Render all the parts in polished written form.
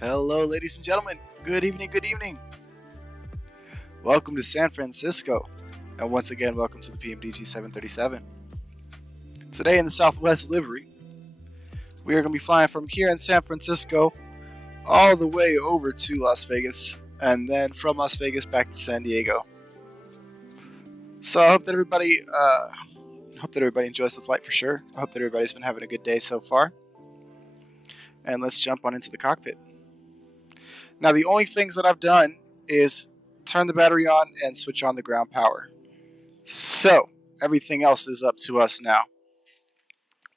Hello, ladies and gentlemen. Good evening, good evening. Welcome to San Francisco. And once again, welcome to the PMDG 737. Today in the Southwest livery, we are going to be flying from here in San Francisco all the way over to Las Vegas, and then from Las Vegas back to San Diego. So I hope that everybody enjoys the flight for sure. I hope that everybody's been having a good day so far. And let's jump on into the cockpit. Now, the only things that I've done is turn the battery on and switch on the ground power. So, everything else is up to us now.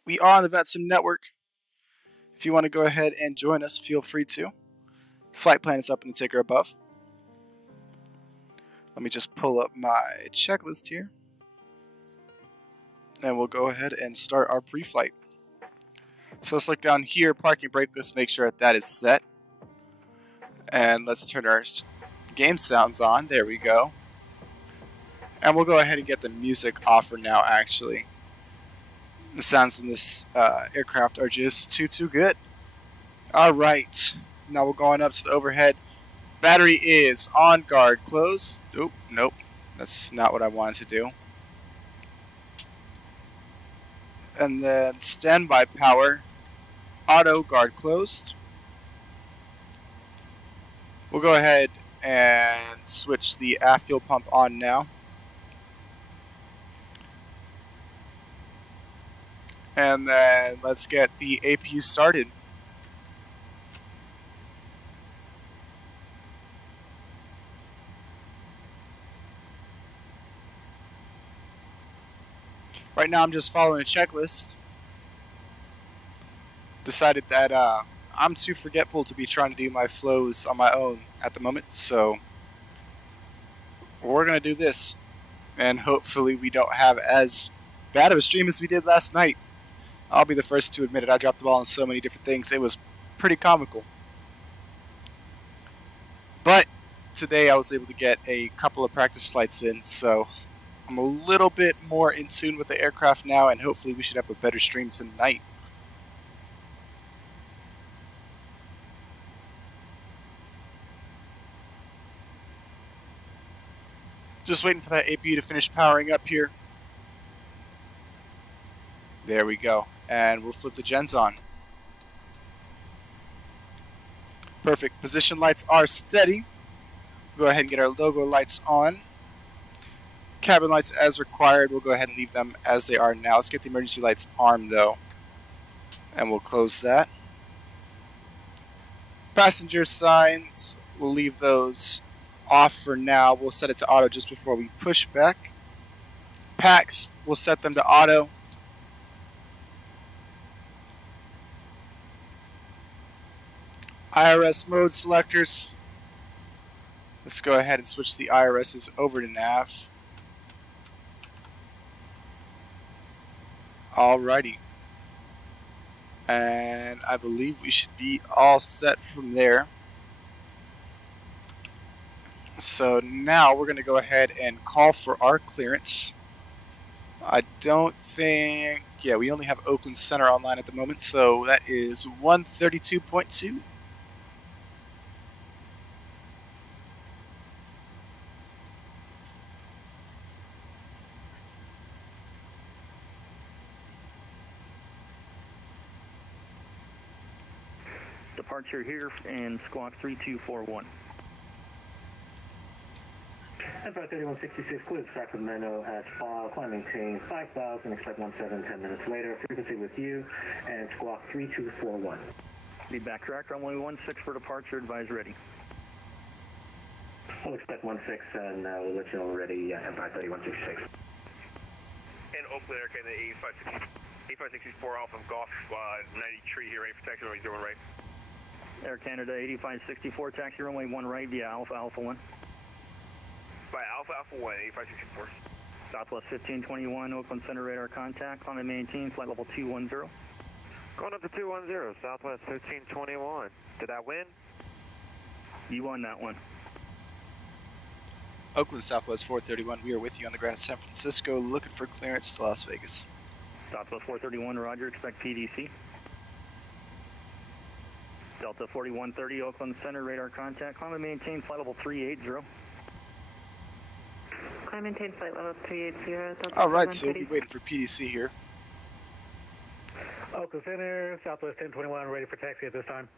We are on the Vatsim network. If you want to go ahead and join us, feel free to. Flight plan is up in the ticker above. Let me just pull up my checklist here. And we'll go ahead and start our pre-flight. So let's look down here, parking brake. Let's make sure that is set. And let's turn our game sounds on. There we go. And we'll go ahead and get the music off for now, actually. The sounds in this aircraft are just too good. Alright. Now we're going up to the overhead. Battery is on, guard closed. Oop, nope. That's not what I wanted to do. And then standby power. Auto, guard closed. We'll go ahead and switch the aft fuel pump on now. And then let's get the APU started. Right now I'm just following a checklist. Decided that I'm too forgetful to be trying to do my flows on my own at the moment, so we're going to do this. And hopefully we don't have as bad of a stream as we did last night. I'll be the first to admit it. I dropped the ball on so many different things. It was pretty comical. But today I was able to get a couple of practice flights in, so I'm a little bit more in tune with the aircraft now, and hopefully we should have a better stream tonight. Just waiting for that APU to finish powering up here. There we go. And we'll flip the gens on. Perfect. Position lights are steady. We'll go ahead and get our logo lights on. Cabin lights as required. We'll go ahead and leave them as they are now. Let's get the emergency lights armed though. And we'll close that. Passenger signs, we'll leave those off for now. We'll set it to auto just before we push back. Packs, we'll set them to auto. IRS mode selectors. Let's go ahead and switch the IRSs over to nav. Alrighty. And I believe we should be all set from there. So now we're going to go ahead and call for our clearance. I don't think, yeah, we only have Oakland Center online at the moment, so that is 132.2. Departure here in squawk 3241. Empire 3166, clear to Sacramento at spa, climb maintain 5,000, expect 17, 10 minutes later, frequency with you, and squawk 3241. Be backtrack, runway 16 for departure, advise ready. We'll expect 16 and we'll let you know already, Empire 3166. And Oakland Air Canada 8564 off of Golf 93 here, ready for taxi, runway 01 right. Air Canada 8564, taxi runway 1 right via Alpha Alpha 1. By Alpha Alpha 1, 8564. Southwest 1521, Oakland Center radar contact, climb and maintain, flight level 210. Going up to 210, Southwest 1521. Did I win? You won that one. Oakland Southwest 431, we are with you on the ground in San Francisco, looking for clearance to Las Vegas. Southwest 431, roger, expect PDC. Delta 4130, Oakland Center, radar contact. Climb and maintain flight level 380. Climb and maintain flight level 380. Delta Alright, so we'll 4130. be waiting for PDC here. Oakland Center, Southwest 1021, ready for taxi at this time.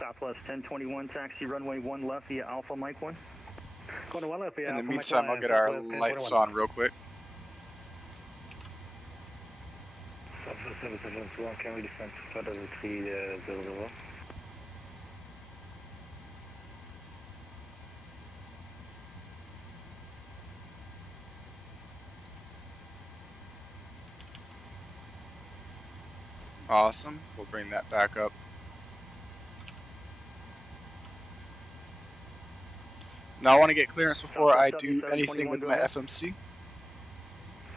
Southwest 1021, taxi runway 1 left via Alpha Mike 1. Going to 1 left via In the Alpha, meantime, Mike I'll get 1, our Southwest lights 1021. on real quick. Southwest 771, can we descend to flight level 300? Awesome. We'll bring that back up. Now I want to get clearance before I do anything with my FMC.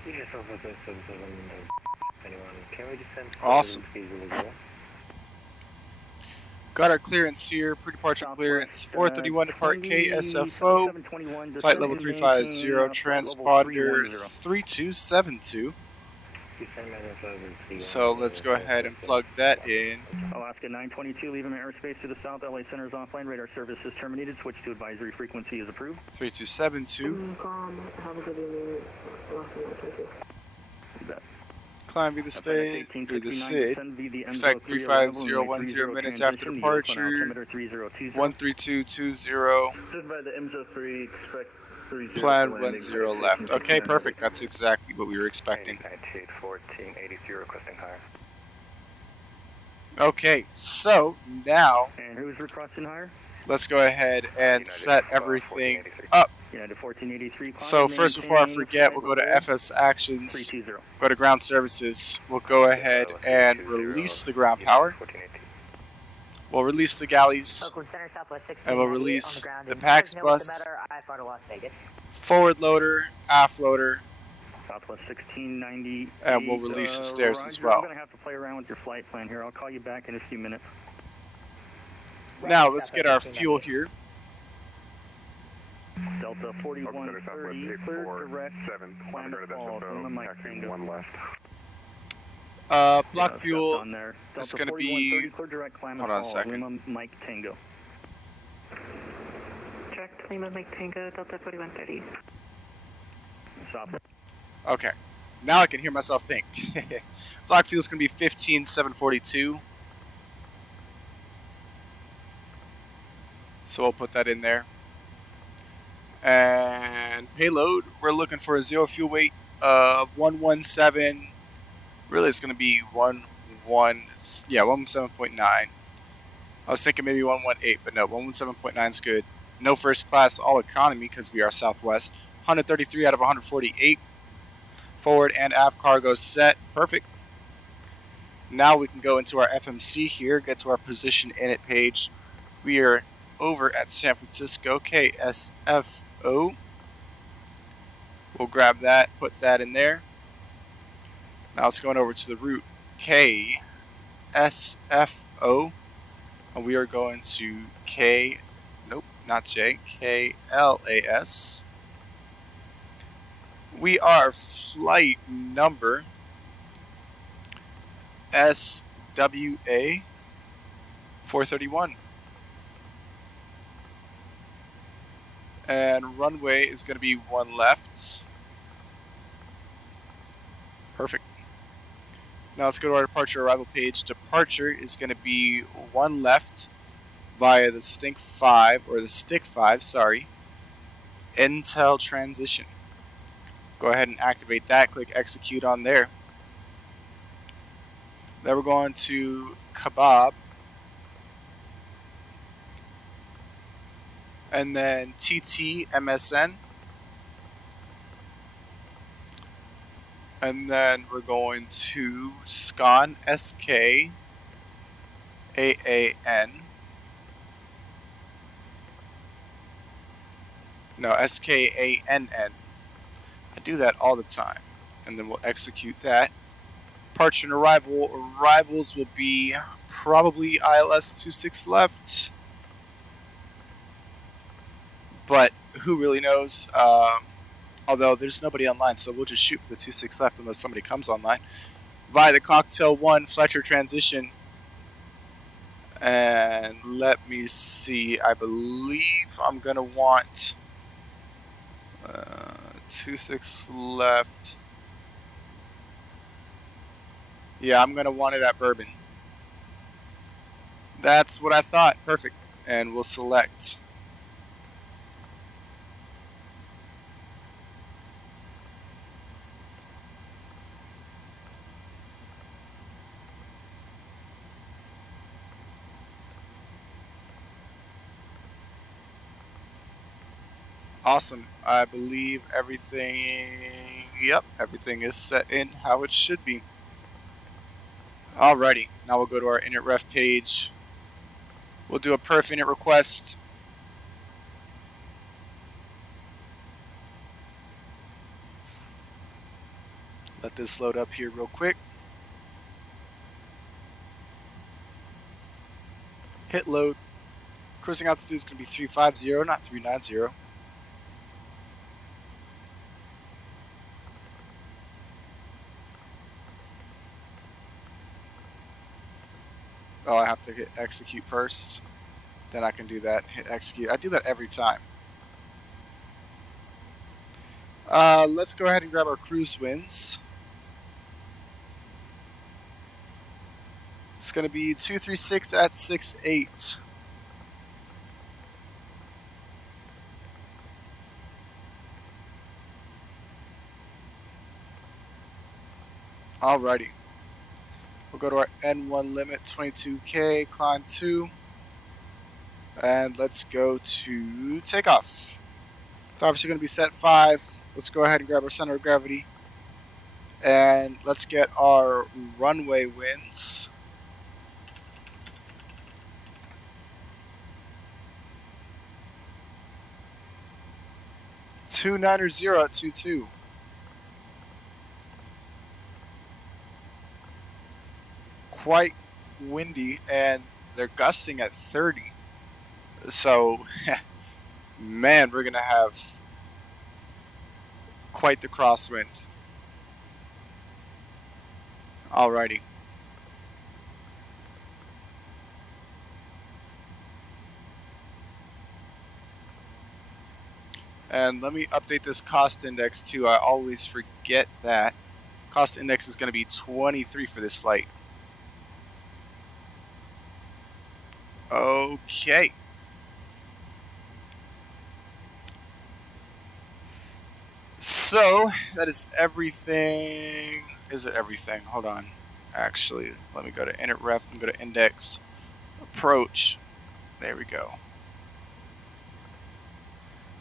Yes, Southwest 771, can we descend to Awesome. flight level 300? Got our clearance here, pre-departure clearance, 431 depart KSFO, flight level 350, transponder 3272. So let's go ahead and plug that in. Alaska 922, leaving airspace to the south. LA Center is offline. Radar service is terminated. Switch to advisory frequency is approved. 3272. Have a good evening. Alaska 922. You bet. Climb via the spade, through the SID. Expect 35010 minutes after departure. 13220. Stood by the MSFS, expect 30. Plan 10 left. Okay, perfect. That's exactly what we were expecting. 981483 requesting higher. Okay, so now And who's requesting higher? let's go ahead and set everything up. United 1483. So first, before I forget, we'll go to FS Actions, 320. go to Ground Services. We'll go ahead and release the ground power. We'll release the galleys, Oakland Center, Southwest 16. and we'll release the PAX bus, forward loader, aft loader, Southwest 1690. and we'll release the stairs as well. I'm going to have to play around with your flight plan here. I'll call you back in a few minutes. Now let's get our fuel here. Delta 4130, clear direct, Klamath Falls, on Mike Tango. 1 left. Block fuel on there. is Delta going to be, 4130, clear direct, Klamath hold on a Falls, second. Lima Mike Tango. Direct Lima Mike Tango, Delta 4130. Stop. okay, now I can hear myself think. Block fuel is going to be 15742. So we'll put that in there. And payload, we're looking for a zero fuel weight of 117. Really, it's going to be 117.9. I was thinking maybe 118, but no, 117.9 is good. No first class, all economy because we are Southwest. 133 out of 148. Forward and aft cargo set. Perfect. Now we can go into our FMC here, get to our position in it page. We are over at San Francisco, KSFO. We'll grab that, put that in there. Now it's going over to the route KSFO. And we are going to KLAS. We are flight number SWA 431. And runway is going to be 1 left. Perfect. Now let's go to our departure arrival page. Departure is going to be 1 left via the Stick 5, sorry. Intel transition. Go ahead and activate that. Click execute on there. Then we're going to Kebab. And then TT MSN. And then we're going to SKAN SKAAN. No, SKANN. I do that all the time. And then we'll execute that. Departure and arrivals will be probably ILS 26 left. But who really knows? Although there's nobody online, so we'll just shoot for the 26 left unless somebody comes online. Via the Cocktail 1 Fletcher transition. And let me see, I believe I'm gonna want 26 left. Yeah, I'm gonna want it at Bourbon. That's what I thought. Perfect. And we'll select. Awesome. I believe everything, yep, everything is set in how it should be. Alrighty, now we'll go to our init ref page. We'll do a perf init request. Let this load up here real quick. Hit load. Cruising altitude is going to be 350, not 390. Oh, I have to hit execute first. Then I can do that. Hit execute. I do that every time. Let's go ahead and grab our cruise winds. It's going to be 236 at 68. Alrighty. We'll go to our N1 limit, 22K, climb 2. And let's go to takeoff. It's obviously going to be set 5. Let's go ahead and grab our center of gravity. And let's get our runway winds. $290 at 22. Quite windy, and they're gusting at 30. So, man, we're going to have quite the crosswind. Alrighty. And let me update this cost index too. I always forget that. Cost index is going to be 23 for this flight. Okay. So, that is everything. Is it everything? Hold on. Actually, let me go to init ref and go to index. Approach. There we go.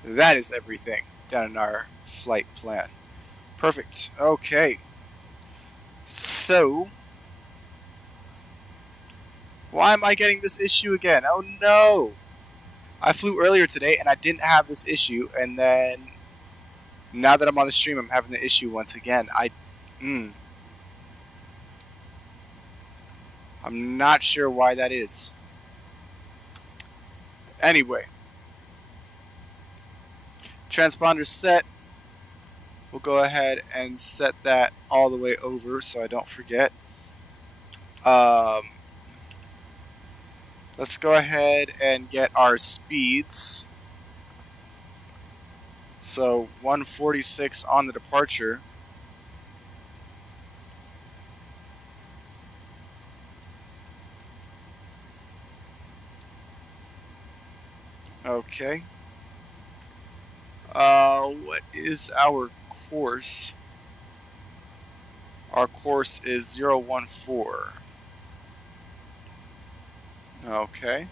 That is everything down in our flight plan. Perfect. Okay. So, why am I getting this issue again? Oh no! I flew earlier today and I didn't have this issue, and then now that I'm on the stream, I'm having the issue once again. I'm not sure why that is. Anyway. Transponder set. We'll go ahead and set that all the way over so I don't forget. Let's go ahead and get our speeds. So 146 on the departure. Okay. What is our course? Our course is 014. Okay.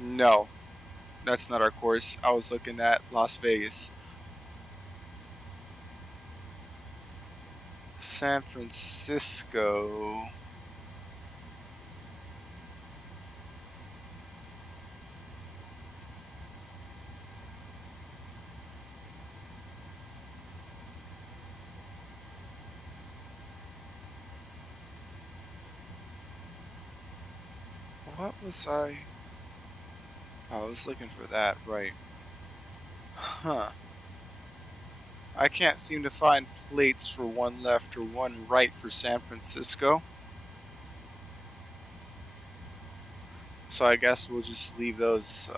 No, that's not our course. I was looking at Las Vegas. San Francisco. What was I? I was looking for that, right. Huh. I can't seem to find plates for one left or one right for San Francisco. So I guess we'll just leave those,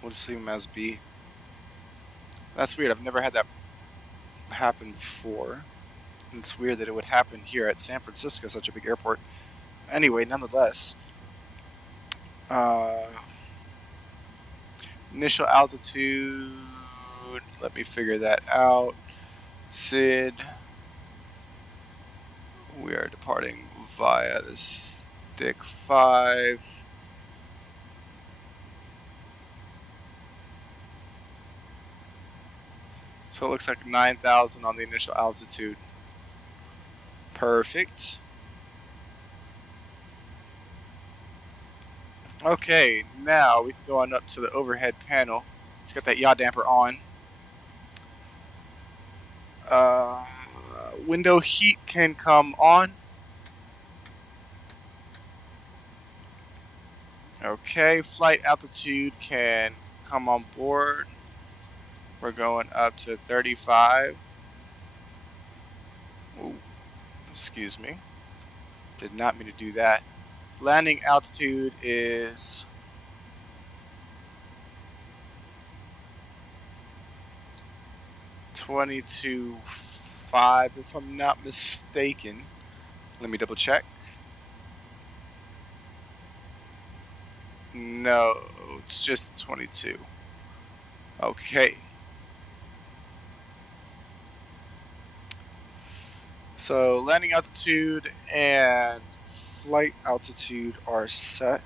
we'll just leave them as B. That's weird, I've never had that happen before. And it's weird that it would happen here at San Francisco, such a big airport. Anyway, nonetheless, initial altitude, let me figure that out. SID, we are departing via the stick 5. So it looks like 9,000 on the initial altitude. Perfect. Okay, now we can go on up to the overhead panel. Let's get that yaw damper on. Window heat can come on. Okay, flight altitude can come on board. We're going up to 35. Ooh, excuse me. Did not mean to do that. Landing altitude is 22.5 if I'm not mistaken. Let me double check. No, it's just 22. Okay. So landing altitude and flight altitude are set.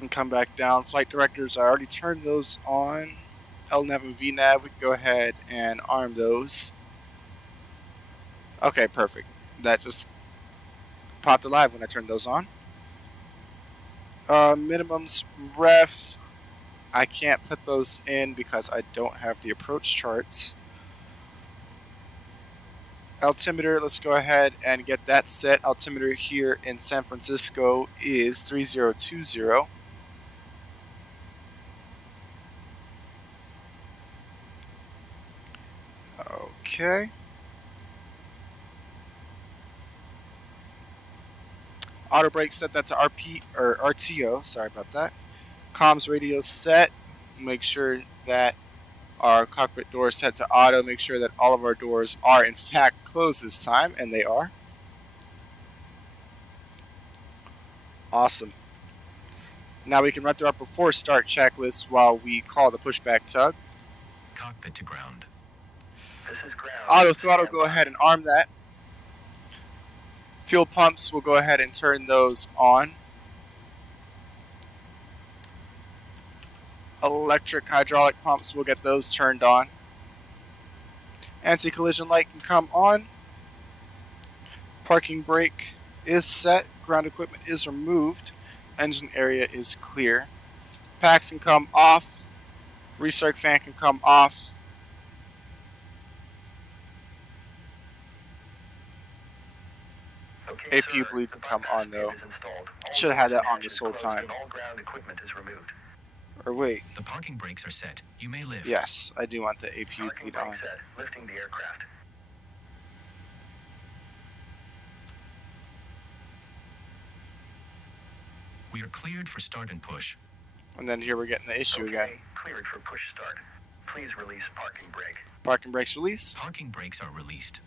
And come back down. Flight directors, I already turned those on. LNAV and VNAV, we can go ahead and arm those. Okay, perfect. That just popped alive when I turned those on. Minimums ref, I can't put those in because I don't have the approach charts. Altimeter, let's go ahead and get that set. Altimeter here in San Francisco is 3020. Okay. Auto brake, set that to RP or RTO. Sorry about that. Comms radio set. Make sure that our cockpit door is set to auto. Make sure that all of our doors are in fact closed this time, and they are. Awesome. Now we can run through our before start checklist while we call the pushback tug. Cockpit to ground. This is ground. Auto throttle, go ahead and arm that. Fuel pumps, we'll go ahead and turn those on. Electric hydraulic pumps, we'll get those turned on. Anti-collision light can come on. Parking brake is set. Ground equipment is removed. Engine area is clear. Packs can come off. Recirc fan can come off. Okay, APU sir, bleed can come on though. All Should have had that on doors this whole closed time. and all ground equipment is removed. Or wait, The parking brakes are set. You may lift. yes, I do want the APU Parking bleed brake on. set. Lifting the aircraft. We are cleared for start and push. And then here we're getting the issue again. Okay, cleared for push start. Please release parking brake. Parking brakes released. Parking brakes are released.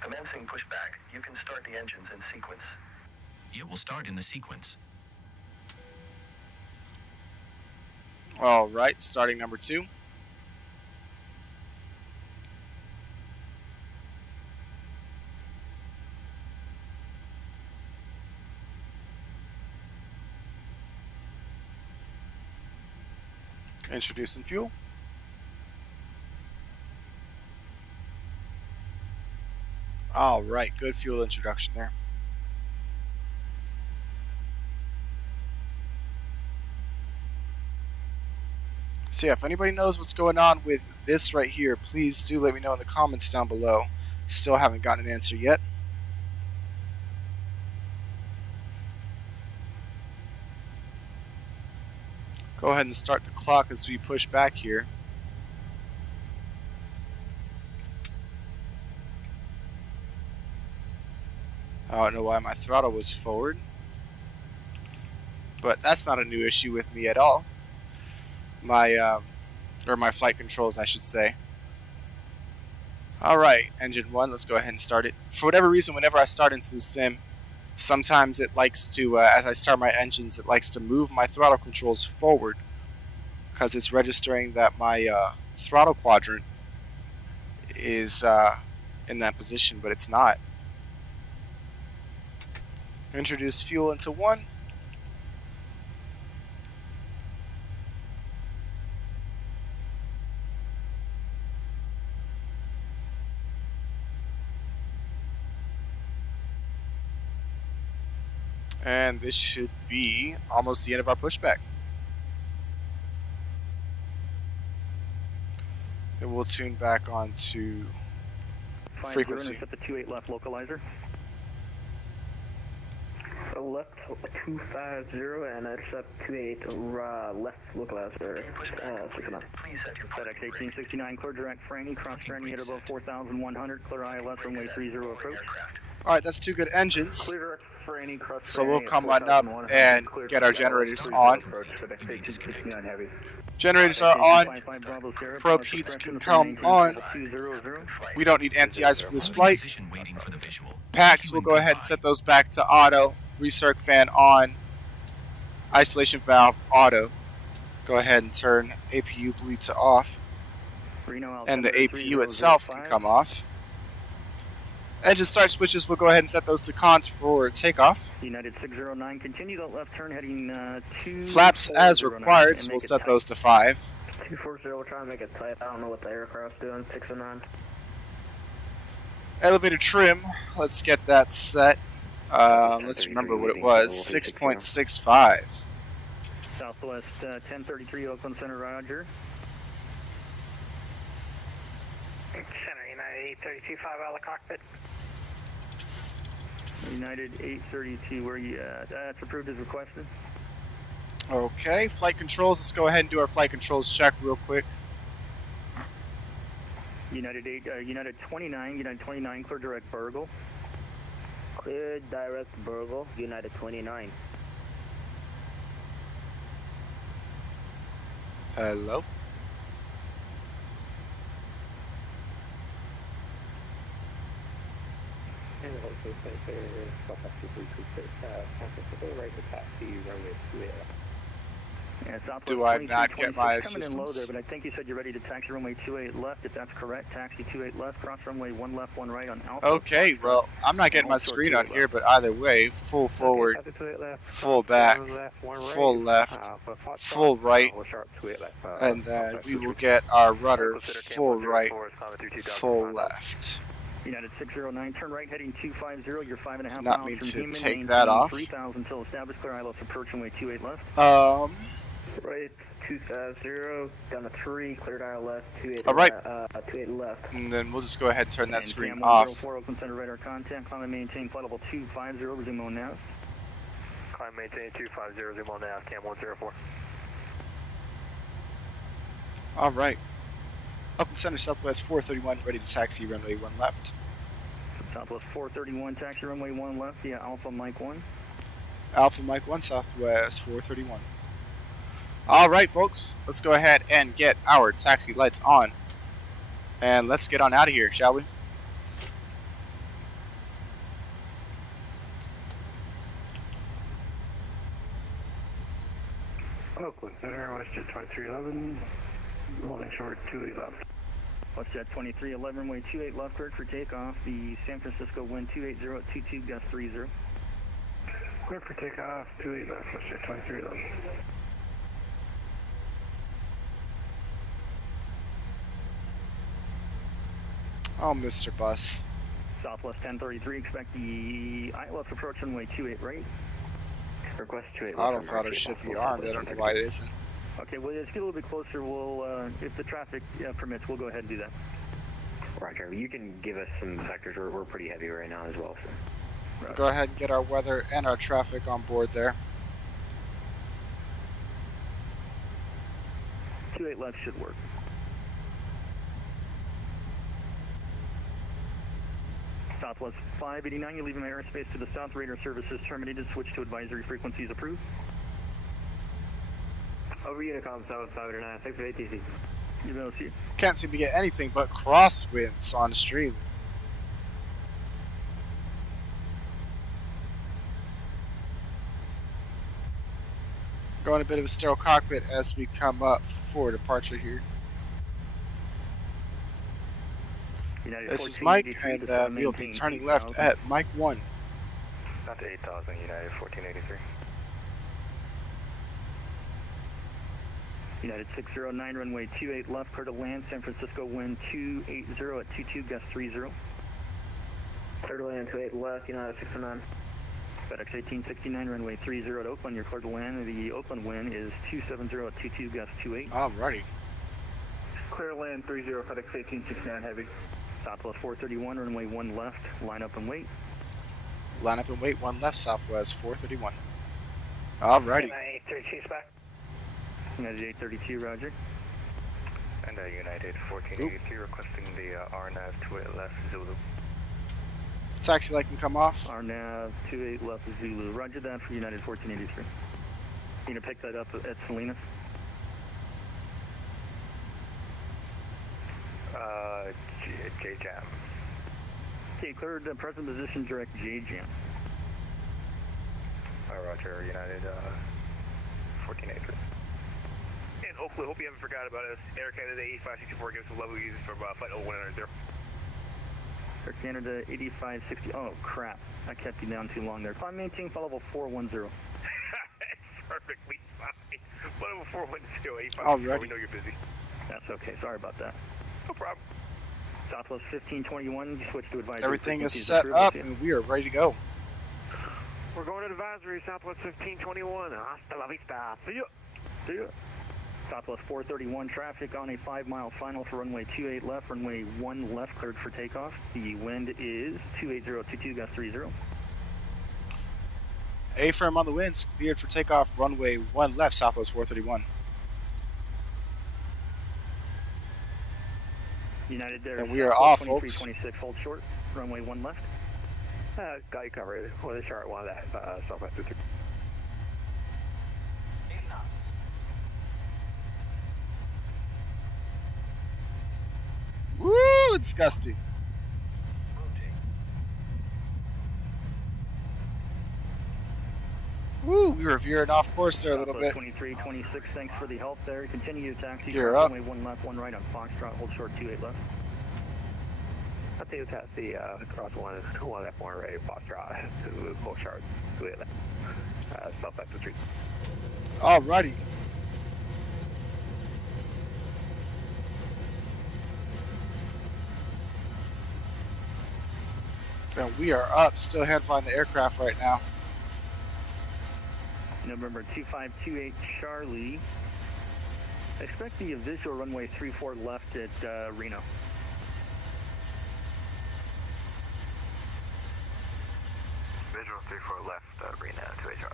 Commencing pushback. You can start the engines in sequence. It will start in the sequence. Alright, starting number 2. Introducing fuel. Alright, good fuel introduction there. So yeah, if anybody knows what's going on with this right here, please do let me know in the comments down below. Still haven't gotten an answer yet. Go ahead and start the clock as we push back here. I don't know why my throttle was forward, but that's not a new issue with me at all. My flight controls, I should say. Alright, engine 1, let's go ahead and start it. For whatever reason, whenever I start into the sim, sometimes it likes to, as I start my engines, it likes to move my throttle controls forward because it's registering that my throttle quadrant is in that position, but it's not. Introduce fuel into 1. And this should be almost the end of our pushback. And we'll tune back on to frequency. Intercept the 28 left localizer. Left 250 and intercept 28 left localizer. FedEx 1869, clear direct Franny, cross Franny, hit above 4,100, clear ILS, runway 30 approach. Alright, that's 2 good engines. Clear direct Franny, cross Franny. So we'll come on up and get our generators on. Generators are on. Probe heats can come on. We don't need anti-ice for this flight. Packs, we'll go ahead and set those back to auto. Recirc fan on. Isolation valve auto. Go ahead and turn APU bleed to off. And the APU itself can come off. Engine start switches, we'll go ahead and set those to cons for takeoff. United 609, continue the left turn heading 2. Flaps as required, so we'll set those to 5. 240, we're trying to make it tight. I don't know what the aircraft's doing. 609. Elevator trim, let's get that set. Let's remember what it was, 6.65. Southwest 1033, Oakland Center, Roger. Center, United 832, 5 out of the cockpit. United 832, where you at? That's approved as requested. Okay, flight controls, let's go ahead and do our flight controls check real quick. United 29, clear direct Burgle. Clear direct Burgle, United 29. Hello? Do I not get my assistance? But I think you said you're ready to taxi runway 28 left. If that's correct, taxi 28 left, cross runway 1 left, 1 right on Alpha. Okay, well, I'm not getting my screen on here, but either way, full forward, full back, full left, full right, and then we will get our rudder full right, full left. United 609, turn right heading 250, you're 5.5 Not miles mean from to Heman, take that off. 3000 until established, clear ILS approach runway 28 left. Right, 250, down to 3, cleared ILS, 28 All right. 28 left. And then we'll just go ahead and turn that screen Cam off. 104, Oakland Center radar contact, climb and maintain flight level 250, resume on nav. Climb maintain 250, zoom on nav, Cam 104. All right. Up in center, Southwest 431, ready to taxi runway 1 left. Southwest 431, taxi runway 1 left via Alpha Mike 1. Alpha Mike 1, Southwest 431. All right, folks, let's go ahead and get our taxi lights on. And let's get on out of here, shall we? Oakland Center, WestJet 2311, holding short 28 left. WestJet 2311, runway 28 left, cleared for takeoff. The San Francisco wind 280 at 22, gust 30. Clear for takeoff, 28 left, WestJet 2311. Oh, Mr. Bus. Southwest 1033, expect the ILS approach runway 28 right. Request 28 Auto throttle should be armed. I don't know why it isn't. Okay, well, let's get a little bit closer. We'll, if the traffic permits, we'll go ahead and do that. Roger, you can give us some sectors. We're pretty heavy right now as well. So. Go ahead and get our weather and our traffic on board there. 28 left should work. Southwest 589, you're leaving my airspace to the south. Radar services terminated. Switch to advisory frequencies approved. Over Unicom, South 509, 6 ATC. You know, see. Can't seem to get anything but crosswinds on the stream. Going a bit of a sterile cockpit as we come up for departure here. United This is 1483, Mike, and descend we'll be maintain turning left 8,000. at Mike 1. Not to 8,000, United 1483. United 609, runway 28 left, clear to land, San Francisco, wind 280 at 22, gust 30. Clear to land 28 left, United 609. FedEx 1869, runway 30 at Oakland, you're clear to land. The Oakland wind is 270 at 22, gust 28. Alrighty. Clear to land 30, FedEx 1869 heavy. Southwest 431, runway 1 left, line up and wait. Line up and wait, 1 left, Southwest 431. Alrighty. 832 back. United 832, roger. And United 1483 requesting the RNAV 28 left Zulu. Taxi light can come off. RNAV 28 left Zulu. Roger that for United 1483. You gonna pick that up at Salinas? J-Jam. Okay, cleared present position, direct J-Jam. Roger, United 1483. And Oakland, hope you haven't forgot about us. Air Canada 8564 gives us level users from flight 0190. Air Canada 8560. Oh, crap. I kept you down too long there. Climb maintain, flight level 410. Perfectly fine. Flight level 410, 8564, Alrighty. we know you're busy. That's okay. Sorry about that. No problem. Southwest 1521, you switch to advisory. Everything is frequencies set approved. up Yeah. and we are ready to go. We're going to advisory, Southwest 1521. Hasta la vista. See ya. See ya. Southwest 431, traffic on a 5-mile final for runway 28 left, runway 1 left, cleared for takeoff. The wind is 28022, gust 30. A-firm on the winds, cleared for takeoff, runway 1 left, Southwest 431. United there. And we are off, folks. 2326, hold short, runway 1 left. Got you covered. With a chart, one of that, Southwest 23. Woo, it's gusty. Woo, we were veering off course there a little bit. 2326, thanks for the help there. Continue your taxi. Gear up. Runway 1 left, 1 right on Foxtrot, hold short 28 left. I think that's the cross one left, one right, Foxtrot, to full chart, 28 left. Southwest 23. Alrighty. And we are up, still hand flying the aircraft right now. November 2528 Charlie. Expecting a visual runway 34 left at Reno. Visual 34 left, Rena to HR.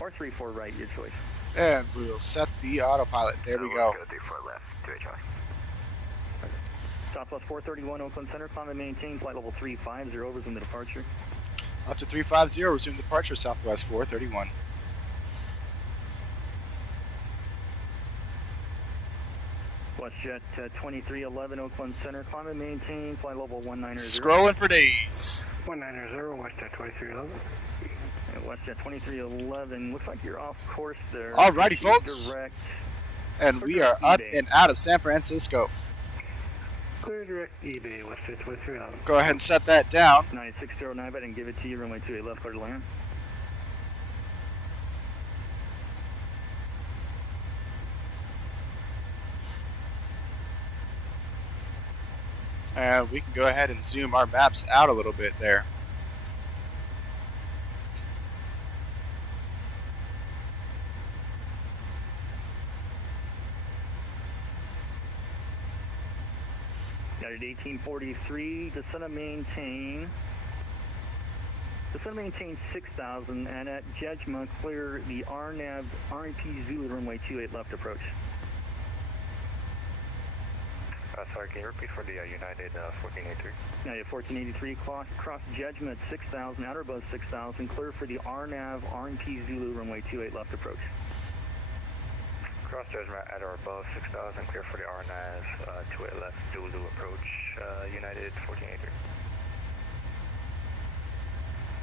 Or 34 right, your choice. And we'll set the autopilot. There we go. 34 left to HR. Southwest 431 Oakland Center, climb and maintain, flight level 350, resume the departure. Up to 350, resume departure, Southwest 431. WestJet 2311 Oakland Center, climb and maintain, flight level 190. Scrolling for days. 190, WestJet 2311. WestJet 2311, looks like you're off course there. Alrighty, folks. Direct. And we are up and out of San Francisco. Clear direct eBay, WestJet 2311. Go ahead and set that down. 9609, I didn't give it to you, runway 28 left, clear to land. And we can go ahead and zoom our maps out a little bit there. United 1843, descend and maintain. Descend and maintain 6,000, and at Judgment, clear the RNAV REP Zulu runway 28 left approach. Sorry, can you repeat for the United 1483? United 1483, cross Judgment 6000, outer buzz 6000, clear for the RNAV, RNP Zulu, runway 28 left approach. Cross Judgment at or above 6000, clear for the RNAV, 28 left, Zulu approach, United 1483.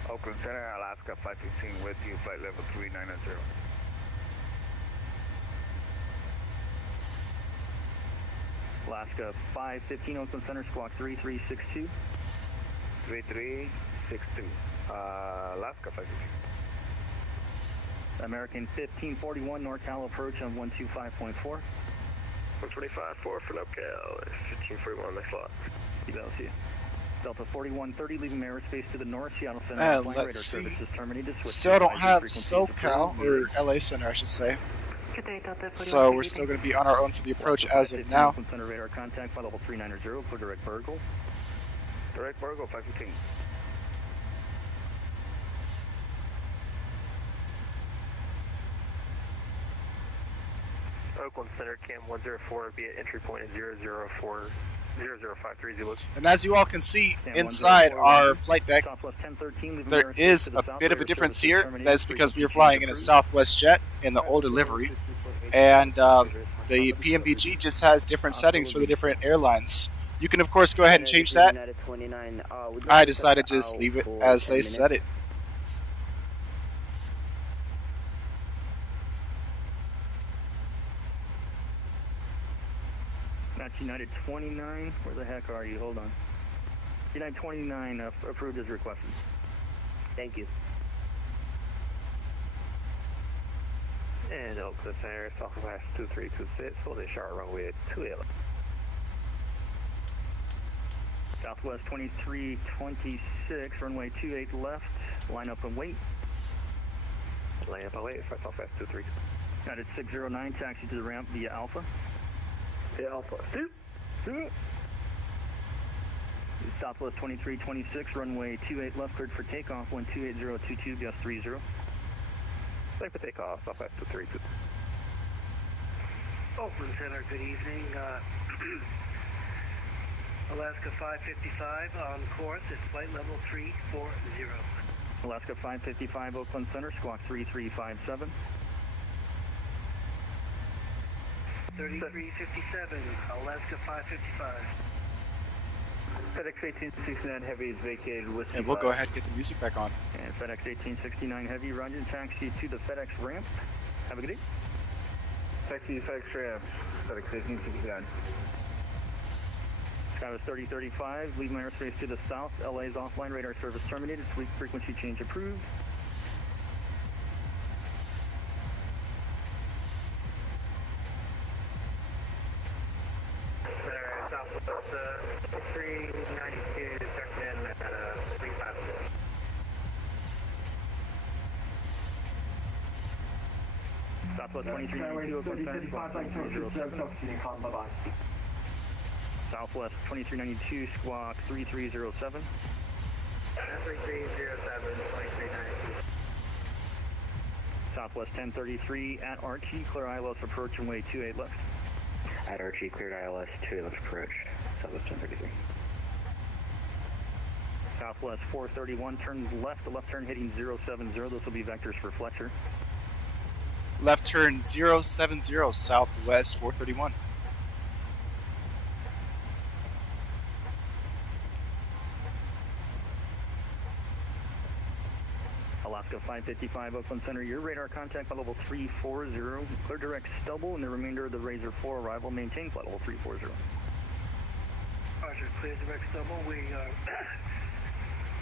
Oakland Center, Alaska 515 with you, flight level 3990. Alaska 515, Oakland Center, squawk 3362. 3362. Alaska 515. American 1541, NorCal approach on 125.4. 125.4 for NorCal, 1541 next slot. See. Delta 4130, leaving airspace to the north, Seattle Center. Flight radar services terminated. Still don't have SoCal, or LA Center, I should say. Good day, Delta 41. So we're still going to be on our own for the approach as of now. Center radar contact, flight level 390, for direct Burgle. Direct Burgle 515. Oakland Center, Cam 104, be at entry point at 004. 0053 And as you all can see inside our flight deck, there is a bit of a difference here. That's because we are flying in a Southwest jet in the older livery, and the PMDG just has different settings for the different airlines. You can of course go ahead and change that. I decided to just leave it as they said it. That's United 29. Where the heck are you? Hold on. United 29 approved as requested. Thank you. And Oakland Center, Southwest 2326, hold a sharp runway at 28 left. Southwest 2326, runway 28 left, line up and wait. Line up and wait for Southwest 23. United 609, taxi to the ramp via Alpha. Alpha. Southwest 2326, runway 28 left, cleared for takeoff, 128.022, gust 30. Clear for takeoff, Southwest 232. Oakland Center, good evening. Alaska 555 on course at flight level 340. Alaska 555, Oakland Center, squawk 3357. 3357, Alaska 555. FedEx 1869 Heavy is vacated with. And we'll go ahead and get the music back on. And FedEx 1869 Heavy, roger, taxi to the FedEx ramp. Have a good day. Taxi FedEx ramp, FedEx 1869. Skywest 3035, leave my airspace to the south. LA's offline, radar service terminated, sweep frequency change approved. Southwest 392, checked in at 354. Southwest 2392, Oakland Center, squawk 3307. Southwest 2392, squawk 3307. 3307, 2392. Southwest 1033 at Archie, clear ILS approach and way 28 left. At Archie, cleared ILS 28 left approach, Southwest 1033. Southwest 431, turn left, the left turn heading 070. Those will be vectors for Fletcher. Left turn 070, Southwest 431. Alaska 555, Oakland Center, your radar contact flight level 340. Clear direct Stubble and the remainder of the Razor 4 arrival. Maintain flight level 340. Roger, clear direct Stubble. We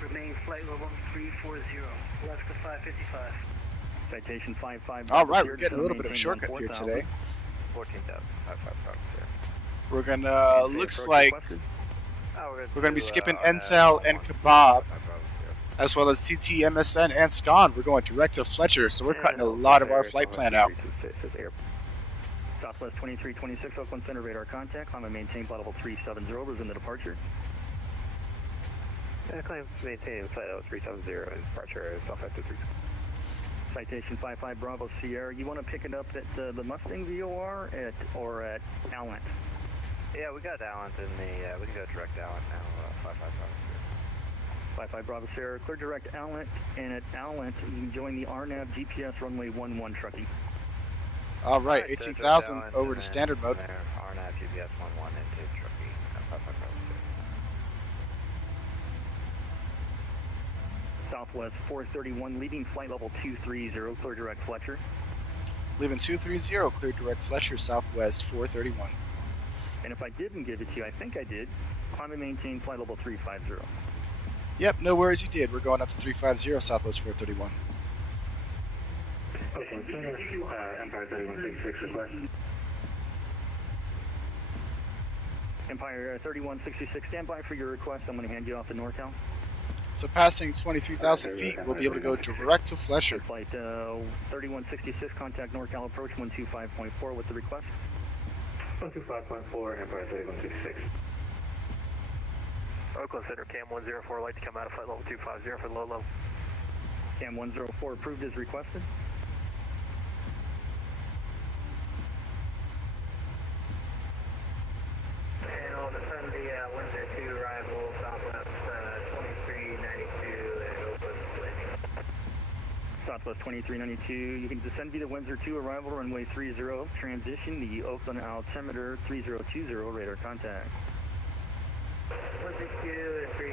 remain flight level 340. Alaska 555. Citation 55. All right, we're getting a little bit of a shortcut here today. 14,555. We're gonna, looks like we're gonna be skipping Intel and Kebab, as well as CT, MSN, and SCON. We're going direct to Fletcher, so we're cutting a lot of our flight plan out. Southwest 2326, Oakland Center, radar contact. Climb and maintain flight level 370. Resume the departure. Climb maintain flight level 370 and departure Southwest 23. Citation 55 Bravo Sierra. You want to pick it up at the Mustang VOR or at Allen? Yeah, we got Allen in the, we can go direct Allen now, 555. 55 Bravo Sierra, clear direct Allen, and at Allen, you can join the RNAV GPS runway 11 Truckee. All right, 18,000 over to standard mode. RNAV GPS 11 into Truckee, 55 Bravo Sierra. Southwest 431, leading flight level 230, clear direct Fletcher. Leaving 230, clear direct Fletcher, Southwest 431. And if I didn't give it to you, I think I did, climb and maintain flight level 350. Yep, no worries, you did. We're going up to 350, Southwest 431. Oakland Center, Empire 3166 request. Empire 3166, stand by for your request. I'm going to hand you off to NorCal. So passing 23,000 feet, we'll be able to go direct to Fletcher. Flight 3166, contact NorCal approach 125.4 with the request. 125.4, Empire 3166. Oakland Center, Cam 104, like to come out of flight level 250 for the low level. Cam 104 approved as requested. And on the Sunday, Windsor 2 arrival, Southwest 2392 and open landing. Southwest 2392, you can descend via Windsor 2 arrival, runway 30, transition the Oakland altimeter 3020, radar contact. 162 and 30,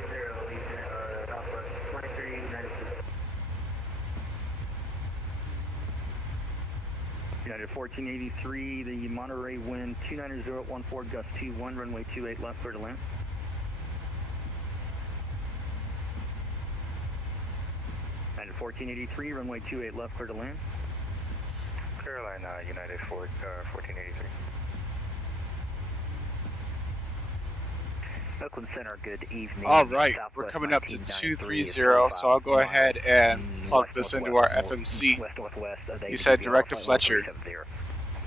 Southwest 2392. United 1483, the Monterey wind 290 at 14, gust 21, runway 28 left, clear to land. United 1483, runway 28 left, clear to land. Carolina, United 1483. Oakland Center, good evening. All right, Southwest we're coming up to 1993, 230, so I'll go ahead and plug this into our FMC. West-northwest. You said direct to Fletcher.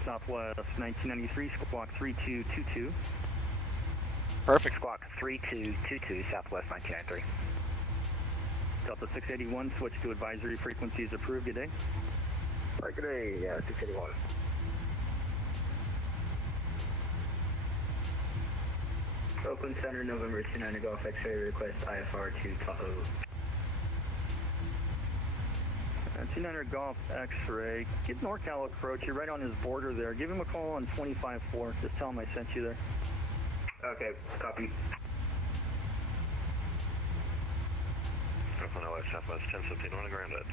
Southwest 1993, squawk 3222. Perfect. Squawk 3222, Southwest 1993. Delta 681, switch to advisory frequencies approved. Good day. Good day, 681. Oakland Center, November 29 Golf X-ray, request IFR to Tahoe. 200 Golf X-ray. Give NorCal approach. You're right on his border there. Give him a call on 25-4. Just tell him I sent you there. Okay, copy. Oakland LA Southwest 1015, on the ground at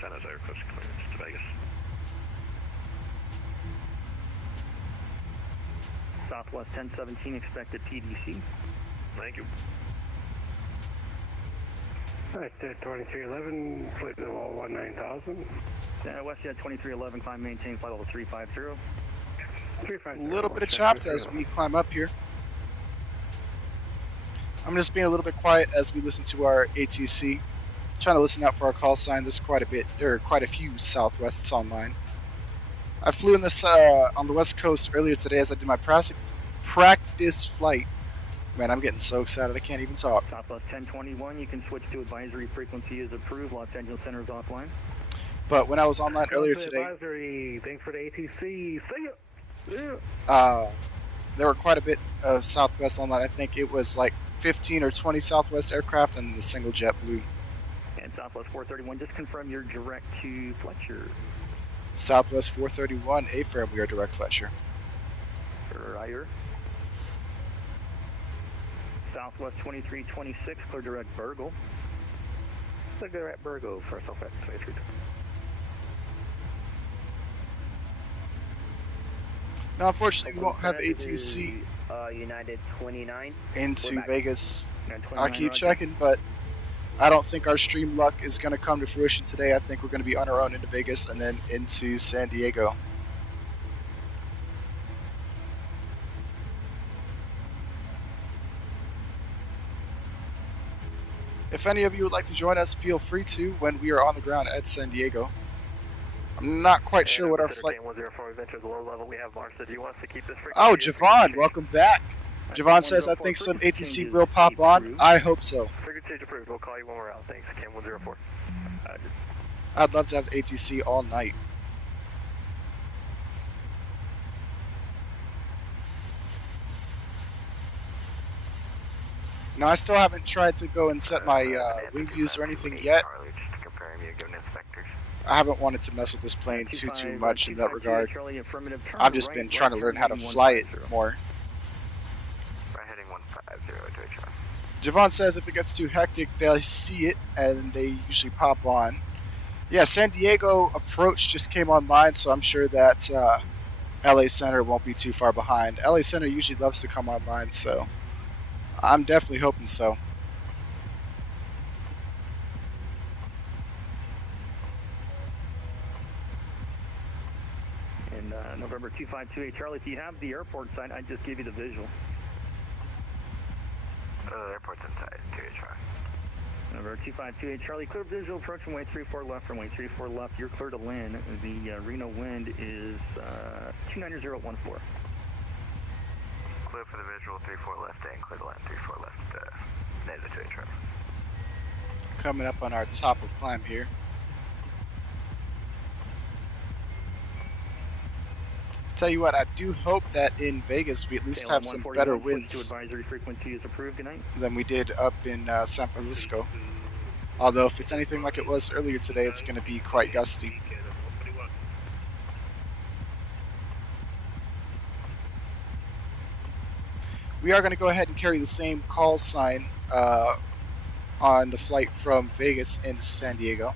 San Jose, request clearance to Vegas. Southwest 1017, expected PDC. Thank you. Alright, 2311, flight level 19,000. Westjet 2311, climb maintain flight level 350. A little bit of chops as we climb up here. I'm just being a little bit quiet as we listen to our ATC. Trying to listen out for our call sign. There's quite a few Southwests online. I flew in this on the West Coast earlier today as I did my practice flight. Man, I'm getting so excited I can't even talk. Southwest 1021, you can switch to advisory frequency as approved. Los Angeles Center is offline. But when I was online earlier today, Advisory. Thanks for the ATC. See ya. there were quite a bit of Southwest online. I think it was like 15 or 20 Southwest aircraft and the single jet blue. And Southwest 431, just confirm you're direct to Fletcher. Southwest 431, affirm, we are direct Fletcher. Roger. Southwest 2326, clear direct Burgle. Clear direct Burgo for Southwest 23. Now, unfortunately, we won't have ATC United 29. into Vegas. And I'll 29 keep Roger. checking, but I don't think our stream luck is going to come to fruition today. I think we're going to be on our own into Vegas and then into San Diego. If any of you would like to join us, feel free to when we are on the ground at San Diego. I'm not quite sure what our flight... 104, we've entered the low level. We have Mars. Do you want us to keep this frequency? Oh, Javon, welcome back. Javon says, I think some ATC will pop on. I hope so. Frequency approved. We'll call you when we're out. Thanks. Cam 104. I'd love to have ATC all night. No, I still haven't tried to go and set my wing views or anything yet. I haven't wanted to mess with this plane too much in that regard. I've just been trying to learn how to fly it more. Javon says if it gets too hectic, they'll see it and they usually pop on. Yeah, San Diego approach just came online, so I'm sure that LA Center won't be too far behind. LA Center usually loves to come online, so I'm definitely hoping so. And November 2528 Charlie, if you have the airport sign, I'd just give you the visual. The airport's inside, 28 Charlie. November 2528 Charlie, clear visual, approach runway 34 left, runway 34 left, you're clear to land. The Reno wind is 290.14. Clear for the visual, 34 left, and clear to land, 34 left, negative 28 Charlie. Coming up on our top of climb here. Tell you what, I do hope that in Vegas we at least have some better winds Advisory frequency is approved. Good night. than we did up in San Francisco. Although if it's anything like it was earlier today, it's going to be quite gusty. We are going to go ahead and carry the same call sign on the flight from Vegas into San Diego.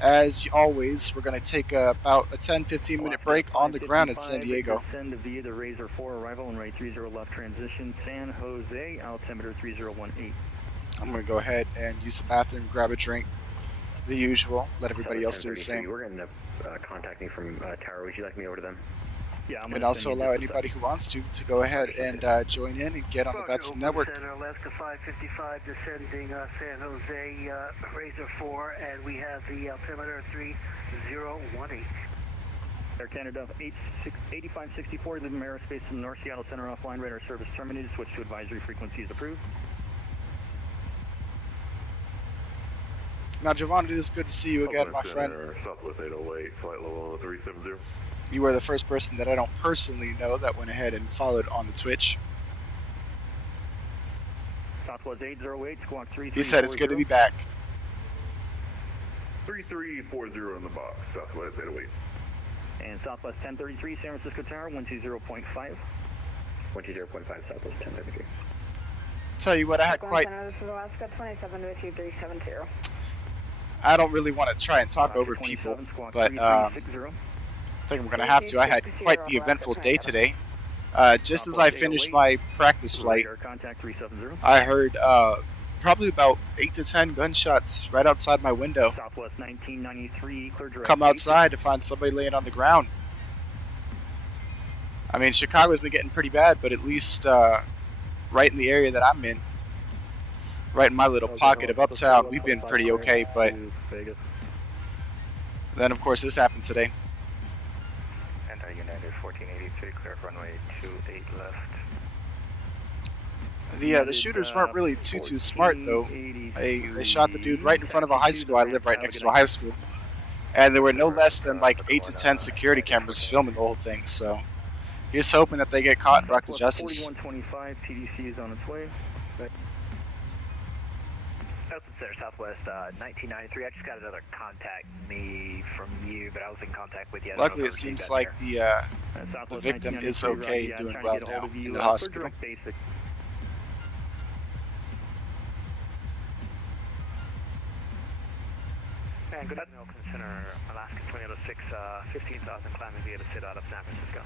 As always, we're going to take about a 10-15 minute break on the ground in San Diego. Descend via the Razor 4, arrival on runway 30 left, transition San Jose, altimeter 3018. I'm going to go ahead and use the bathroom, grab a drink, the usual, let everybody else do the same. We're going to contact me from Tower. Would you like me over to them? Yeah, And also allow anybody who wants to go ahead and join in and get on the Vatsim network. Center, Alaska 555, descending San Jose, Razor 4, and we have the altimeter 3018. Air Canada 8564, leaving aerospace from North Seattle Center offline, radar service terminated, switch to advisory frequency is approved. Now, Javon, it is good to see you again, my friend. Southwest 808, flight level 370. You were the first person that I don't personally know that went ahead and followed on the Twitch. Southwest 808, squawk 3340. He said it's good to be back. 3340 in the box, Southwest 808. And Southwest 1033, San Francisco Tower, 120.5. 120.5, Southwest 1033. Tell you what, I had quite... This is Alaska 27 with you, 370. I don't really want to try and talk over people, but I think I'm going to have to. I had quite the eventful day today. Just as I finished my practice flight, I heard probably about 8 to 10 gunshots right outside my window. Southwest 1993, clear direct. Come outside to find somebody laying on the ground. I mean, Chicago's been getting pretty bad, but at least right in the area that I'm in, right in my little pocket of uptown, we've been pretty okay, but then of course this happened today. United 1483, clear for runway 28 left. The shooters weren't really too smart though. They shot the dude right in front of a high school. I live right next to a high school, and there were no less than like 8 to 10 security cameras filming the whole thing. So he's hoping that they get caught and brought to justice. 4125, TDC is on its way. Center Southwest 1993. I just got another contact me from you, but I was in contact with you. Luckily, it seems like the victim is okay, doing well now in the hospital. And good afternoon, Oakland Center, Alaska 2806, 15,000 climbing via the sit out of San Francisco.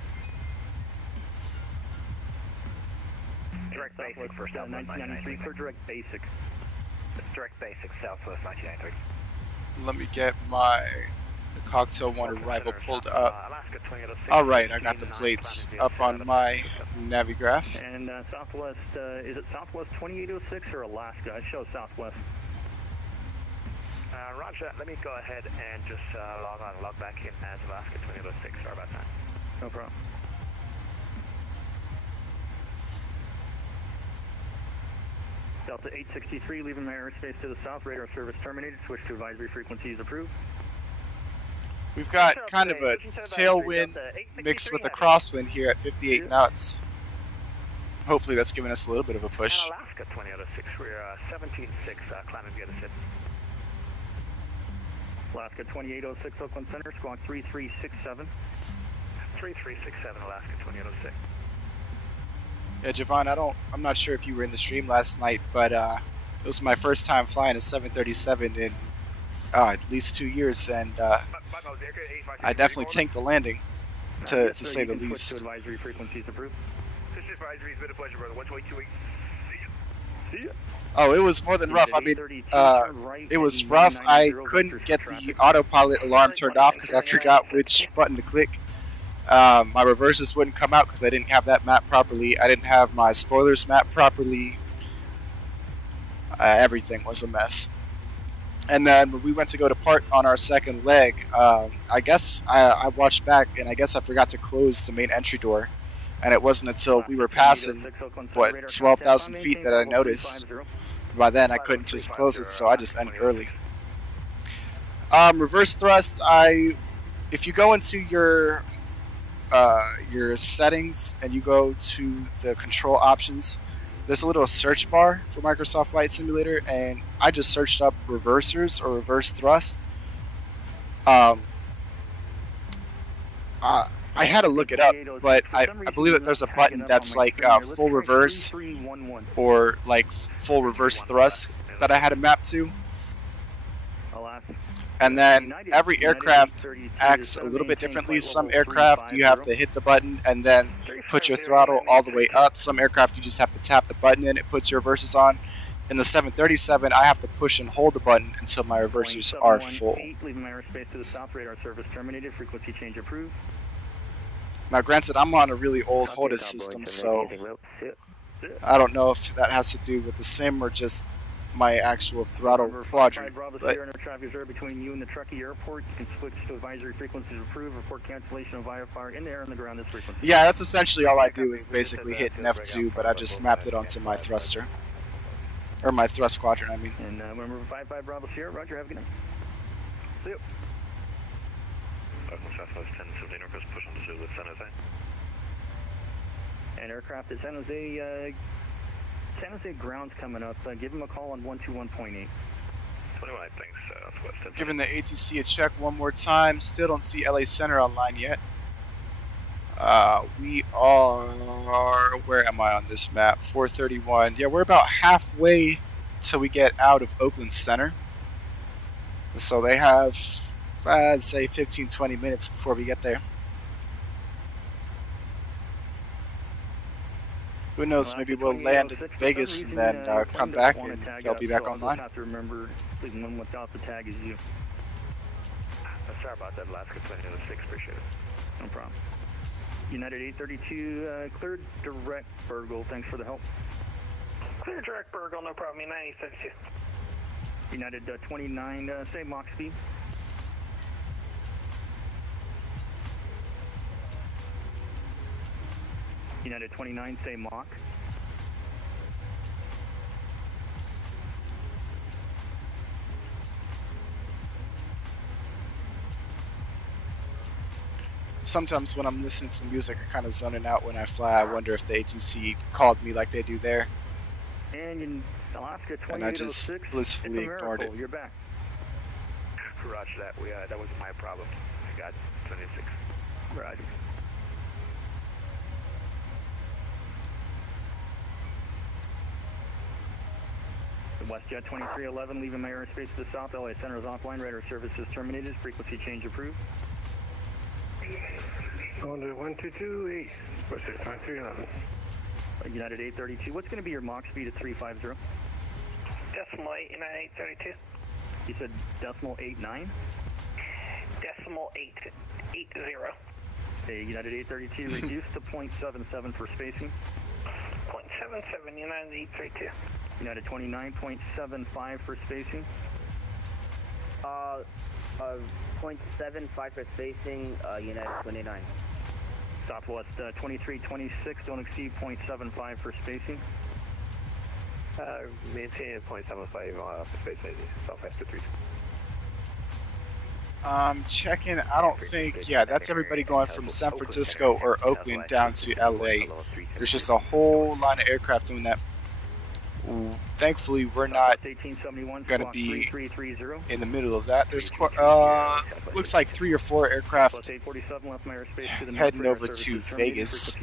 Direct basic for Southwest 1993. For direct basic. Direct basic, Southwest 1993. Let me get my cocktail one arrival pulled up. Alright, I got the plates up on my Navigraph. And Southwest, is it Southwest 2806 or Alaska? I show Southwest. Roger, let me go ahead and just log on and log back in as Alaska 2806. Sorry about that. No problem. Delta 863, leaving my airspace to the south, radar service terminated, switch to advisory frequencies approved. We've got kind of a tailwind mixed with a crosswind here at 58 knots. hopefully that's giving us a little bit of a push. And Alaska 20 out of 6, we're 17-6, climbing via the SID. Alaska 2806 Oakland Center, squawk 3367. 3367, Alaska 2806. Yeah, Javon, I'm not sure if you were in the stream last night, but it was my first time flying a 737 in at least 2 years, and I definitely tanked the landing, to say the least. Advisory frequencies approved. Advisory, it's been a pleasure, brother. 12828. See ya. Oh, it was more than rough. I mean, it was rough. I couldn't get the autopilot alarm turned off because I forgot which button to click. My reverses wouldn't come out because I didn't have that map properly. I didn't have my spoilers mapped properly. Everything was a mess. And then when we went to go to part on our second leg, I guess I watched back, and I guess I forgot to close the main entry door. And it wasn't until we were passing, 12,000 feet that I noticed. By then, I couldn't just close it, so I just ended early. Reverse thrust, if you go into your settings and you go to the control options, there's a little search bar for Microsoft Flight Simulator, and I just searched up reversers or reverse thrust. I had to look it up, but I believe that there's a button that's like full reverse or like full reverse thrust that I had to map to. And then every aircraft acts a little bit differently. Some aircraft you have to hit the button and then put your throttle all the way up. Some aircraft you just have to tap the button and it puts your reversers on. In the 737, I have to push and hold the button until my reversers are full. Leaving my airspace to the south, radar service terminated, frequency change approved. Now, granted, I'm on a really old HOTAS system, so I don't know if that has to do with the sim or just my actual throttle quadrant. But between you and the Truckee Airport, you can switch to advisory frequencies approved. Report cancellation of fire in the air on the ground. This frequency. Yeah, that's essentially all I do is basically hit an F2, but I just mapped it onto my thruster, or my thrust quadrant. I mean. And remember 55 Bravo Sierra. Roger. Have a good night. See you. Southwest 1017, request push on the Zulu with San Jose. And aircraft at San Jose ground's coming up. Give him a call on 121.8. 21, thanks, Southwest 10. Giving the ATC a check one more time. Still don't see LA Center online yet. We are, where am I on this map? 431. Yeah, we're about halfway till we get out of Oakland Center. So they have, I'd say 15-20 minutes before we get there. Who knows, maybe we'll land in Vegas and then come back and they'll be back online. I have to remember, please, one without the tag is you. Sorry about that, Alaska 2006, appreciate it. No problem. United 832, cleared direct Burgle, thanks for the help. Clear direct Burgle, no problem, United 832. United 29, say Mach speed. United 29, say Mach. Sometimes when I'm listening to music, I kind of zoning out when I fly. I wonder if the ATC called me like they do there. And in Alaska 2806, and I just blissfully ignored it. You're back. Roger that. That wasn't my problem. I got 26. Roger. WestJet 2311, leaving my airspace to the south. LA Center is offline. Radar services terminated. Frequency change approved. Going to 1228, WestJet 2311. United 832. What's going to be your Mach speed at 350? Decimal 8, United 832. You said decimal 89? Decimal 880. Okay, United 832, reduced to 0.77 for spacing. 0.77, United 832. United 29.75 for spacing. 0.75 for spacing, United 29. Southwest 2326, don't exceed 0.75 for spacing. Maintain 0.75 for space, Southwest 23. Checking. I don't think. Yeah, that's everybody going from San Francisco or Oakland down to LA. There's just a whole line of aircraft doing that. Thankfully, we're not going to be in the middle of that. There's looks like 3 or 4 aircraft heading over to Vegas.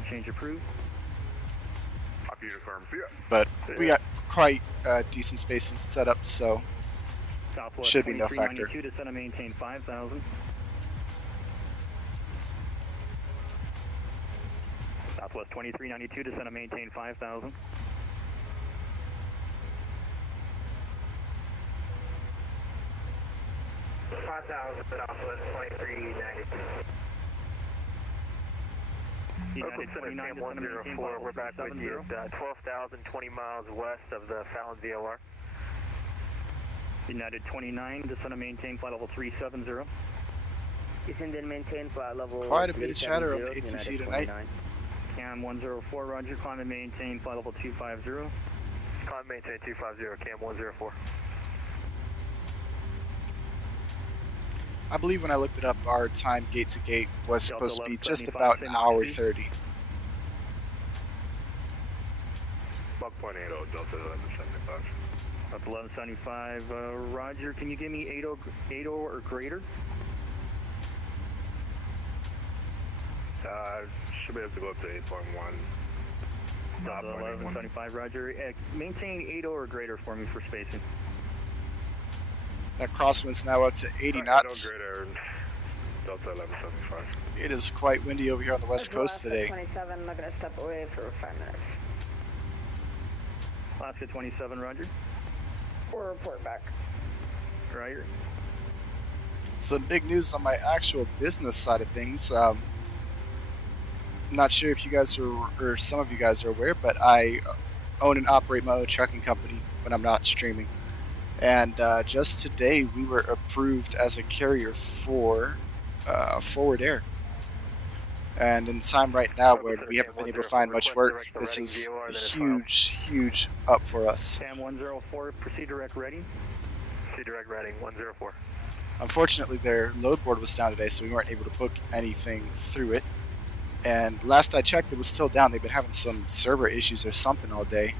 But we got quite decent space set up, so should be no factor. Descend and maintain 5,000. Southwest 2392, descend and maintain 5,000. Southwest 2392. United 29, descend and maintain 104, we're back with you at 12,000, 20 miles west of the Fallon VLR. United 29, descend and maintain flight level 370. Descend and maintain flight level Quite a bit of chatter on the ATC tonight. Cam 104, roger, climb and maintain flight level 250. Climb and maintain 250, Cam 104. I believe when I looked it up, our time gate to gate was supposed to be just about an hour 30. Buck .80, Delta 1175. Delta 1175, roger. Can you give me 80 or greater? Should be able to go up to 8.1. Delta 1175, roger. Maintain 80 or greater for me for spacing. That crosswind's now up to 80 knots. Delta 1175. It is quite windy over here on the west coast today. 27, I'm going to step away for 5 minutes. Alaska 27, roger. Or report back. Roger. Some big news on my actual business side of things. I'm not sure if you guys are, or some of you guys are aware, but I own and operate my own trucking company when I'm not streaming. And just today, we were approved as a carrier for Forward Air. And in time right now where we haven't been able to find much work, this is a huge, huge up for us. Cam 104, proceed direct ready. Proceed direct ready, 104. Unfortunately, their load board was down today, so we weren't able to book anything through it. And last I checked, it was still down. They've been having some server issues or something all day.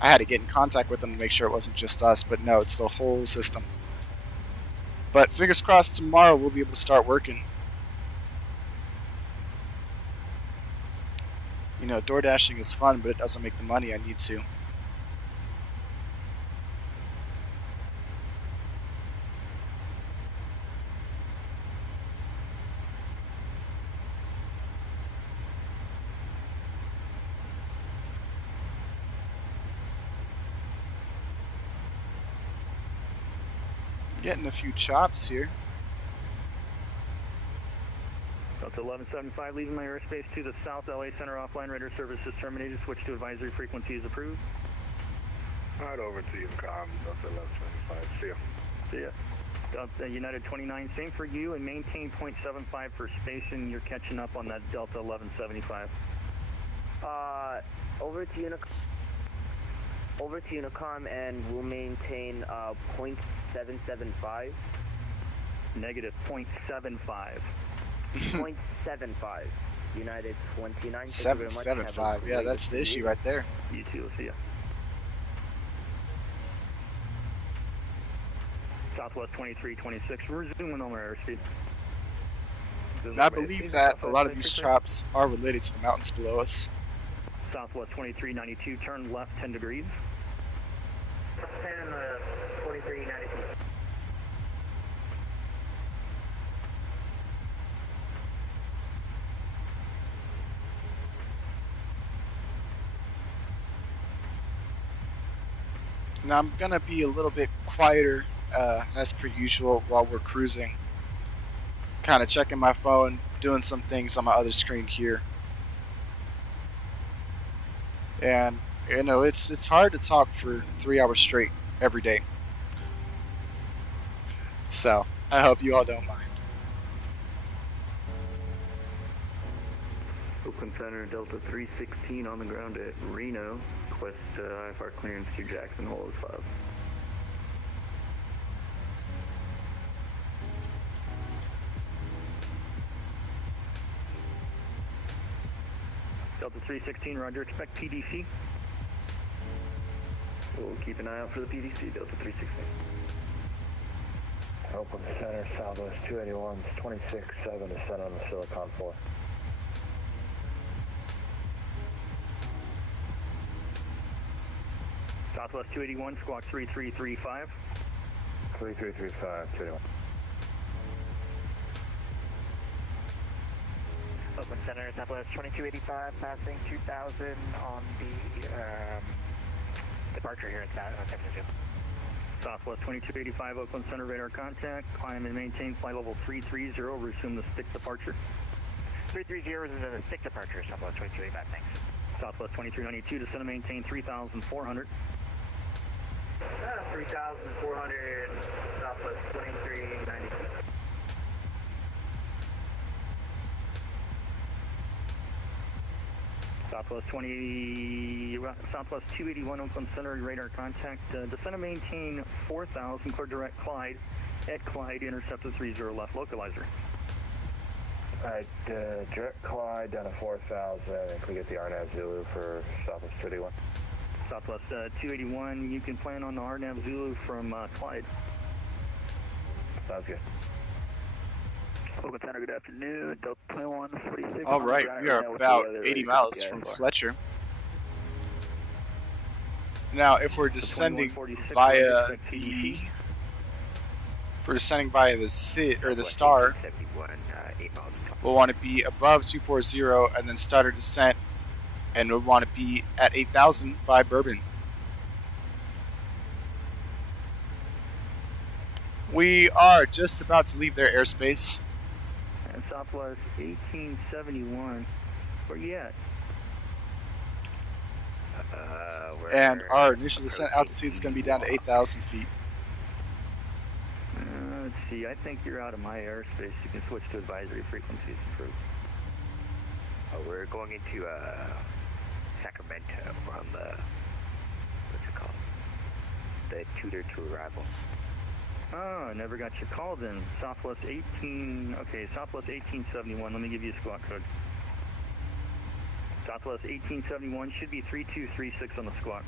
I had to get in contact with them to make sure it wasn't just us, but no, it's the whole system. But fingers crossed, tomorrow we'll be able to start working. You know, door dashing is fun, but it doesn't make the money I need to. Getting a few chops here. Delta 1175, leaving my airspace to the south. LA Center offline, radar services terminated. Switch to advisory frequency is approved. Alright, over to you, Delta 1175. See ya. See ya. Delta United 29, same for you, and maintain 0.75 for spacing. You're catching up on that Delta 1175. Over to Unicom, and we'll maintain 0.775. Negative 0.75. 0.75. United 29. 775. Yeah, that's the issue right there. You too. See ya. Southwest 2326. We're resuming on our airspeed. And I believe that a lot of these chops are related to the mountains below us. Southwest 2392, turn left 10 degrees. 2392. Now I'm gonna be a little bit quieter as per usual while we're cruising. Kind of checking my phone, doing some things on my other screen here. And you know, it's hard to talk for 3 hours straight every day. So I hope you all don't mind. Oakland Center, Delta 316 on the ground at Reno. Request IFR clearance to Jackson Hole as 5. Delta 316, roger, expect PDC. We'll keep an eye out for the PDC, Delta 316. Oakland Center, Southwest 281, 26-7 to set on the Silicon 4. Southwest 281, squawk 3335. 3335, 281. Oakland Center, Southwest 2285, passing 2000 on the departure here in San Francisco. Southwest 2285, Oakland Center, radar contact. Climb and maintain flight level 330. Resume the stick departure. 330 is a stick departure, Southwest 2285, thanks. Southwest 2392, descend and maintain 3,400. 3,400, Southwest 2392. Southwest 281, Oakland Center, radar contact. Descend and maintain 4,000, clear direct Clyde. At Clyde, intercept the 30 left localizer. Alright, direct Clyde down to 4,000, and can we get the RNAV Zulu for Southwest 281? Southwest 281, you can plan on the RNAV Zulu from Clyde. Sounds good. Oakland Center, good afternoon. Delta 2146. All right, we are about 80 miles from Fletcher. Now, if we're descending via the, star, we'll want to be above 240 and then start our descent, and we'll want to be at 8,000 by Bourbon. We are just about to leave their airspace. And Southwest 1871, where you at? And our initial descent altitude is going to be down to 8,000 feet. Let's see, I think you're out of my airspace. You can switch to advisory frequencies improved. We're going into Sacramento. We're on the, what's it called? The tutor to arrival. Oh, I never got your call then. Southwest 1871. Let me give you a squawk code. Southwest 1871 should be 3236 on the squawk.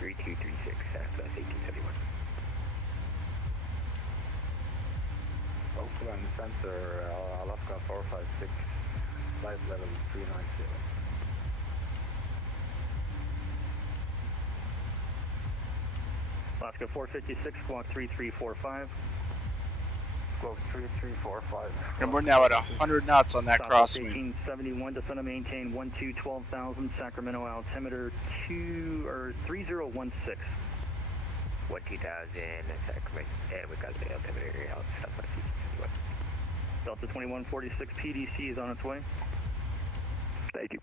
3236, Southwest 1871. Oakland Center, Alaska 456, flight level 390. Alaska 456, squawk 3345. Squawk 3345. And we're now at 100 knots on that crosswind. 1871, descend and maintain 12,000, Sacramento altimeter 3016. 12,000, Sacramento, and we got the altimeter out, Southwest 1871. Delta 2146 PDC is on its way. Thank you.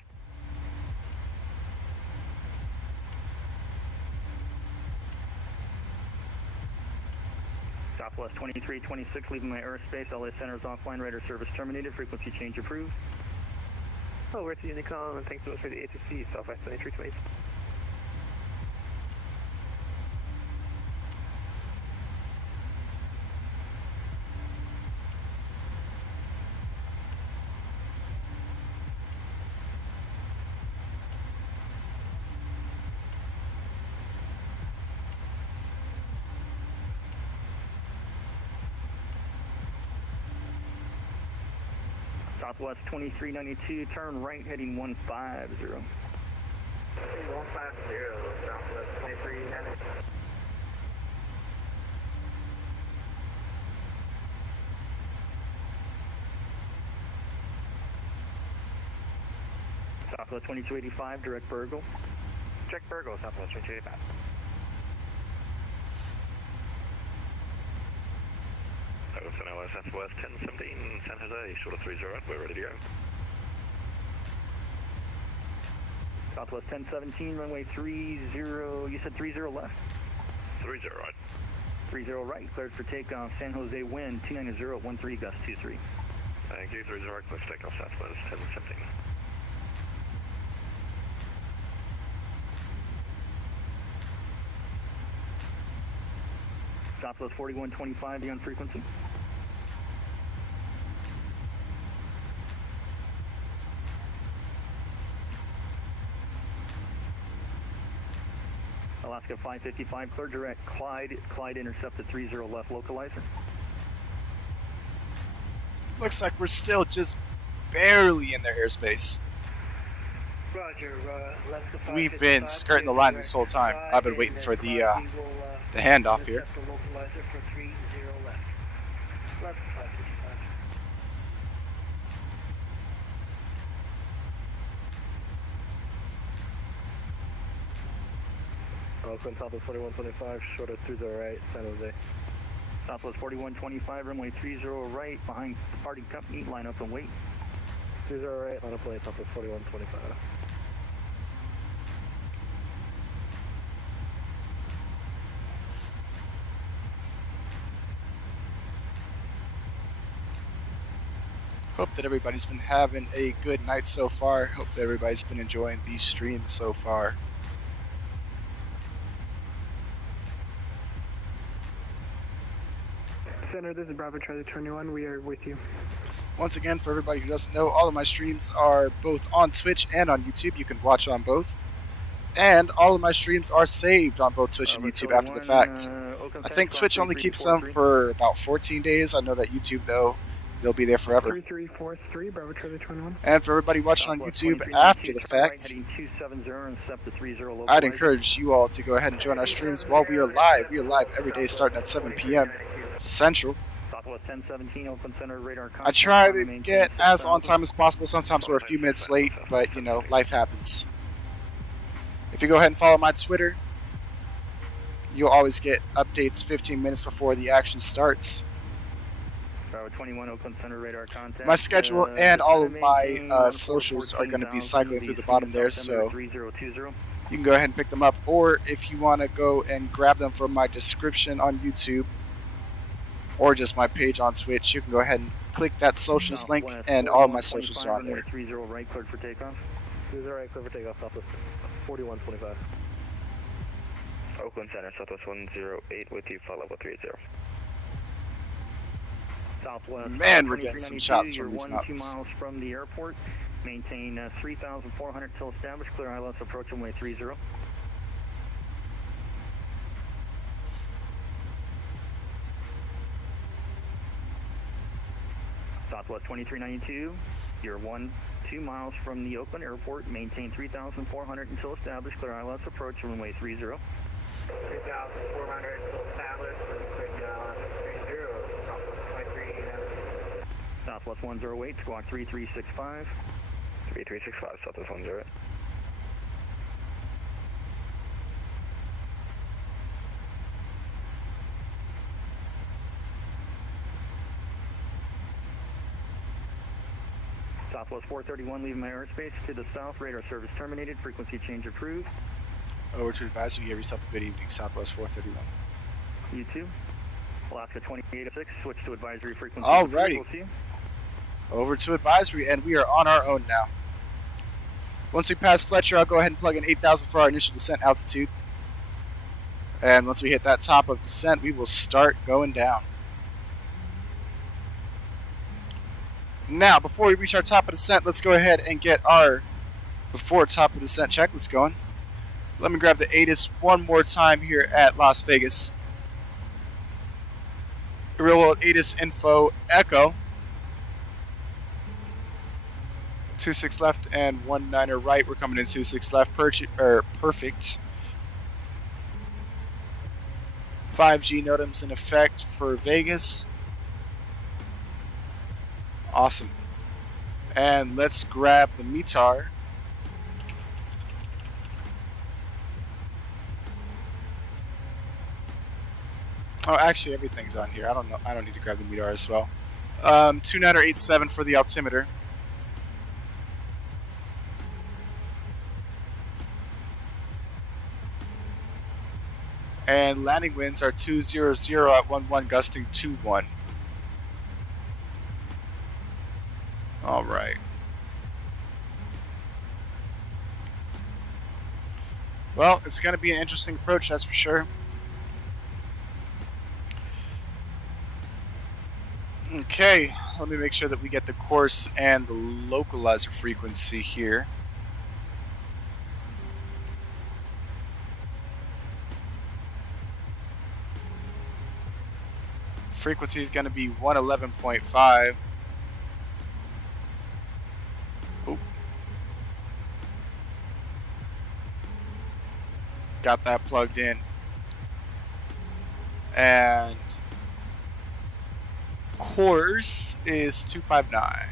Southwest 2326, leaving my airspace. LA Center is offline. Radar service terminated. Frequency change approved. Oh, we're to Unicom, and thanks so much for the ATC, Southwest 2320. Southwest 2392, turn right, heading 150. 150, Southwest 2390. Southwest 2285, direct Burgle. Direct Burgle, Southwest 2285. San LA Southwest 1017, San Jose, short of 30, we're ready to go. Southwest 1017, runway 30, you said 30 left? 30 right. 30 right, cleared for takeoff, San Jose wind, 290, 13 gust 23. Thank you, 30 right, clear for takeoff, Southwest 1017. Southwest 4125, be on frequency. Alaska 555, clear direct Clyde. Clyde intercepted 30 left localizer. Looks like we're still just barely in their airspace. Roger, Alaska 555. We've been skirting the line this whole time. I've been waiting for the handoff here. The localizer for 30 left. Alaska 555. Oakland Southwest 4125, shorter 30 right, San Jose. Southwest 4125, runway 30 right, behind departing company, line up and wait. 30 right, line up lane, Southwest 4125. Hope that everybody's been having a good night so far. Hope that everybody's been enjoying these streams so far. Center, this is Bravo Charlie 21. We are with you. Once again, for everybody who doesn't know, all of my streams are both on Twitch and on YouTube. You can watch on both. And all of my streams are saved on both Twitch and YouTube after the fact. I think Twitch only keeps them for about 14 days. I know that YouTube, though, they'll be there forever. 3343, Bravo Charlie 21. And for everybody watching on YouTube after the fact, I'd encourage you all to go ahead and join our streams while we are live. We are live every day starting at 7 p.m. Central. I try to get as on time as possible. Sometimes we're a few minutes late, but, you know, life happens. If you go ahead and follow my Twitter, you'll always get updates 15 minutes before the action starts. 21 Oakland Center radar contact. My schedule and all of my socials are going to be cycling through the bottom there, so you can go ahead and pick them up. Or if you want to go and grab them from my description on YouTube or just my page on Twitch, you can go ahead and click that socials link, and all of my socials are on there. 30 right, cleared for takeoff. 30 right, cleared for takeoff, Southwest 4125. Oakland Center, Southwest 108 with you, follow up 30. Southwest. Man, we're getting some shots from these mountains. 2 miles from the airport. Maintain 3,400 till established. Clear ILS approach runway 30. Southwest 2392. You're 2 miles from the Oakland airport. Maintain 3,400 until established. Clear ILS approach runway 30. 3,400 until established. Southwest 108, squawk 3365. 3365, Southwest 108. Southwest 431, leaving my airspace to the south. Radar service terminated. Frequency change approved. Over to advisory. Give yourself a good evening. Southwest 431. You too. Alaska 2806, switch to advisory frequency. Alrighty. We'll see you. Over to advisory, and we are on our own now. Once we pass Fletcher, I'll go ahead and plug in 8,000 for our initial descent altitude. And once we hit that top of descent, we will start going down. Now, before we reach our top of descent, let's go ahead and get our before top of descent checklist going. Let me grab the ATIS one more time here at Las Vegas. Real World ATIS Info Echo. 26 left and 19er right. We're coming in 26 left. Perfect. 5G NOTAMs in effect for Vegas. Awesome. And let's grab the METAR. Oh, actually, everything's on here. I don't know. I don't need to grab the METAR as well. 2987 for the altimeter. And landing winds are 200 at 11, gusting 21. All right. Well, it's going to be an interesting approach, that's for sure. Okay, let me make sure that we get the course and the localizer frequency here. Frequency is going to be 111.5. Oop. Got that plugged in. And course is 259.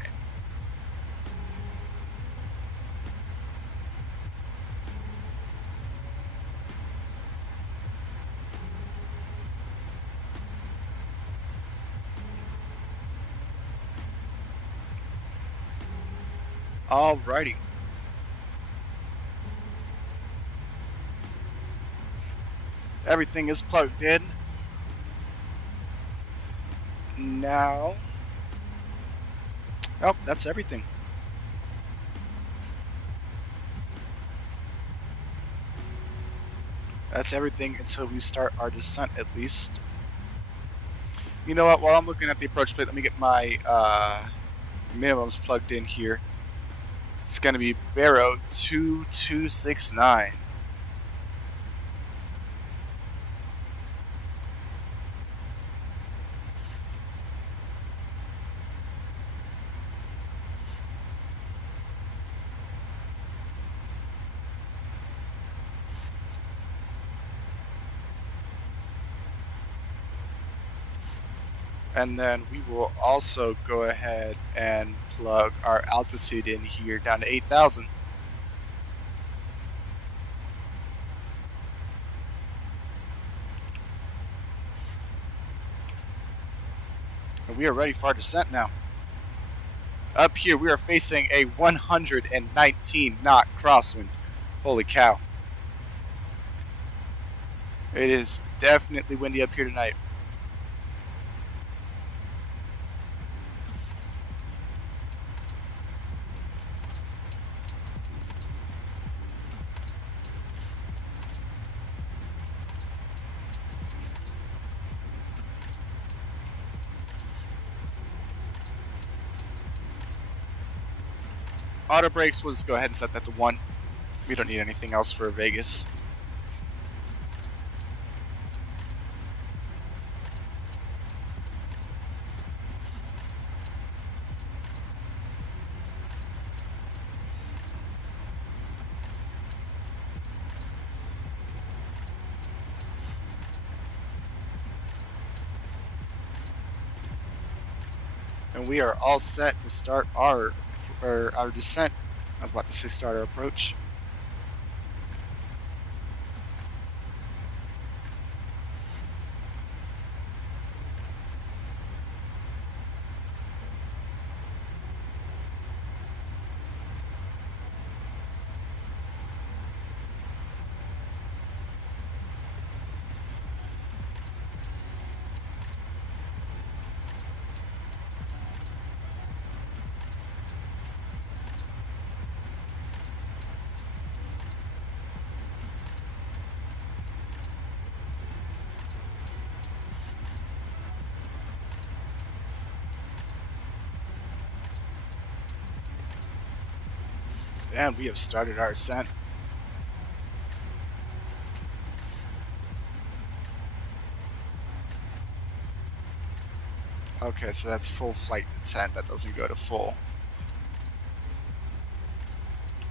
Alrighty. Everything is plugged in. Now, oh, that's everything. That's everything until we start our descent, at least. You know what? While I'm looking at the approach plate, let me get my minimums plugged in here. It's going to be Barrow 2269. And then we will also go ahead and plug our altitude in here down to 8,000. And we are ready for our descent now. Up here we are facing a 119 knot crosswind. Holy cow. It is definitely windy up here tonight. Auto brakes, we'll just go ahead and set that to 1. We don't need anything else for Vegas. And we are all set to start our descent. I was about to say start our approach. And we have started our ascent. Okay, so that's full flight descent. That doesn't go to full.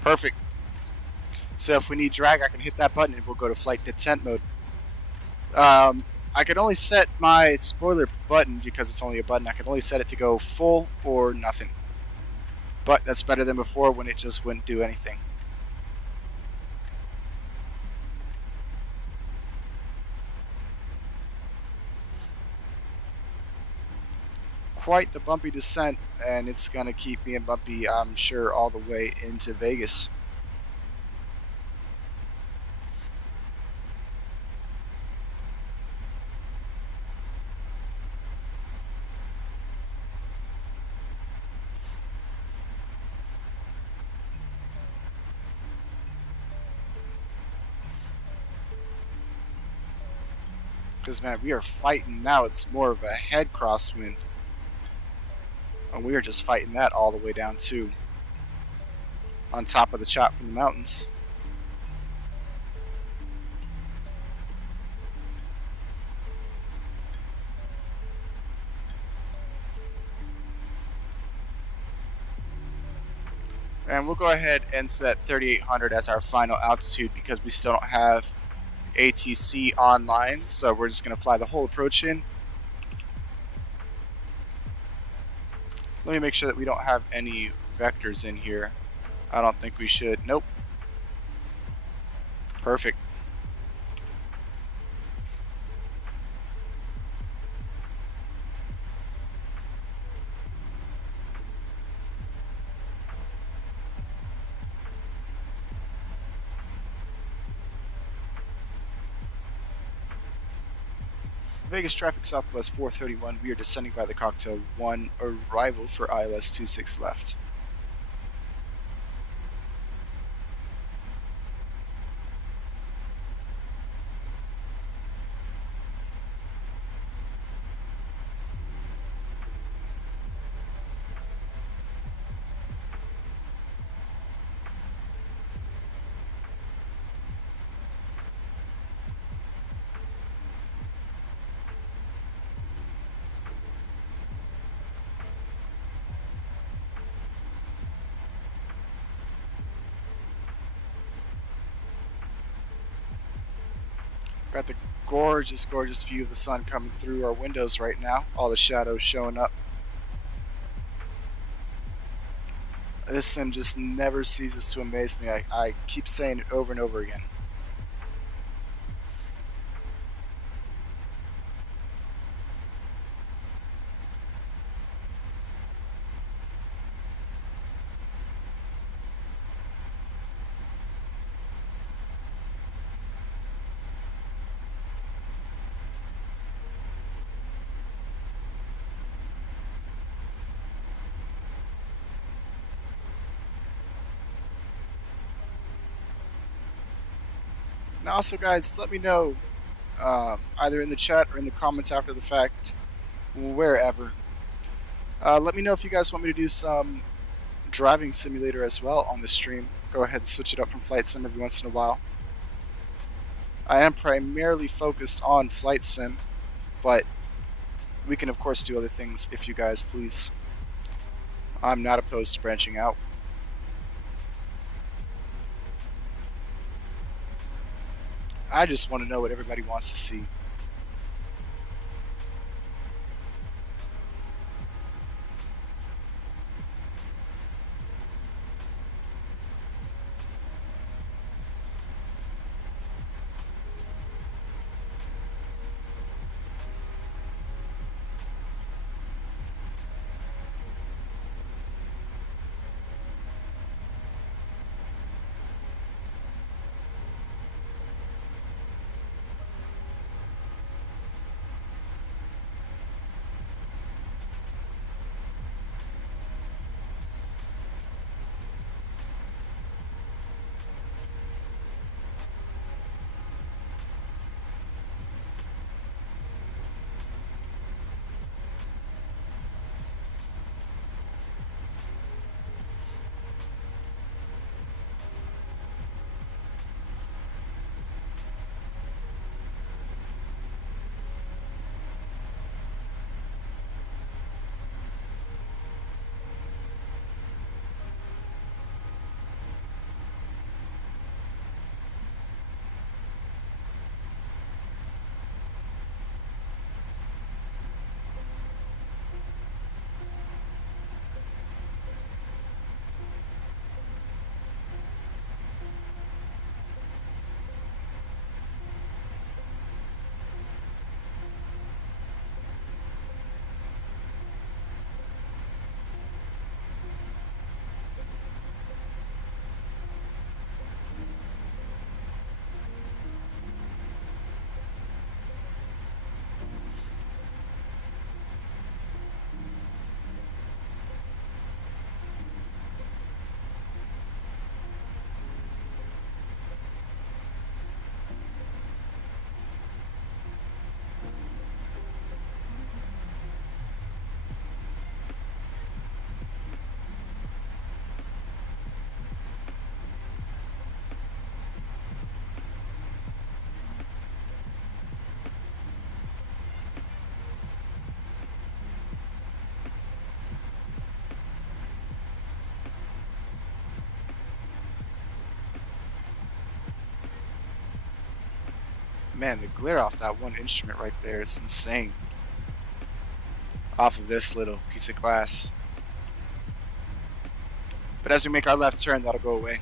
Perfect. So if we need drag, I can hit that button and we'll go to flight descent mode. I can only set my spoiler button because it's only a button. I can only set it to go full or nothing. But that's better than before when it just wouldn't do anything. Quite the bumpy descent, and it's going to keep being bumpy, I'm sure, all the way into Vegas. Because, man, we are fighting now. It's more of a head crosswind. And we are just fighting that all the way down to on top of the chop from the mountains. And we'll go ahead and set 3,800 as our final altitude because we still don't have ATC online. So we're just going to fly the whole approach in. Let me make sure that we don't have any vectors in here. I don't think we should. Nope. Perfect. Vegas traffic Southwest 431. We are descending by the cocktail 1 arrival for ILS 26 left. Got the gorgeous, gorgeous view of the sun coming through our windows right now. All the shadows showing up. This sim just never ceases to amaze me. I keep saying it over and over again. And also, guys, let me know either in the chat or in the comments after the fact, wherever. Let me know if you guys want me to do some driving simulator as well on the stream. Go ahead and switch it up from flight sim every once in a while. I am primarily focused on flight sim, but we can of course do other things if you guys please. I'm not opposed to branching out. I just want to know what everybody wants to see. Man, the glare off that one instrument right there is insane. Off of this little piece of glass. But as we make our left turn, that'll go away.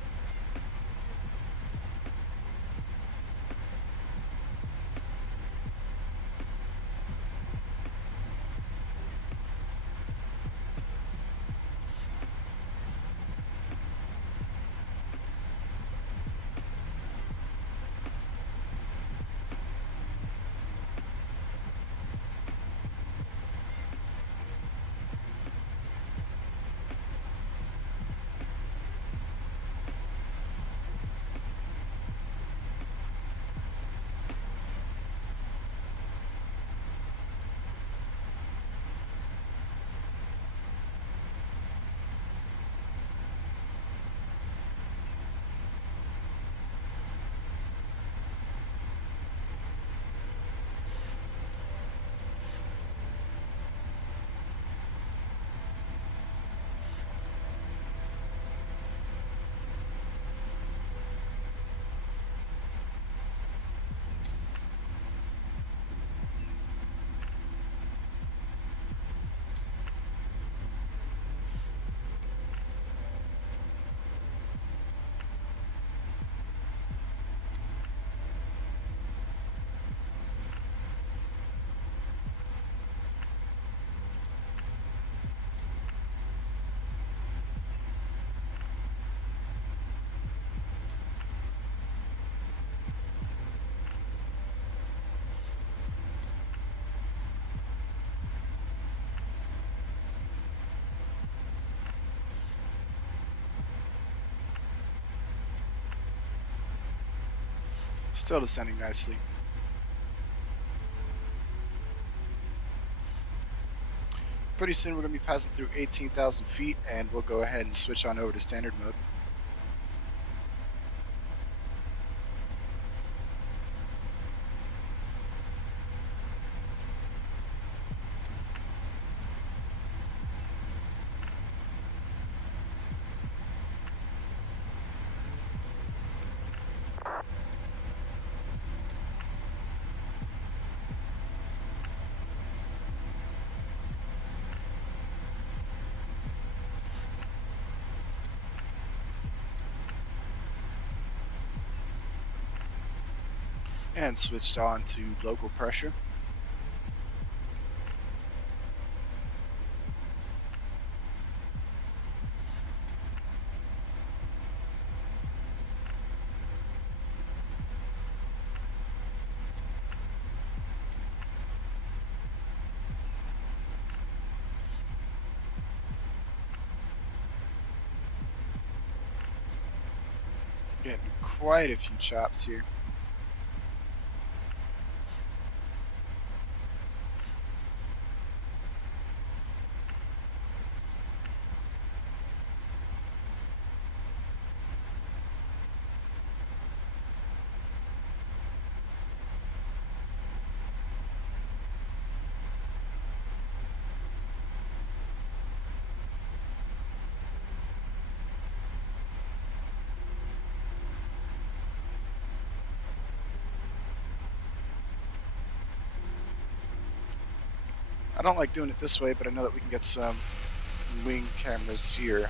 Still descending nicely. Pretty soon we're going to be passing through 18,000 feet, and we'll go ahead and switch on over to standard mode. And switched on to local pressure. Getting quite a few chops here. I don't like doing it this way, but I know that we can get some wing cameras here.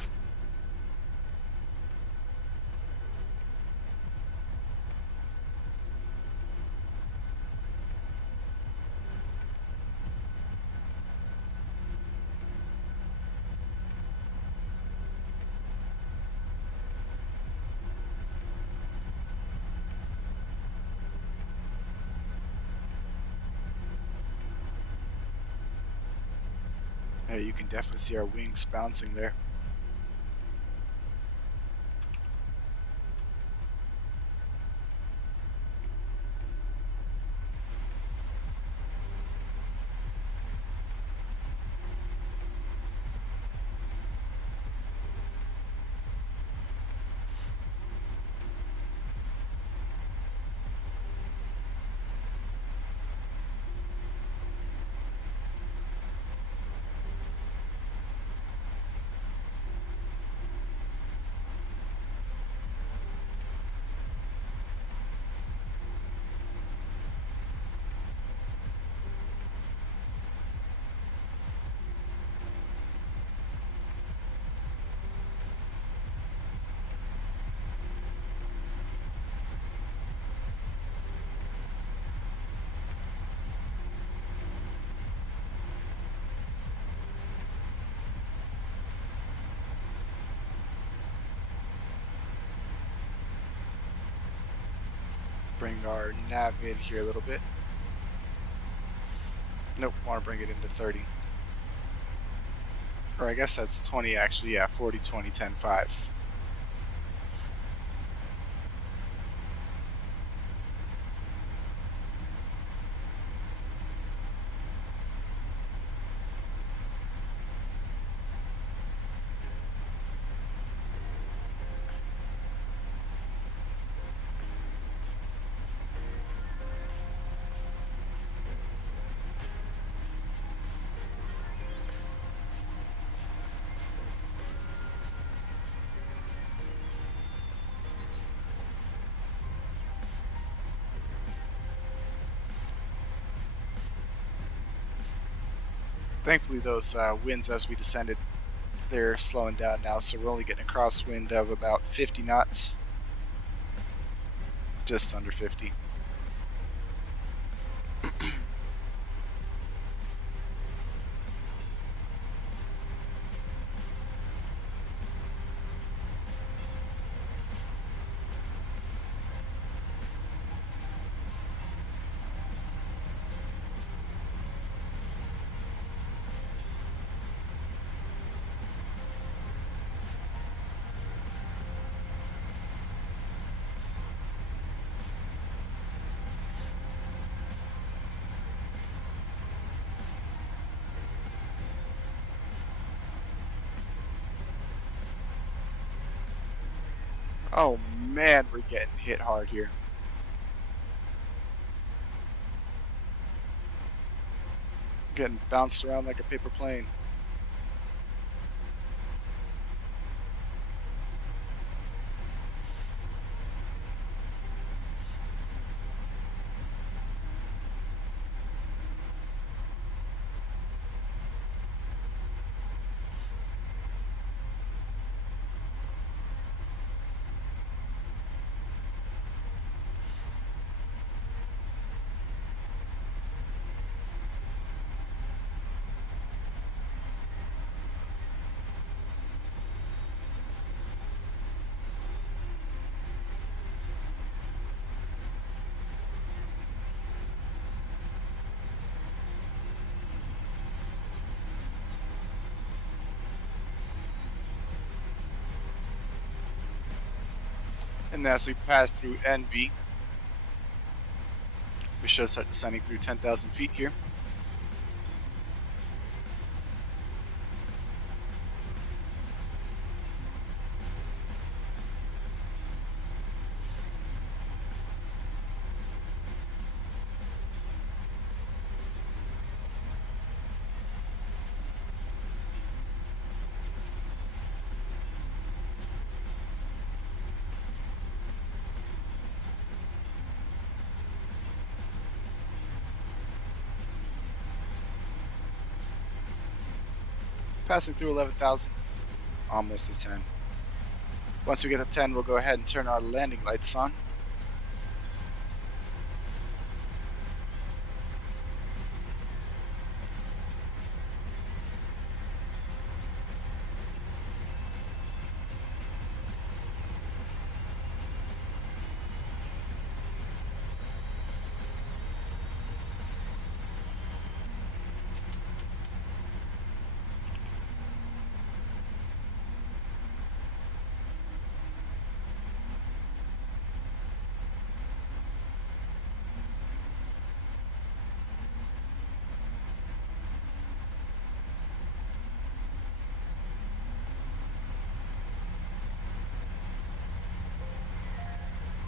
You can definitely see our wings bouncing there. bring our nav in here a little bit. Nope, want to bring it into 30. Or I guess that's 20 actually, yeah, 40, 20, 10, 5. Thankfully, those winds as we descended, they're slowing down now, so we're only getting a crosswind of about 50 knots. Just under 50. Oh man, we're getting hit hard here. Getting bounced around like a paper plane. And as we pass through NV, we should start descending through 10,000 feet here. Passing through 11,000, almost to 10. Once we get to 10, we'll go ahead and turn our landing lights on.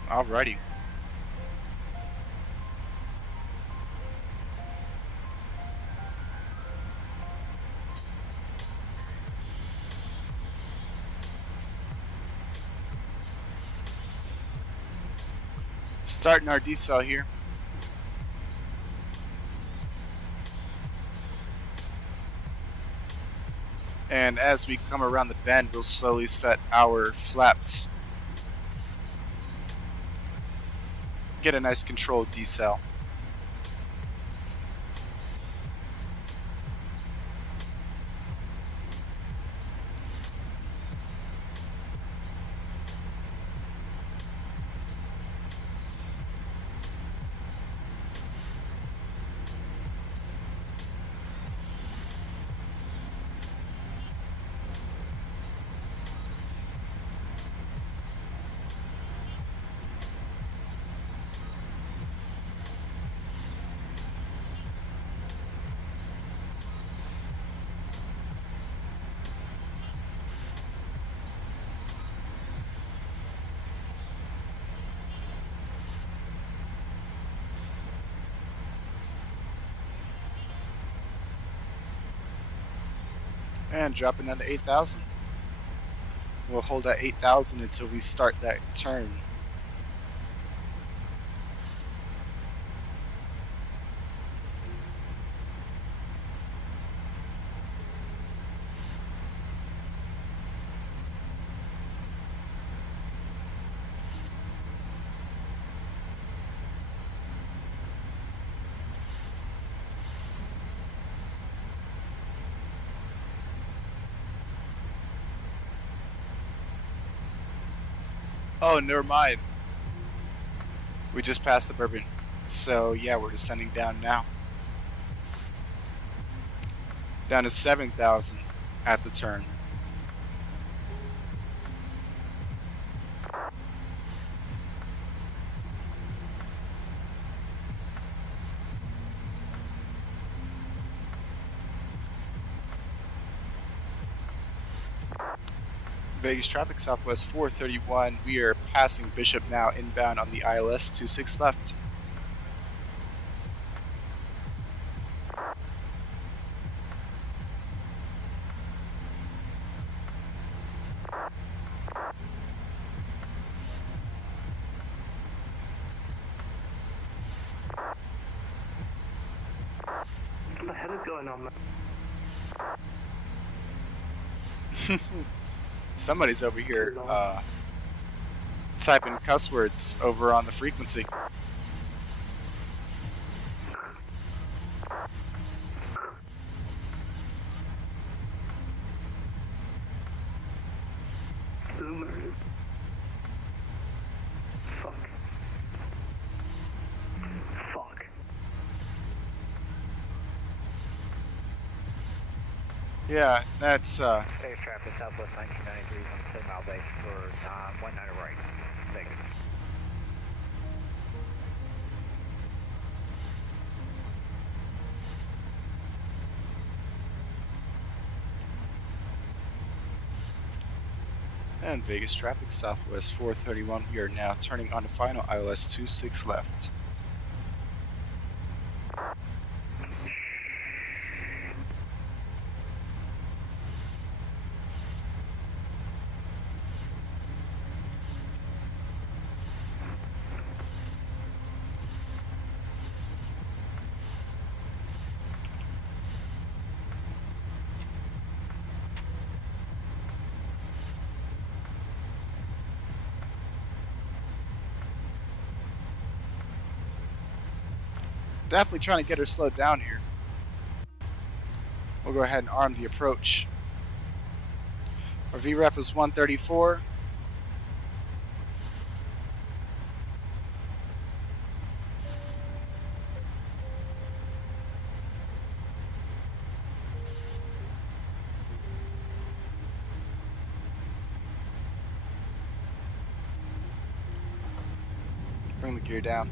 Alrighty. Starting our decel here. And as we come around the bend, we'll slowly set our flaps. Get a nice controlled decel. And dropping down to 8,000. We'll hold at 8,000 until we start that turn. Oh, never mind. We just passed the Bourbon. So, yeah, we're descending down now. Down to 7,000 at the turn. Vegas traffic, Southwest 431. We are passing Bishop now, inbound on the ILS 26 left. What the hell is going on, man? Somebody's over here typing cuss words over on the frequency. Boomers. Fuck. Fuck. Yeah, that's Vegas traffic, Southwest 1993 on 10 mile base for 19 right. Vegas. and Vegas traffic, Southwest 431. We are now turning on the final ILS 26 left. Definitely trying to get her slowed down here. We'll go ahead and arm the approach. Our VREF is 134. Bring the gear down.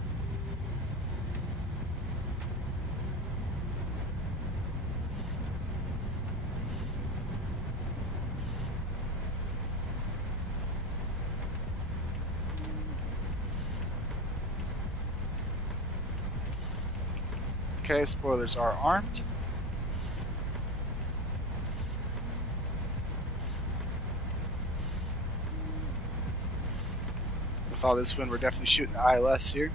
Okay, spoilers are armed. With all this wind, we're definitely shooting the ILS here.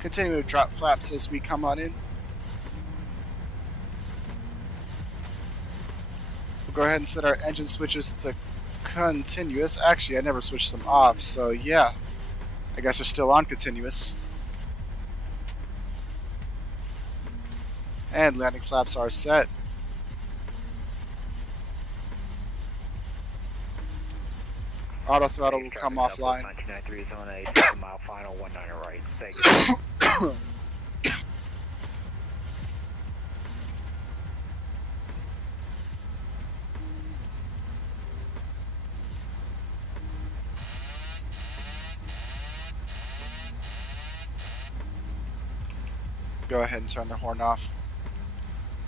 Continue to drop flaps as we come on in. We'll go ahead and set our engine switches to continuous. Actually, I never switched them off, so yeah. I guess they're still on continuous. And landing flaps are set. Auto throttle will come offline. 1993 is on a 7 mile final, 19 right. Thank you. Go ahead and turn the horn off.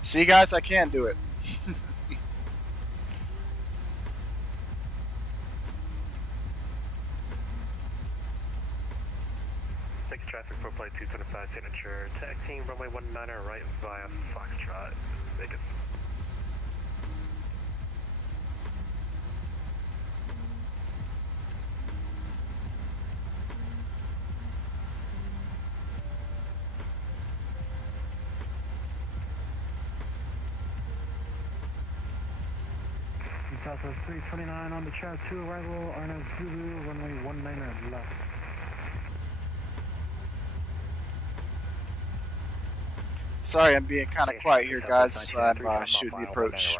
See, guys, I can do it. 225 signature. Taxiing runway 19 right via Foxtrot, Vegas. Southwest 329 on the Chat 2 arrival, Arno Zulu, runway 19 left. Sorry, I'm being kind of quiet here, guys. I'm shooting the approach.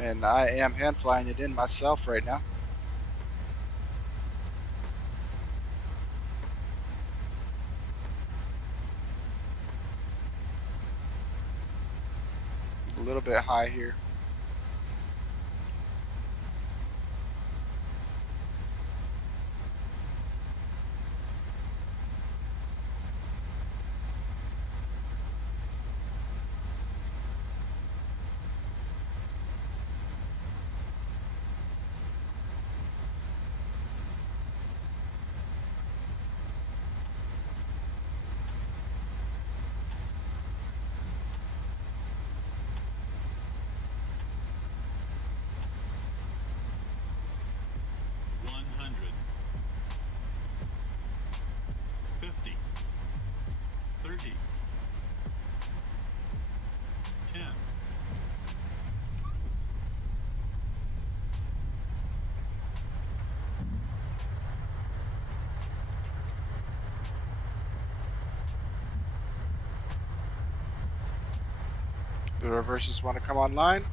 And I am hand flying it in myself right now. A little bit high here. The reverses want to come online.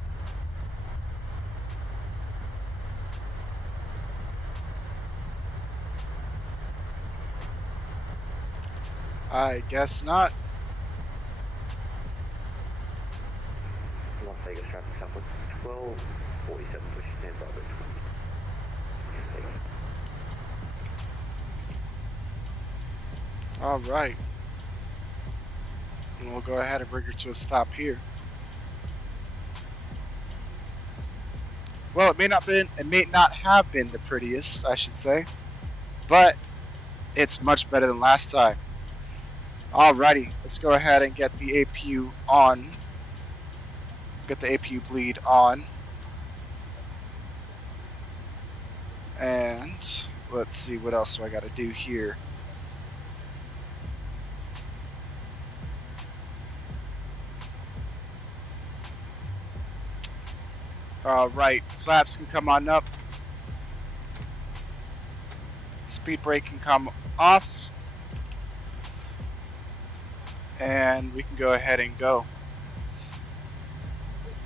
I guess not. Las Vegas traffic Southwest 1247, push stand Bravo 20. All right. And we'll go ahead and bring her to a stop here. Well, it may not have been the prettiest, I should say, but it's much better than last time. Alrighty, let's go ahead and get the APU on. Get the APU bleed on. And let's see what else do I got to do here. Alright, flaps can come on up. Speed brake can come off. And we can go ahead and go.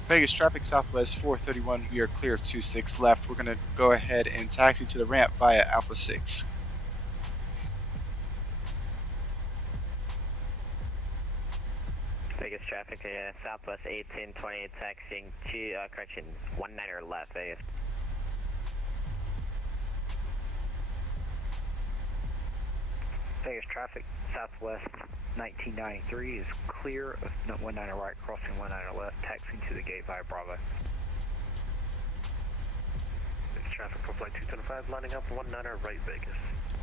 Vegas traffic Southwest 431, we are clear of 26 left. We're going to go ahead and taxi to the ramp via Alpha 6. Vegas traffic, Southwest 1828 taxiing to, correction, 19 left, Vegas. Vegas traffic Southwest 1993 is clear of 19 right, crossing 19 left, taxiing to the gate via Bravo. Vegas traffic for flight 225, lining up 19 right, Vegas.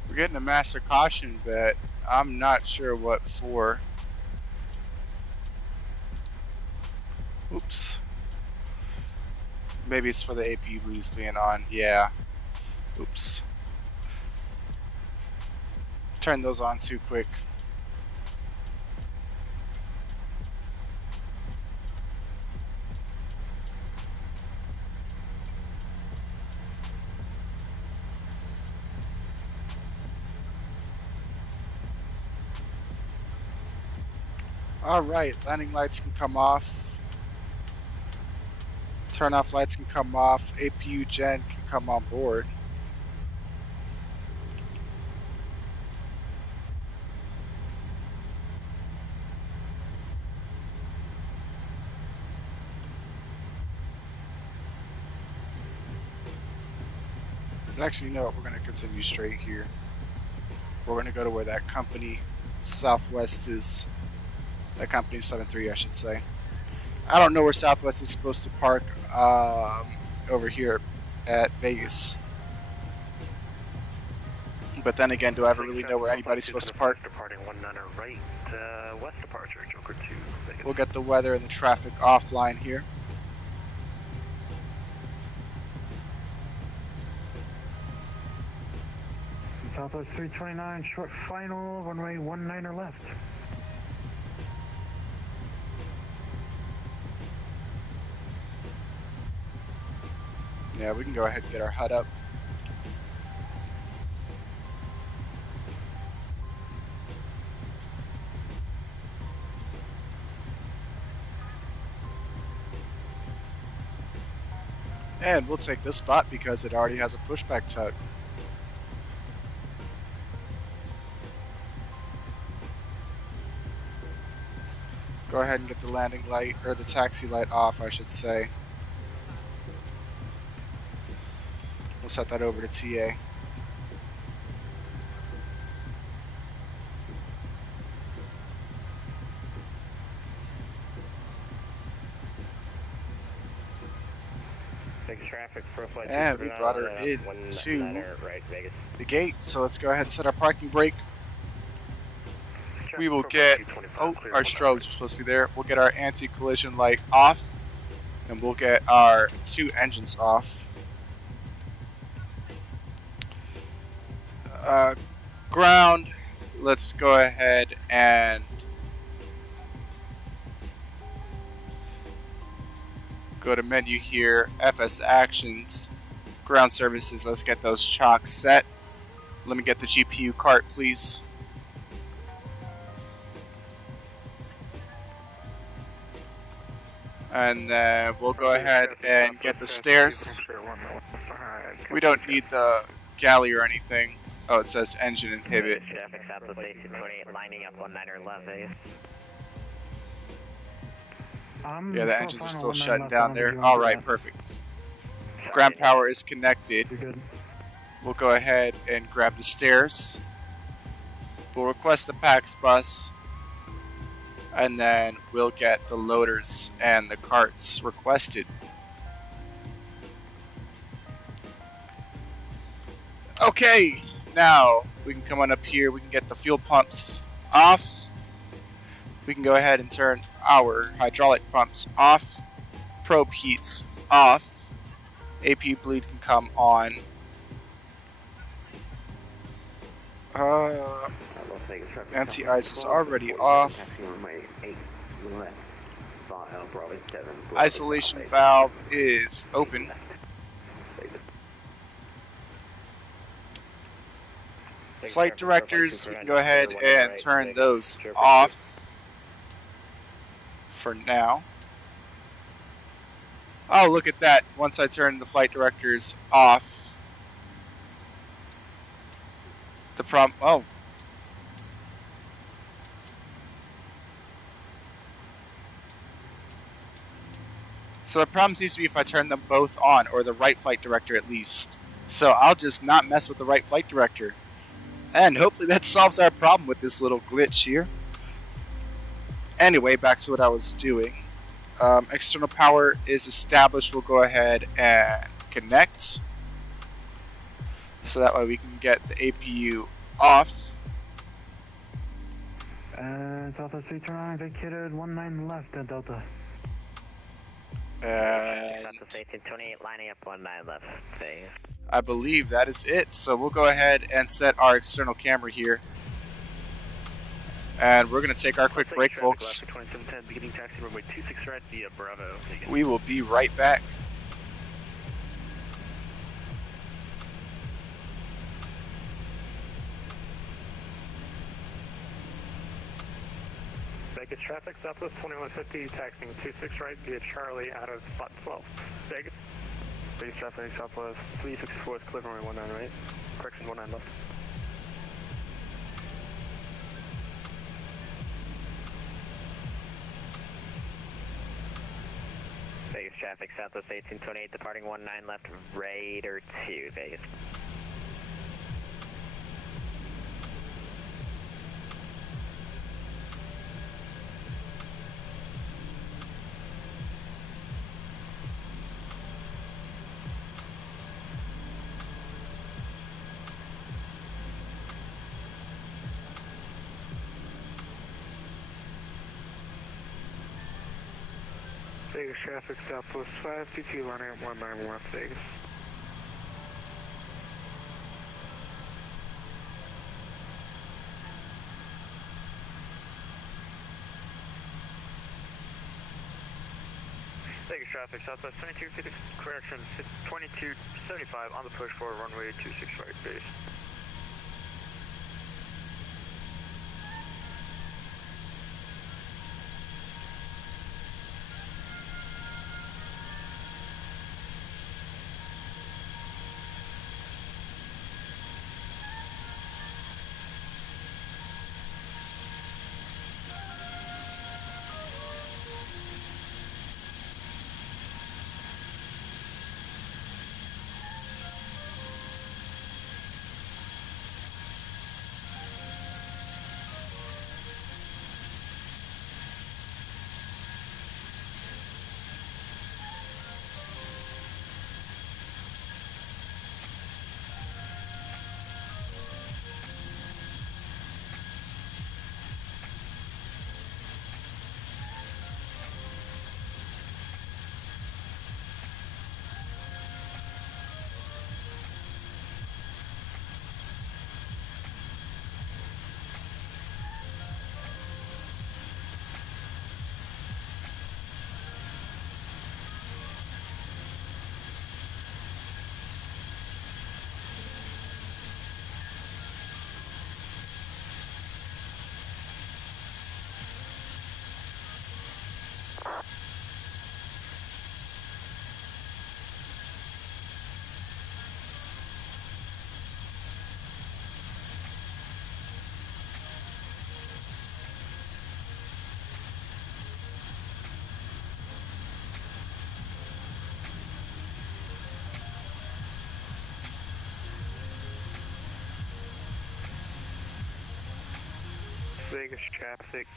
We're getting a master caution, but I'm not sure what for. Oops. Maybe it's for the APU bleeds being on. Yeah. Oops. Turn those on too quick. Alright, landing lights can come off. Turn off lights can come off. APU gen can come on board. But actually, you know what? We're going to continue straight here. We're going to go to where that company Southwest is. That company 73, I should say. I don't know where Southwest is supposed to park over here. at Vegas. But then again, do I ever really know where anybody's supposed to park? Departing 19 right, west departure, Joker 2. Vegas. We'll get the weather and the traffic offline here. Southwest 329, short final, runway 19er left. Yeah, we can go ahead and get our HUD up. And we'll take this spot because it already has a pushback tug. Go ahead and get the landing light, or the taxi light off, I should say. We'll set that over to TA. And we brought her into the gate, so let's go ahead and set our parking brake. We will get, oh, our strobes are supposed to be there. We'll get our anti-collision light off, and we'll get our 2 engines off. Ground, let's go ahead and go to menu here, FS Actions, Ground Services. Let's get those chocks set. Let me get the GPU cart, please. And then we'll go ahead and get the stairs. We don't need the galley or anything. Oh, it says engine inhibit. Traffic southwest 1828, lining up 19er left, Vegas. Yeah, the engines are still shutting down there. Alright, perfect. Ground power is connected. We'll go ahead and grab the stairs. We'll request the PAX bus. And then we'll get the loaders and the carts requested. Okay, now we can come on up here. We can get the fuel pumps off. We can go ahead and turn our hydraulic pumps off. Probe heats off. APU bleed can come on. Anti-ice is already off. Isolation valve is open. Flight directors, we can go ahead and turn those off for now. Oh, look at that. Once I turn the flight directors off, the prompt, oh. So the problem seems to be if I turn them both on, or the right flight director at least. So I'll just not mess with the right flight director. And hopefully that solves our problem with this little glitch here. Anyway, back to what I was doing. External power is established. We'll go ahead and connect. So that way we can get the APU off. Southwest 329 vacated 19 left at Delta. And Southwest 1828, lining up 19 left. Vegas. I believe that is it. So we'll go ahead and set our external camera here. And we're going to take our quick break, folks. We will be right back. Vegas traffic, Southwest 2150, taxiing 26 right via Charlie out of spot 12. Vegas. Vegas traffic, Southwest 364 is clear runway 19 right. Correction 19 left. Vegas traffic, Southwest 1828, departing 19 left, Raider 2, Vegas. Vegas traffic, Southwest 522, running at 19 left Vegas. Vegas traffic, Southwest 2250, correction, 2275 on the push for runway 26 right base. Vegas traffic,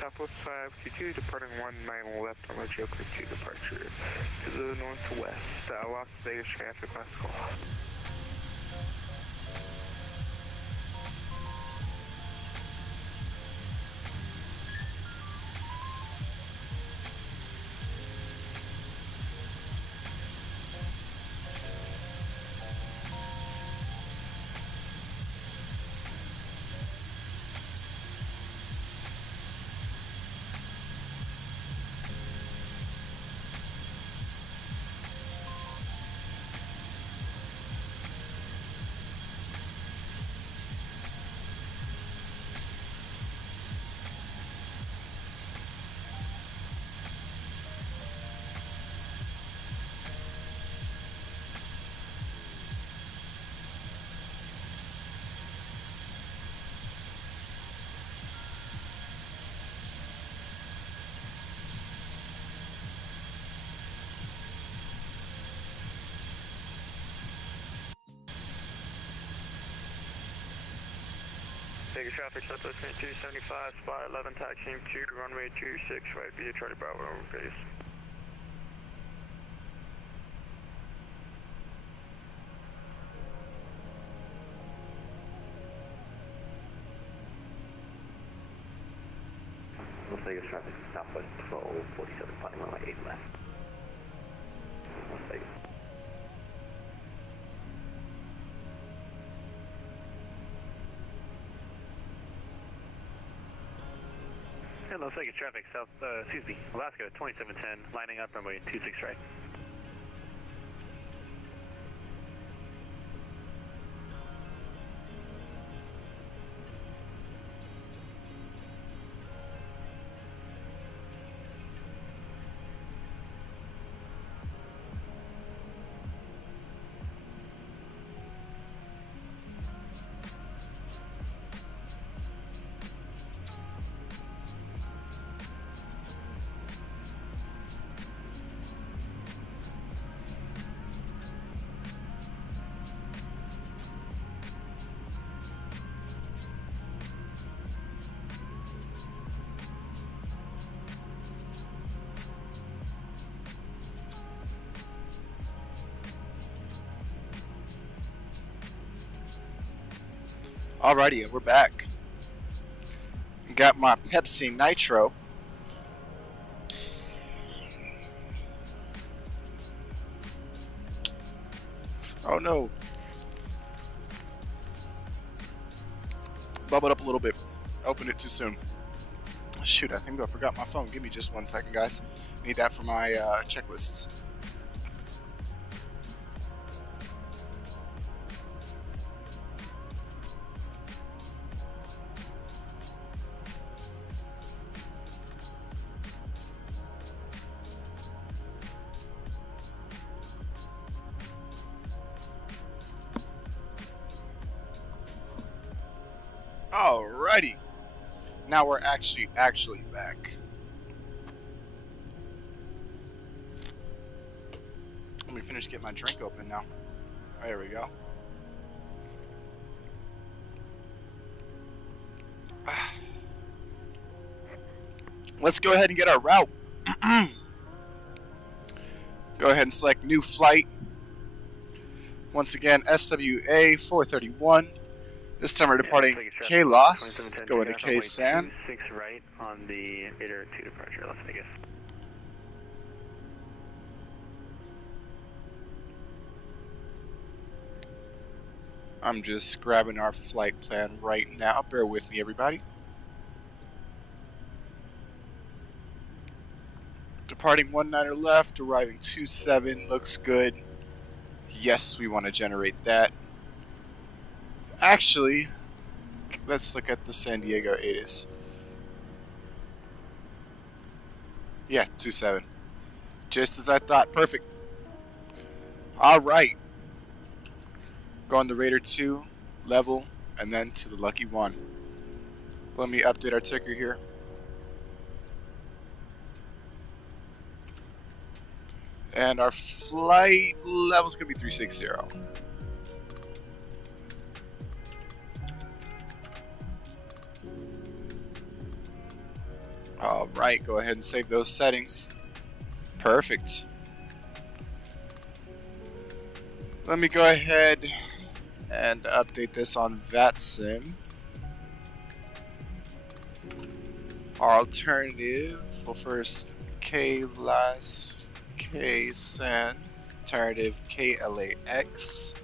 Southwest 522, departing 19 left on the Joker 2 departure to the northwest. Las Vegas traffic, last call. Vegas traffic, Southwest 2275, spot 11, taxiing to runway 26 right via Charlie Bravo over base. Las Vegas traffic, Southwest 1247, flying runway 8 left. Las Vegas. And Las Vegas traffic, Alaska 2710, lining up runway 26 right. Alrighty, and we're back. Got my Pepsi Nitro. Oh no. Bubbled up a little bit. Opened it too soon. Shoot, I seem to have forgot my phone. Give me just 1 second, guys. Need that for my checklists. Alrighty. Now we're actually back. Let me finish getting my drink open now. There we go. Let's go ahead and get our route. Go ahead and select new flight. Once again, SWA 431. This time we're departing KLAS, going to KSAN. 6 right on the 802 departure, Las Vegas. I'm just grabbing our flight plan right now. Bear with me, everybody. Departing 19er left, arriving 27, looks good. Yes, we want to generate that. Actually, let's look at the San Diego ATIS. Yeah, 27. Just as I thought. Perfect. Alright. Going to Raider 2, level, and then to the Lucky 1. Let me update our ticker here. And our flight level is going to be 360. Alright, go ahead and save those settings. Perfect. Let me go ahead and update this on Vatsim. Our alternative, well first KLAS, KSAN, alternative KLAS.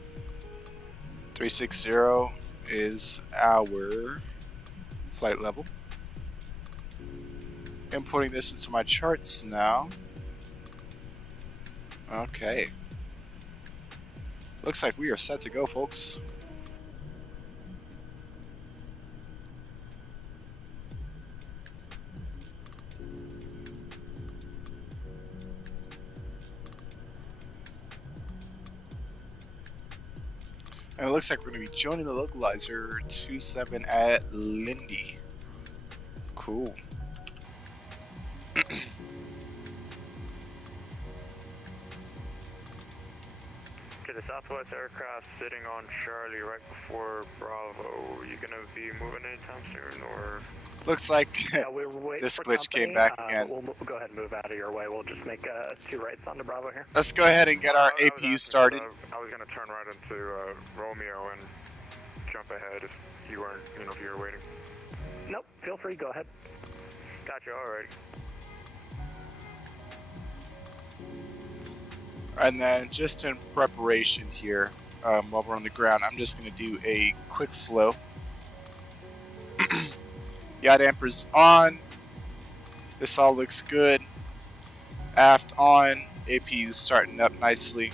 360 is our flight level. Importing this into my charts now. Okay. Looks like we are set to go, folks. And it looks like we're going to be joining the localizer 27 at Lindy. Cool. Okay, the Southwest aircraft sitting on Charlie right before Bravo. Are you going to be moving anytime soon, or? Looks like this glitch came back again. We'll go ahead and move out of your way. We'll just make 2 rights onto Bravo here. Let's go ahead and get our APU started. I was going to turn right into Romeo and jump ahead if you weren't, if you were waiting. Nope, feel free, go ahead. Gotcha, alright. And then just in preparation here, while we're on the ground, I'm just going to do a quick flow. Yacht dampers on. This all looks good. Aft on. APU starting up nicely.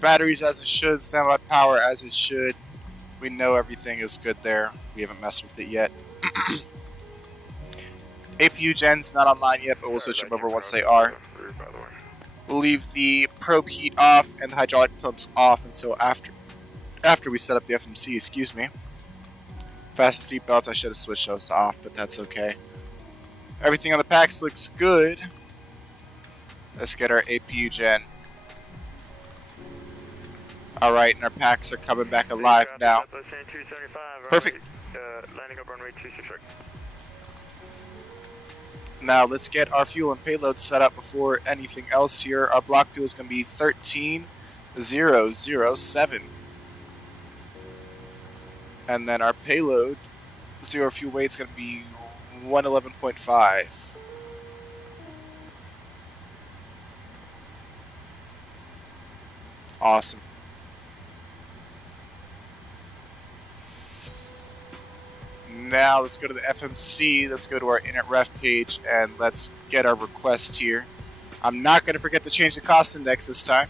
Batteries as it should. Standby power as it should. We know everything is good there. We haven't messed with it yet. APU gens not online yet, but we'll switch them over once they are. We'll leave the probe heat off and the hydraulic pumps off until after we set up the FMC, excuse me. Fasten seatbelts, I should have switched those to off, but that's okay. Everything on the packs looks good. Let's get our APU gen. Alright, and our packs are coming back alive now. Perfect. Landing up runway 26 right. Now let's get our fuel and payload set up before anything else here. Our block fuel is going to be 13007. And then our payload, zero fuel weight, is going to be 111.5. Awesome. Now let's go to the FMC, let's go to our init ref page, and let's get our request here. I'm not going to forget to change the cost index this time.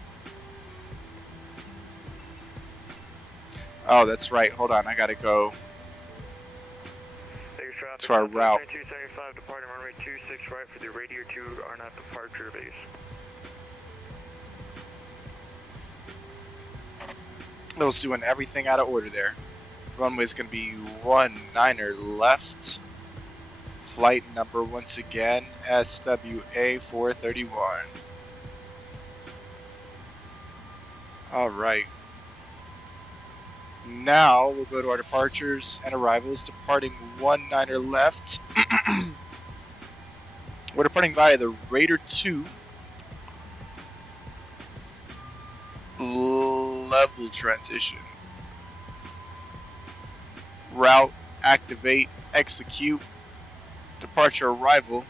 Oh, that's right. Hold on, I got to go to our route. 275 departing runway 26 right for the Radiator 2 RNAV departure base. I was doing everything out of order there. Runway's going to be 19er left. Flight number once again, SWA 431. Alright. Now we'll go to our departures and arrivals. Departing 19er left. We're departing via the Raider 2. Level transition. Route, activate, execute. Departure, arrival,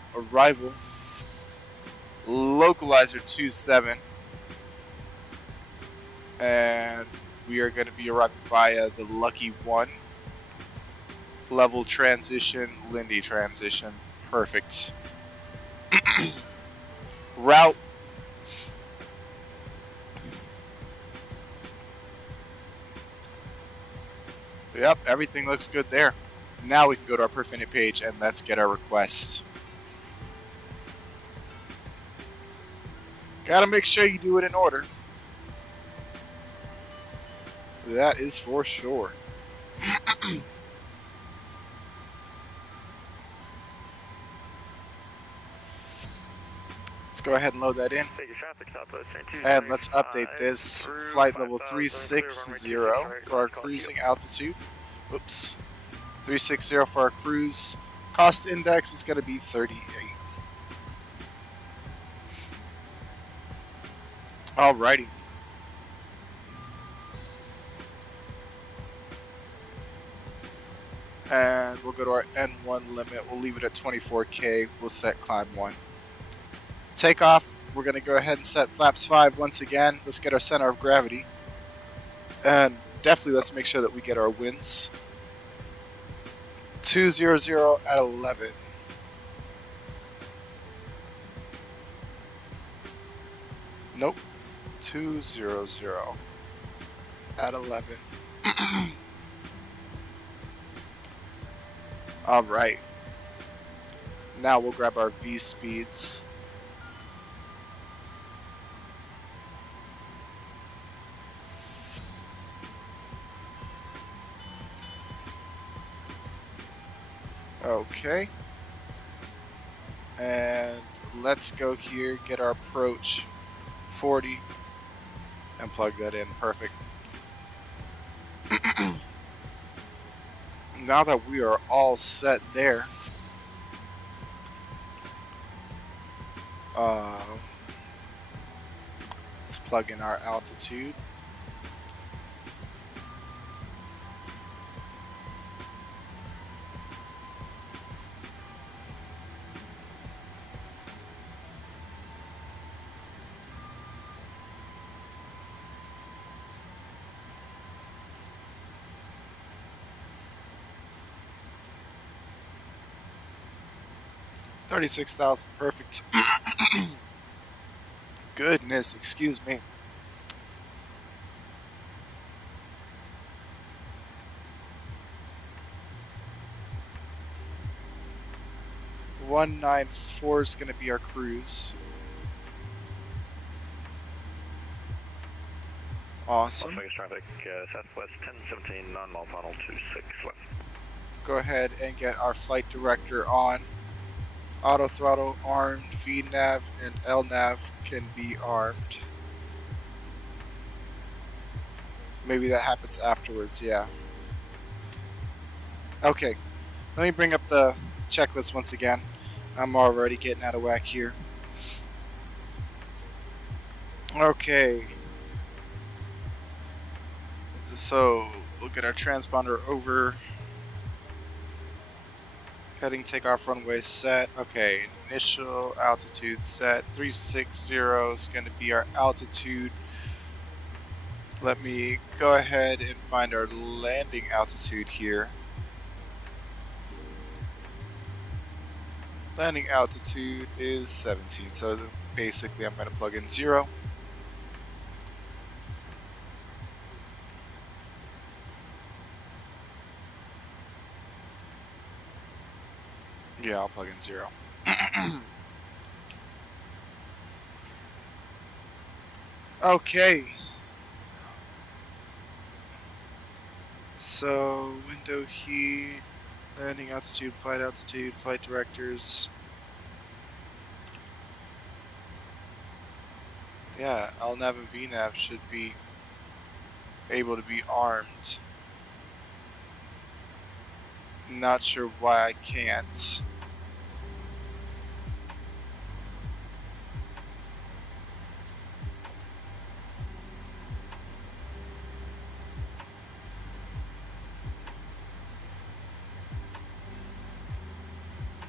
localizer 27, and we are going to be arriving via the Lucky 1. Level transition, Lindy transition, perfect. Route. Yep, everything looks good there. Now we can go to our perf init page and let's get our request. Gotta make sure you do it in order. That is for sure. Let's go ahead and load that in. And let's update this. Flight level 360 for our cruising altitude. Oops. 360 for our cruise. Cost index is going to be 38. Alrighty. And we'll go to our N1 limit. We'll leave it at 24K. We'll set climb 1. Takeoff, we're going to go ahead and set flaps 5 once again. Let's get our center of gravity. And definitely let's make sure that we get our winds. 200 at 11. Nope. 200 at 11. Alright. Now we'll grab our V speeds. Okay. And let's go here, get our approach 40 and plug that in. Perfect. Now that we are all set there, let's plug in our altitude. $36,000, perfect. Goodness, excuse me. $194 is going to be our cruise. Awesome. Traffic, Southwest 1017, non-mall funnel 26 left. Go ahead and get our flight director on. Auto throttle armed, VNav and LNav can be armed. Maybe that happens afterwards, yeah. Okay, let me bring up the checklist once again. I'm already getting out of whack here. Okay. So, we'll get our transponder over. Heading takeoff runway set. Okay, initial altitude set. 360 is going to be our altitude. Let me go ahead and find our landing altitude here. Landing altitude is 17, so basically I'm going to plug in 0. Yeah, I'll plug in 0. Okay. So, window heat, landing altitude, flight directors. Yeah, LNAV and VNAV should be able to be armed. Not sure why I can't.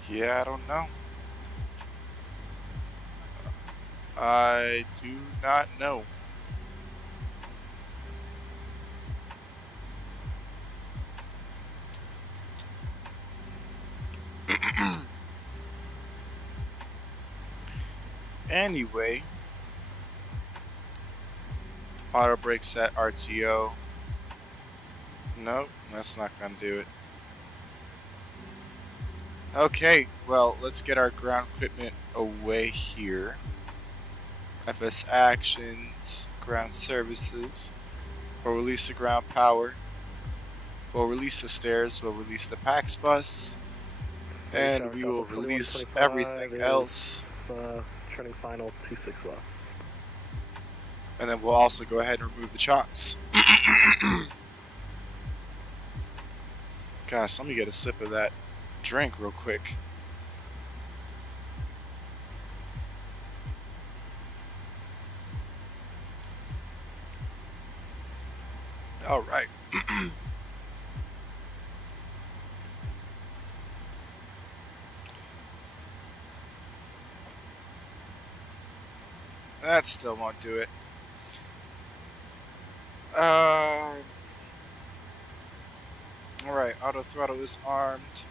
Yeah, I don't know. I do not know. Anyway, auto brake set RTO. Nope, that's not gonna do it. Okay, well, let's get our ground equipment away here. FS actions, ground services. We'll release the ground power. We'll release the stairs. We'll release the PAX bus. And we will release everything else. Turning final 26 left. And then we'll also go ahead and remove the chocks. Gosh, let me get a sip of that drink real quick. All right. That still won't do it. Alright, auto throttle is armed.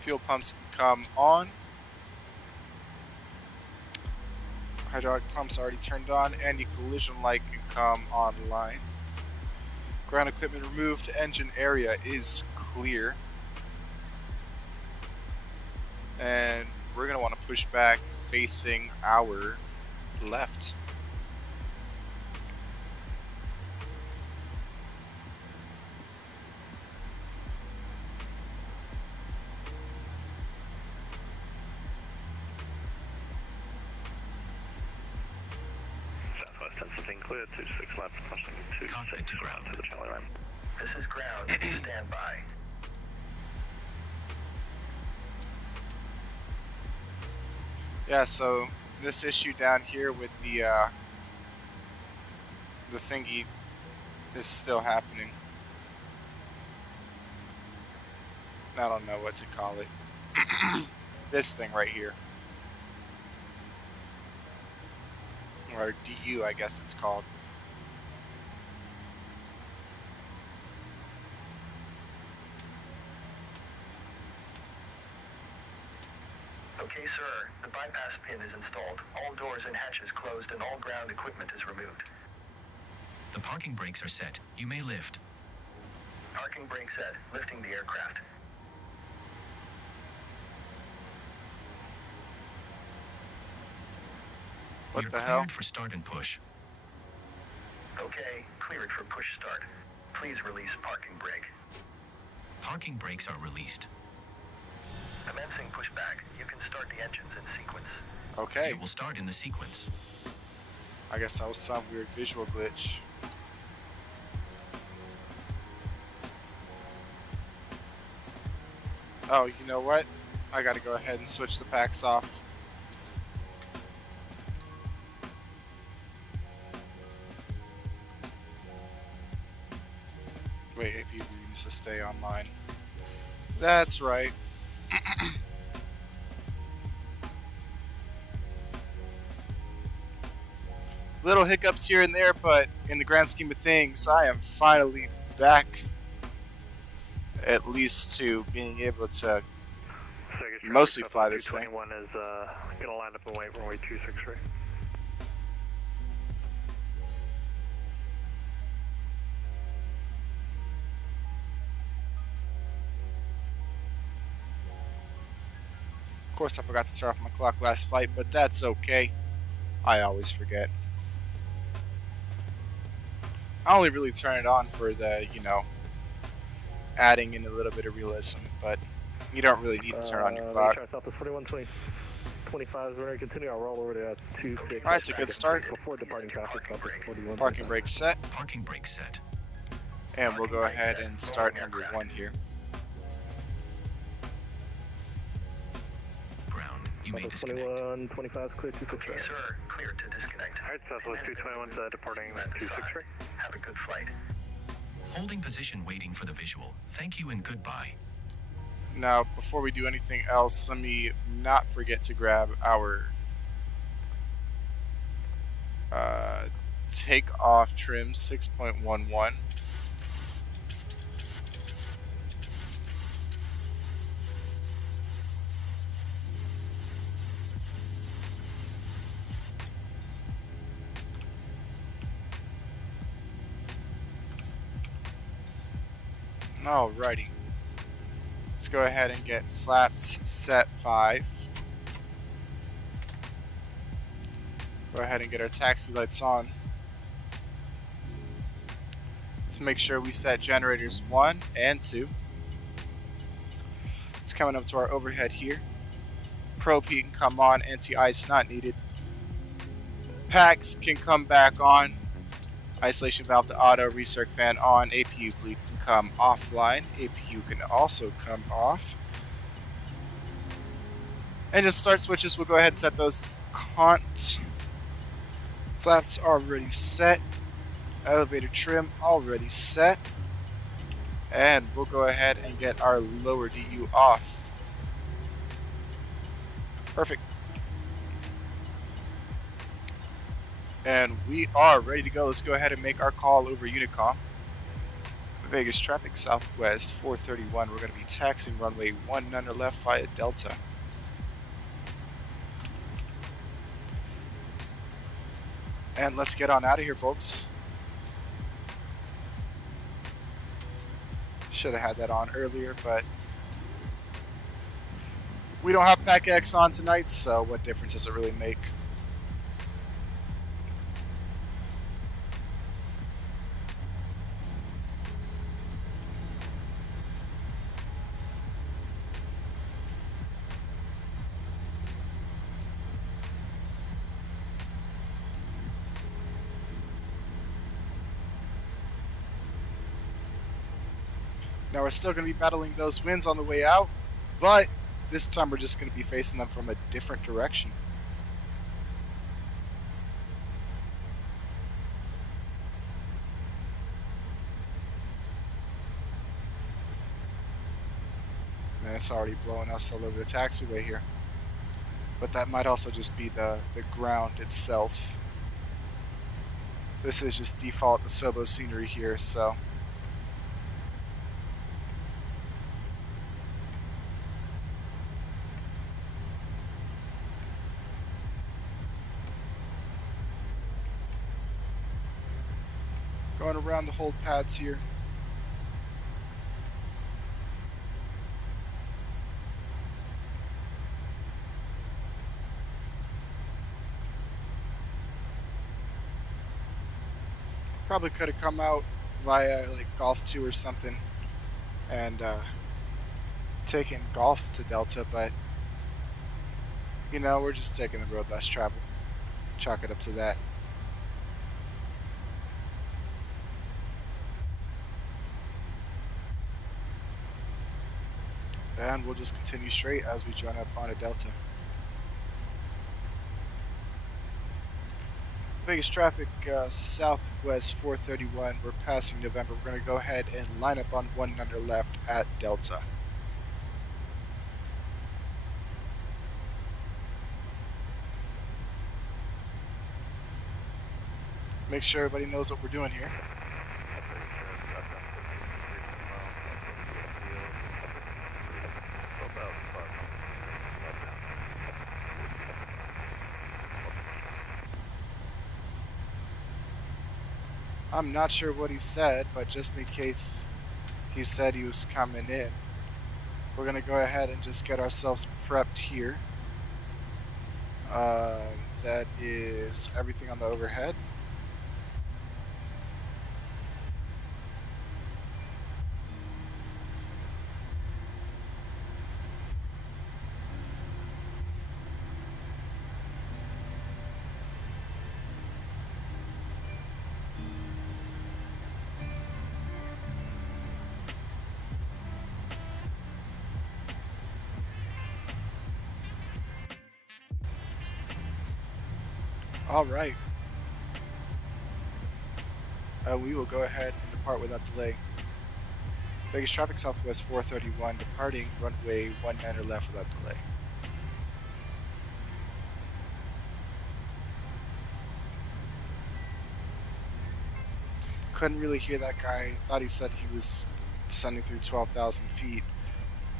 Fuel pumps can come on. Hydraulic pumps already turned on. Anti-collision light can come online. Ground equipment removed. Engine area is clear. And we're going to want to push back facing our left. Southwest 10 something clear, 26 left, crossing 26 ground to the Charlie line. This is ground, stand by. Yeah, so this issue down here with the thingy is still happening. I don't know what to call it. This thing right here. Or DU, I guess it's called. Okay, sir. The bypass pin is installed. All doors and hatches closed and all ground equipment is removed. The parking brakes are set. You may lift. Parking brake set. Lifting the aircraft. What You're the hell? cleared for start and push. Okay, cleared for push start. Please release parking brake. Parking brakes are released. Commencing pushback. You can start the engines in sequence. Okay. It will start in the sequence. I guess that was some weird visual glitch. Oh, you know what? I gotta go ahead and switch the packs off. Wait, AP needs to stay online. That's right. Little hiccups here and there, but in the grand scheme of things, I am finally back. At least to being able to mostly fly this thing. 221 is gonna line up and wait runway 263. Of course, I forgot to start off my clock last flight, but that's okay. I always forget. I only really turn it on for the, you know, adding in a little bit of realism, but you don't really need to turn on your clock. Southwest 21, 25, we're going to continue our roll over to 26. Alright, it's a good start. Before departing traffic, Southwest 41. Parking brake set. Parking brake set. And we'll go ahead and start number 1 here. Ground, you may disconnect. 21, 25 is clear, 263. Okay, sir. Clear to disconnect. Alright, Southwest 221 departing 263. Have a good flight. Holding position waiting for the visual. Thank you and goodbye. Now, before we do anything else, let me not forget to grab our takeoff trim 6.11. Alrighty. Let's go ahead and get flaps set 5. Go ahead and get our taxi lights on. Let's make sure we set generators 1 and 2. It's coming up to our overhead here. Probe heat can come on, anti-ice not needed. Packs can come back on. Isolation valve to auto, recirc fan on, APU bleed can come offline, APU can also come off. Engine start switches, we'll go ahead and set those cont. Flaps already set. Elevator trim already set. And we'll go ahead and get our lower DU off. Perfect. And we are ready to go. Let's go ahead and make our call over Unicom. Vegas traffic, Southwest 431. We're going to be taxiing runway 19 left via Delta. And let's get on out of here, folks. Should have had that on earlier, but we don't have Pack X on tonight, so what difference does it really make? Now we're still going to be battling those winds on the way out, but this time we're just going to be facing them from a different direction. Man, it's already blowing us all over the taxiway here. But that might also just be the ground itself. This is just default Asobo scenery here, so... Going around the hold pads here. Probably could have come out via like Golf 2 or something and taken Golf to Delta, but you know, we're just taking the road less traveled. Chalk it up to that. And we'll just continue straight as we join up on a Delta. Vegas traffic, Southwest 431. We're passing November. We're going to go ahead and line up on 19 left at Delta. Make sure everybody knows what we're doing here. I'm not sure what he said, but just in case he said he was coming in, we're going to go ahead and just get ourselves prepped here. That is everything on the overhead. All right. We will go ahead and depart without delay. Vegas traffic Southwest 431 departing runway 19 left without delay. Couldn't really hear that guy. Thought he said he was descending through 12,000 feet.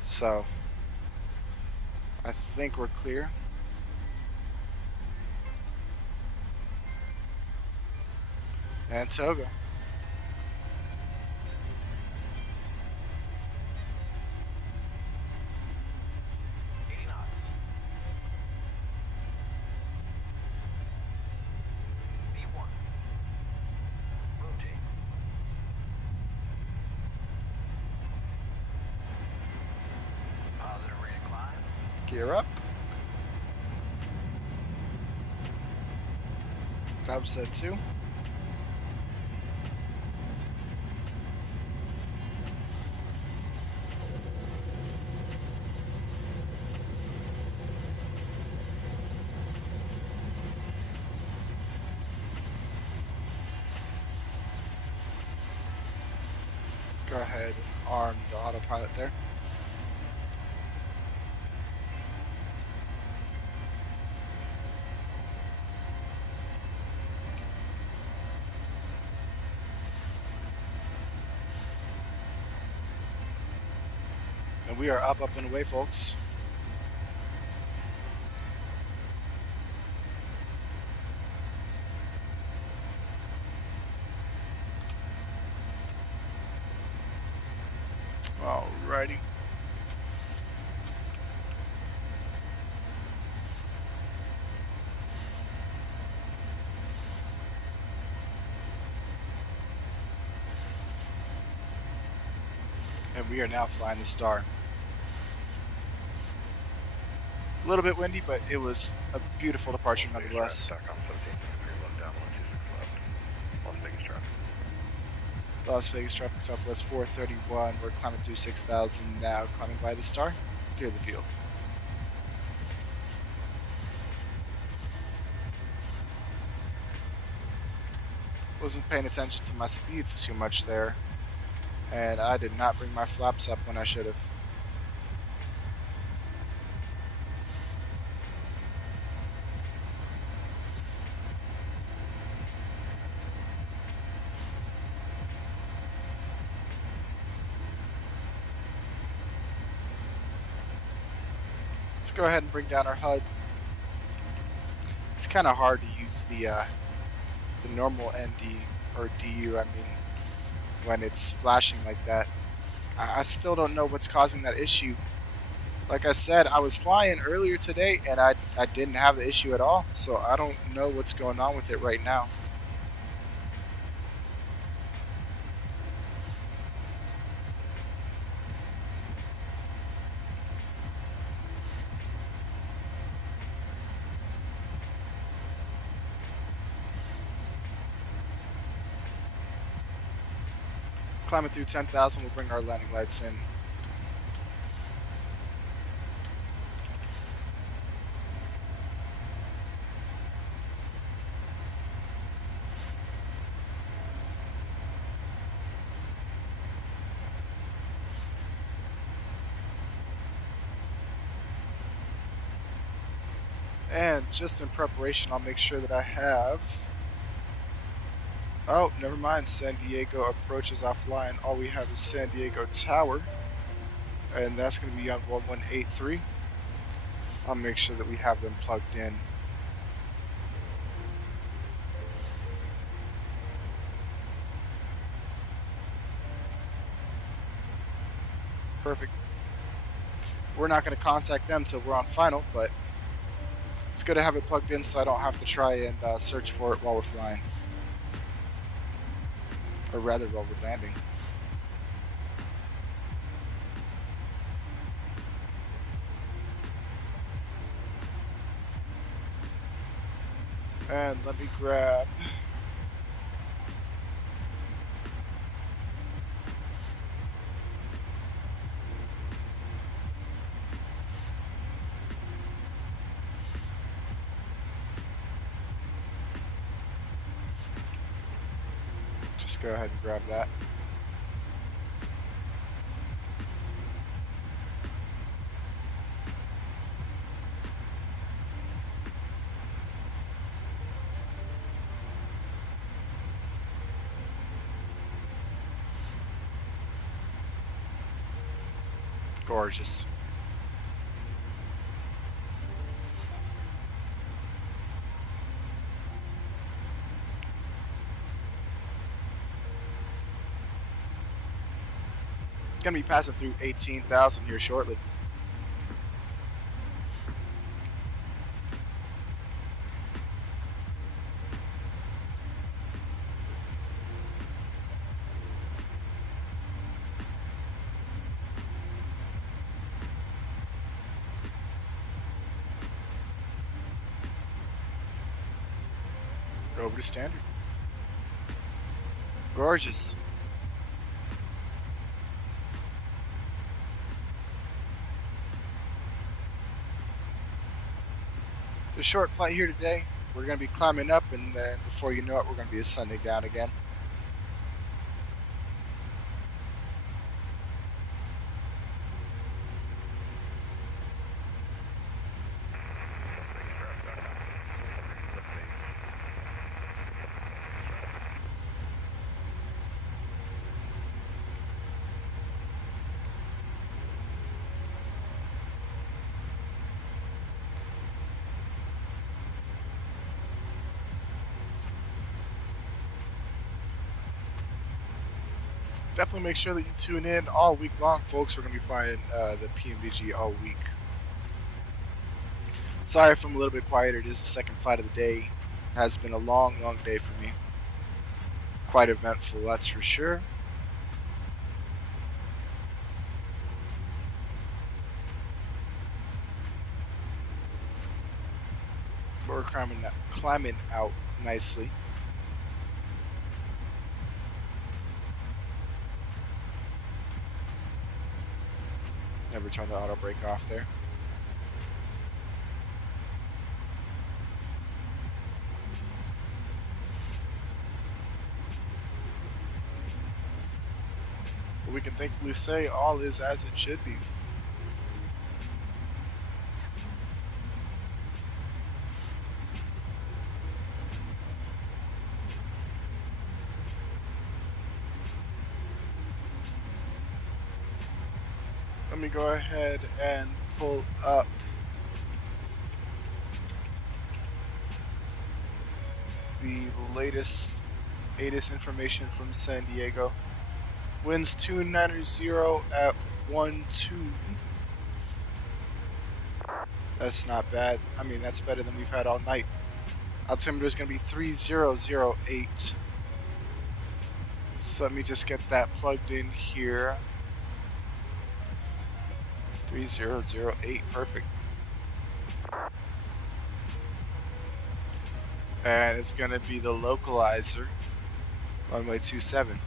So I think we're clear. And Togo. Gear up. Top set 2. Go ahead and arm the autopilot there. And we are up and away, folks. Alrighty. And we are now flying the Star. A little bit windy, but it was a beautiful departure nonetheless. Las Vegas traffic Southwest 431. We're climbing through 6,000 now, climbing by the Star. Clear the field. Wasn't paying attention to my speeds too much there, and I did not bring my flaps up when I should have. Let's go ahead and bring down our HUD. It's kind of hard to use the normal ND or DU, I mean, when it's flashing like that. I still don't know what's causing that issue. Like I said, I was flying earlier today and I didn't have the issue at all, so I don't know what's going on with it right now. Climbing through 10,000, we'll bring our landing lights in. And just in preparation, I'll make sure that I have... Oh, never mind. San Diego approaches offline. All we have is San Diego Tower. And that's going to be on 1183. I'll make sure that we have them plugged in. Perfect. We're not going to contact them till we're on final, but it's good to have it plugged in so I don't have to try and search for it while we're flying. Or rather, while we're landing. And let me grab... Just go ahead and grab that. Gorgeous. Gonna be passing through 18,000 here shortly. Over to standard. Gorgeous. It's a short flight here today. We're going to be climbing up, and then before you know it, we're going to be ascending down again. Definitely make sure that you tune in all week long, folks. We're going to be flying the PMDG all week. Sorry if I'm a little bit quieter. It is the second flight of the day. It has been a long, long day for me. Quite eventful, that's for sure. But we're climbing out nicely. Never turn the auto brake off there. But we can thankfully say all is as it should be. Let me go ahead and pull up the latest ATIS information from San Diego. Winds 290 at 12. That's not bad. I mean, that's better than we've had all night. Altimeter is going to be 3008. So let me just get that plugged in here. 3008, perfect. And it's going to be the localizer, runway 27.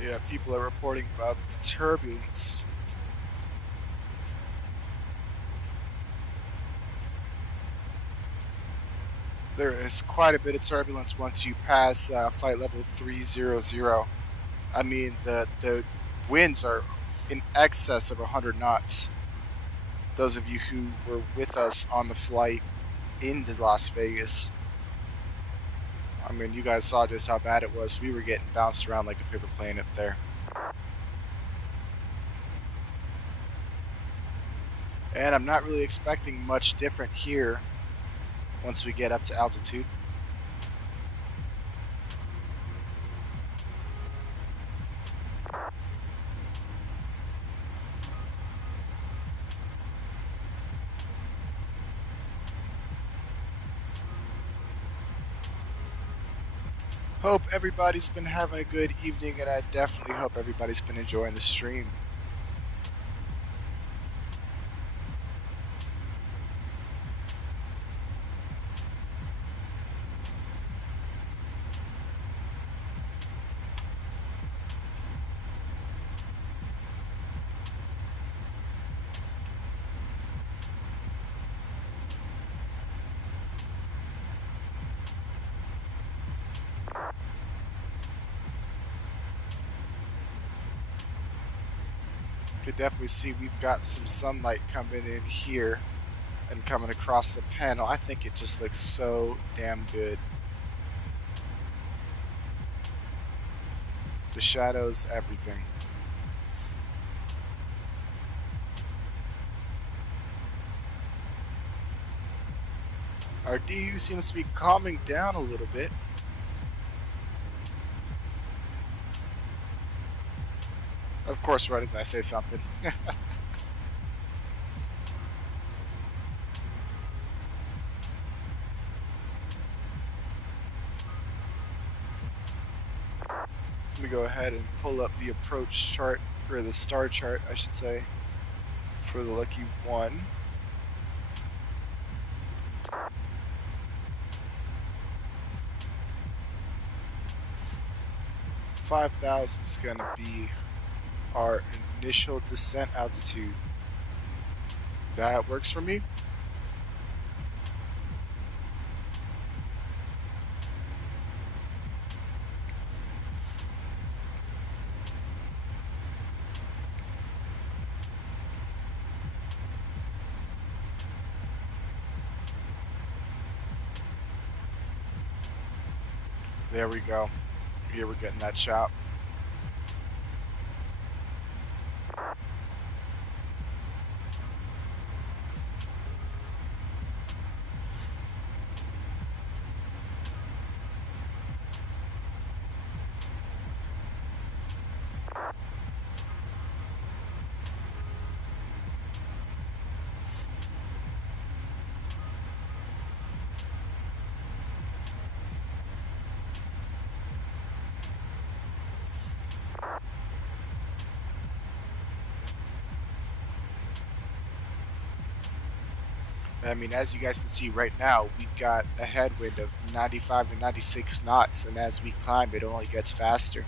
Yeah, people are reporting about turbulence. There is quite a bit of turbulence once you pass flight level 300. I mean, the winds are in excess of 100 knots. Those of you who were with us on the flight into Las Vegas, I mean, you guys saw just how bad it was. We were getting bounced around like a paper plane up there. And I'm not really expecting much different here once we get up to altitude. Hope everybody's been having a good evening, and I definitely hope everybody's been enjoying the stream. Could definitely see we've got some sunlight coming in here and coming across the panel. I think it just looks so damn good. The shadows, everything. Our DU seems to be calming down a little bit. Of course, right as I say something. Let me go ahead and pull up the approach chart, or the star chart, I should say, for the Lucky 1. $5,000 is going to be our initial descent altitude. That works for me. There we go. Here we're getting that shot. I mean, as you guys can see right now, we've got a headwind of 95 to 96 knots, and as we climb, it only gets faster.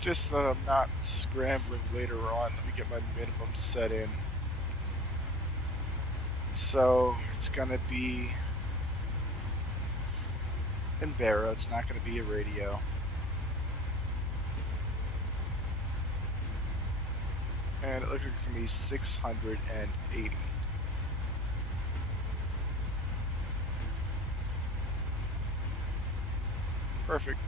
Just so I'm not scrambling later on. Let me get my minimum set in. So it's gonna be in Barrow, it's not gonna be a radio. And it looks like it's gonna be 680. Perfect.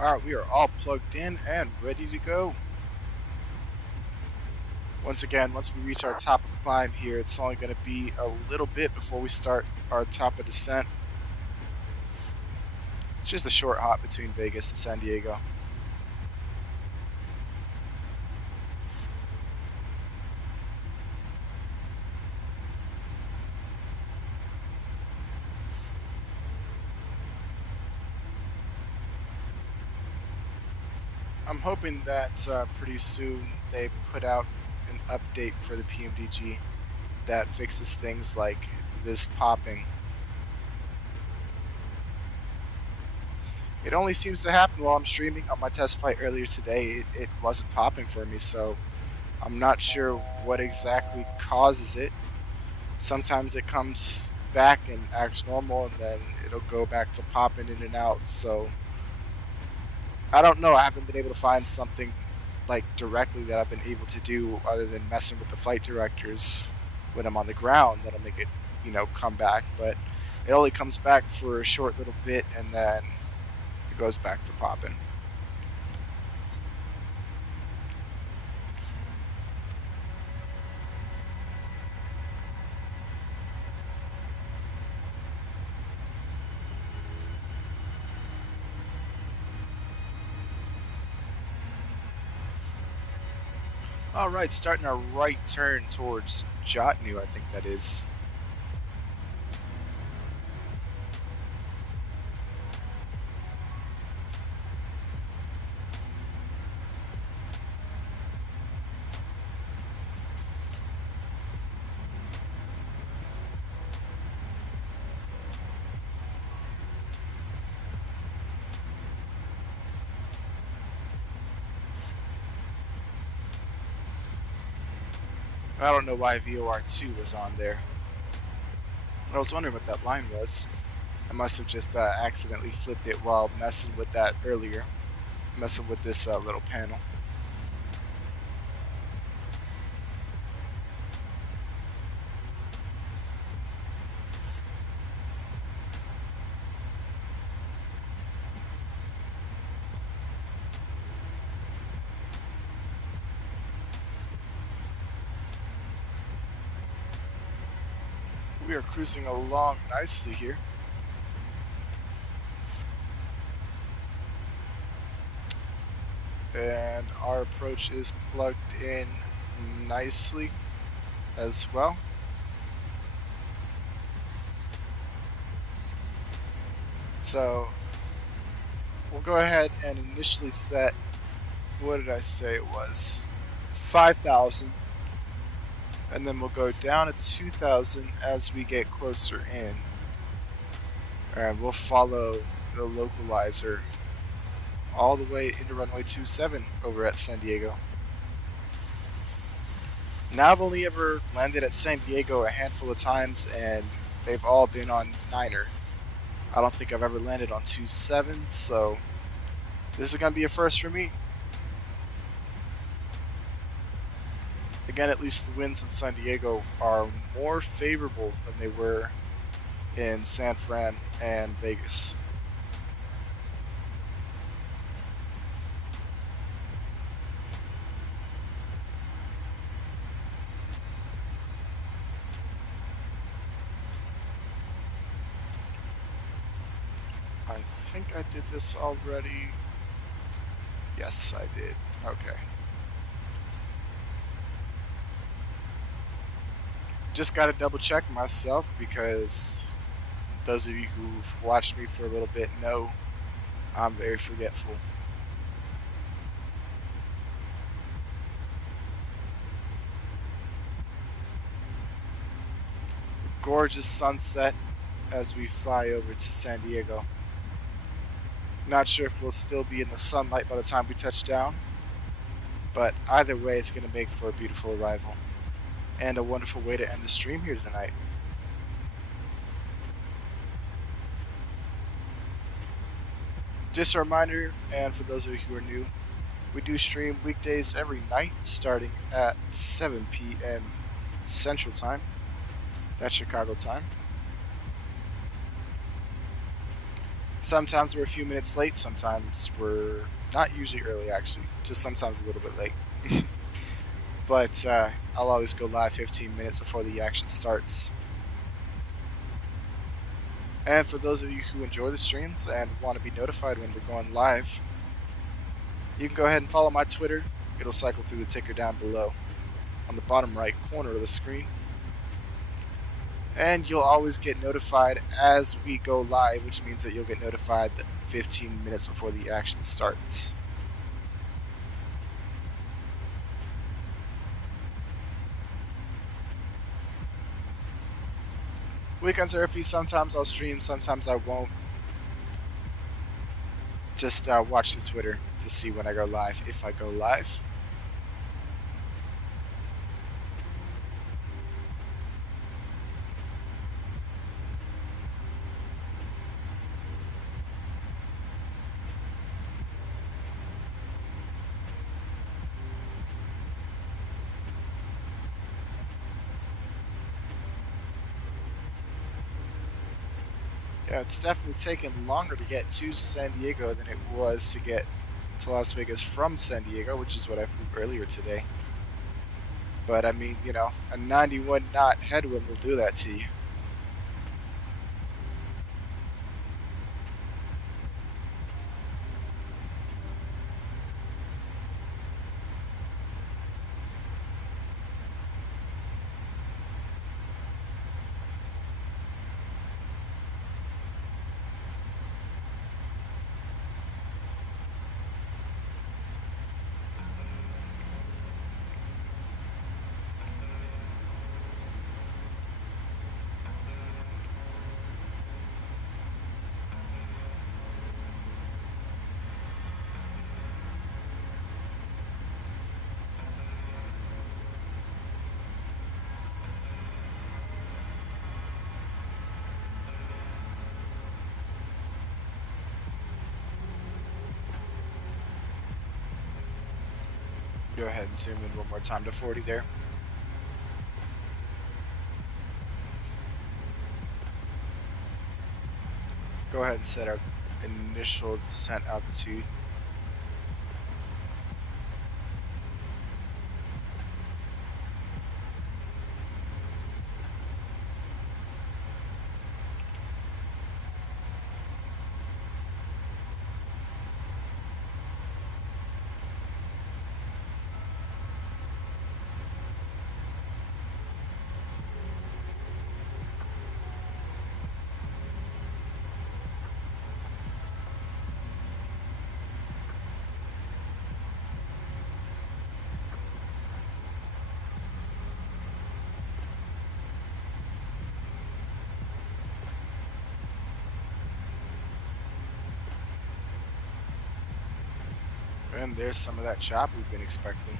Alright, we are all plugged in and ready to go. Once again, once we reach our top of the climb here, it's only going to be a little bit before we start our top of descent. It's just a short hop between Vegas and San Diego. I'm hoping that pretty soon they put out an update for the PMDG. that fixes things like this popping. It only seems to happen while I'm streaming. On my test flight earlier today, it wasn't popping for me, so I'm not sure what exactly causes it. Sometimes it comes back and acts normal, and then it'll go back to popping in and out. So I don't know. I haven't been able to find something like directly that I've been able to do other than messing with the flight directors when I'm on the ground that'll make it, you know, come back. But it only comes back for a short little bit, and then it goes back to popping. Alright, starting our right turn towards Jotnu, I think that is. I don't know why VOR2 was on there. I was wondering what that line was. I must have just accidentally flipped it while messing with that earlier. Messing with this little panel. We are cruising along nicely here. And our approach is plugged in nicely as well. So we'll go ahead and initially set, what did I say it was? 5,000. And then we'll go down to 2,000 as we get closer in. And we'll follow the localizer all the way into runway 27 over at San Diego. Now I've only ever landed at San Diego a handful of times, and they've all been on 9er. I don't think I've ever landed on 27, so this is going to be a first for me. Again, at least the winds in San Diego are more favorable than they were in San Fran and Vegas. I think I did this already. Yes, I did. Okay. Just got to double check myself because those of you who've watched me for a little bit know I'm very forgetful. Gorgeous sunset as we fly over to San Diego. Not sure if we'll still be in the sunlight by the time we touch down, but either way it's going to make for a beautiful arrival and a wonderful way to end the stream here tonight. Just a reminder, and for those of you who are new, we do stream weekdays every night starting at 7 p.m. Central Time. That's Chicago time. Sometimes we're a few minutes late, sometimes we're not usually early actually, just sometimes a little bit late. But I'll always go live 15 minutes before the action starts. And for those of you who enjoy the streams and want to be notified when we're going live, you can go ahead and follow my Twitter. It'll cycle through the ticker down below on the bottom right corner of the screen. And you'll always get notified as we go live, which means that you'll get notified 15 minutes before the action starts. Weekend Surfy, sometimes I'll stream, sometimes I won't. Just watch the Twitter to see when I go live, if I go live. Yeah, it's definitely taken longer to get to San Diego than it was to get to Las Vegas from San Diego, which is what I flew earlier today. But I mean, you know, a 91 knot headwind will do that to you. Go ahead and zoom in one more time to 40 there. Go ahead and set our initial descent altitude. And there's some of that chop we've been expecting.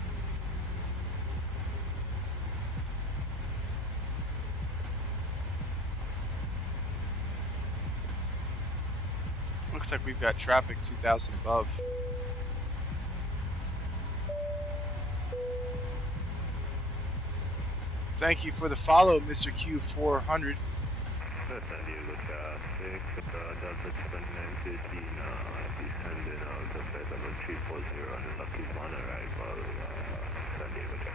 Looks like we've got traffic 2,000 above. Thank you for the follow, Mr. Q400. San Diego traffic, Delta 7915, descending out of flight level 340 on the Lucky One arrival, San Diego traffic.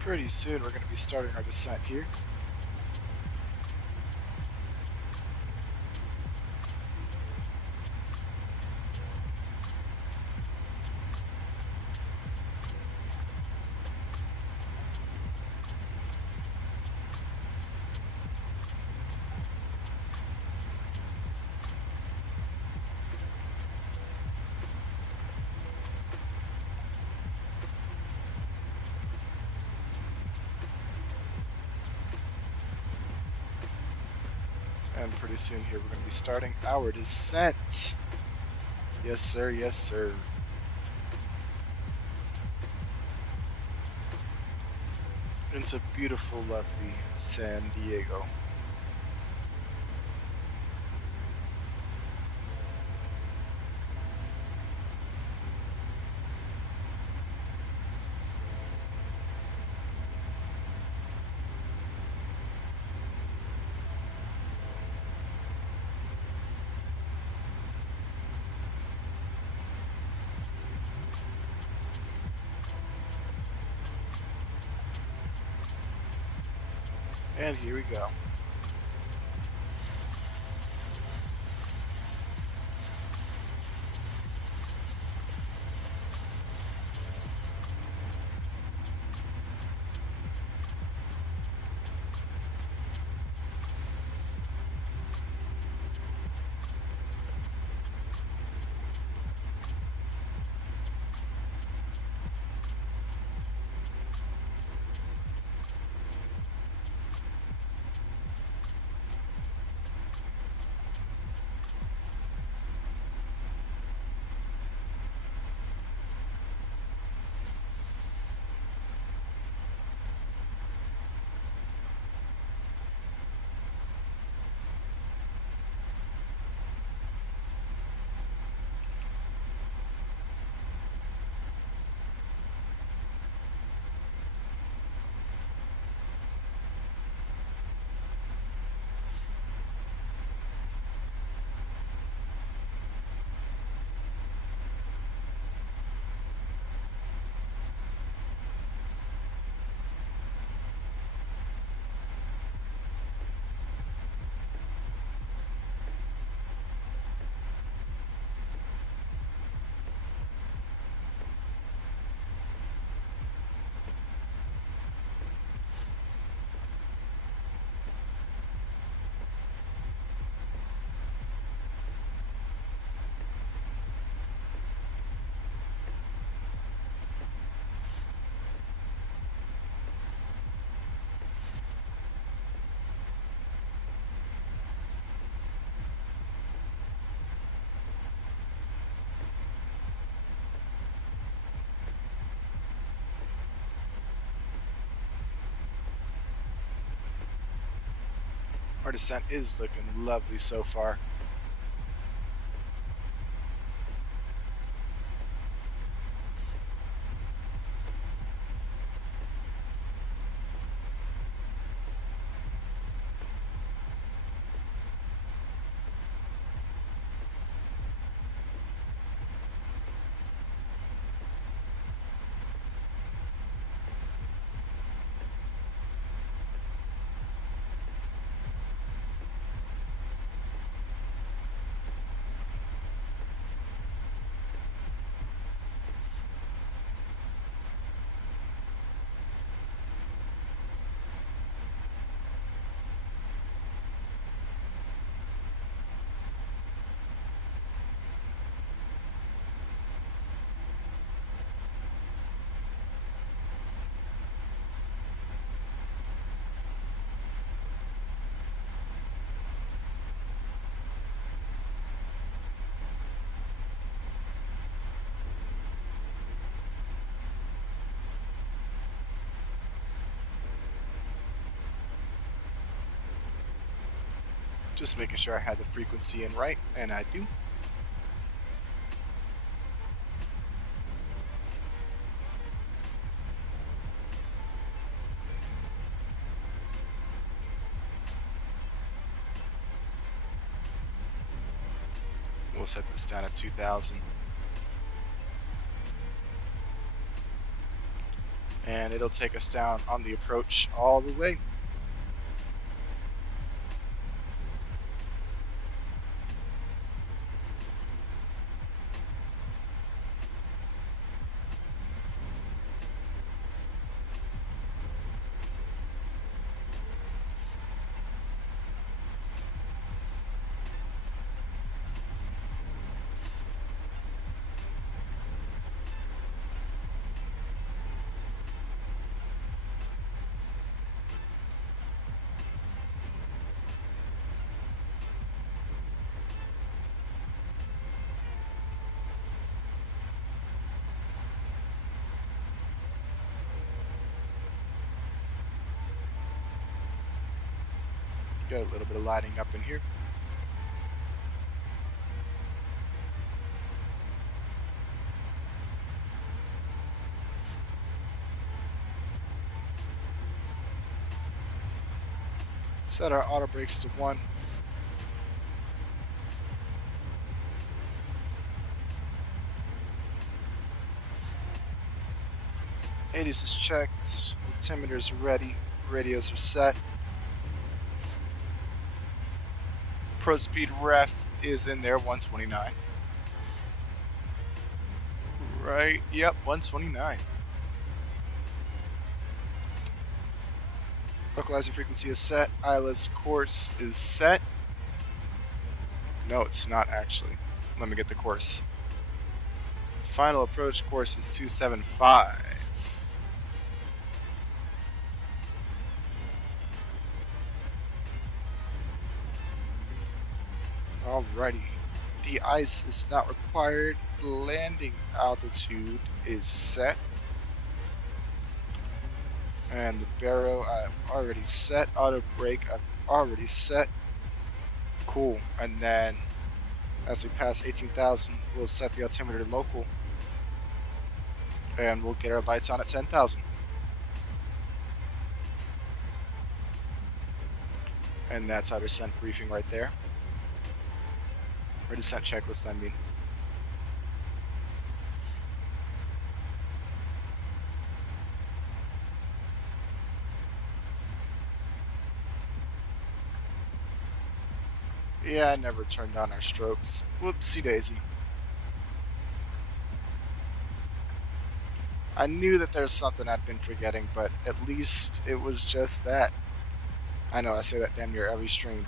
Pretty soon we're going to be starting our descent here. And pretty soon here we're going to be starting our descent. Yes sir, yes sir. Into beautiful, lovely San Diego. And here we go. Our descent is looking lovely so far. Just making sure I had the frequency in right, and I do. We'll set this down at 2,000. And it'll take us down on the approach all the way. Got a little bit of lighting up in here. Set our auto brakes to 1. ADIS is checked, altimeters are ready, radios are set. Approach speed ref is in there, 129. Right, yep, 129. Localizer frequency is set. ILS course is set. No, it's not actually. Let me get the course. Final approach course is 275. Alrighty. De-ice is not required. Landing altitude is set. And the barrow I've already set. Auto brake I've already set. Cool. And then as we pass 18,000, we'll set the altimeter to local. And we'll get our lights on at 10,000. And that's our descent briefing right there. Or descent checklist, I mean. Yeah, I never turned on our strobes. Whoopsie daisy. I knew that there's something I'd been forgetting, but at least it was just that. I know, I say that damn near every stream.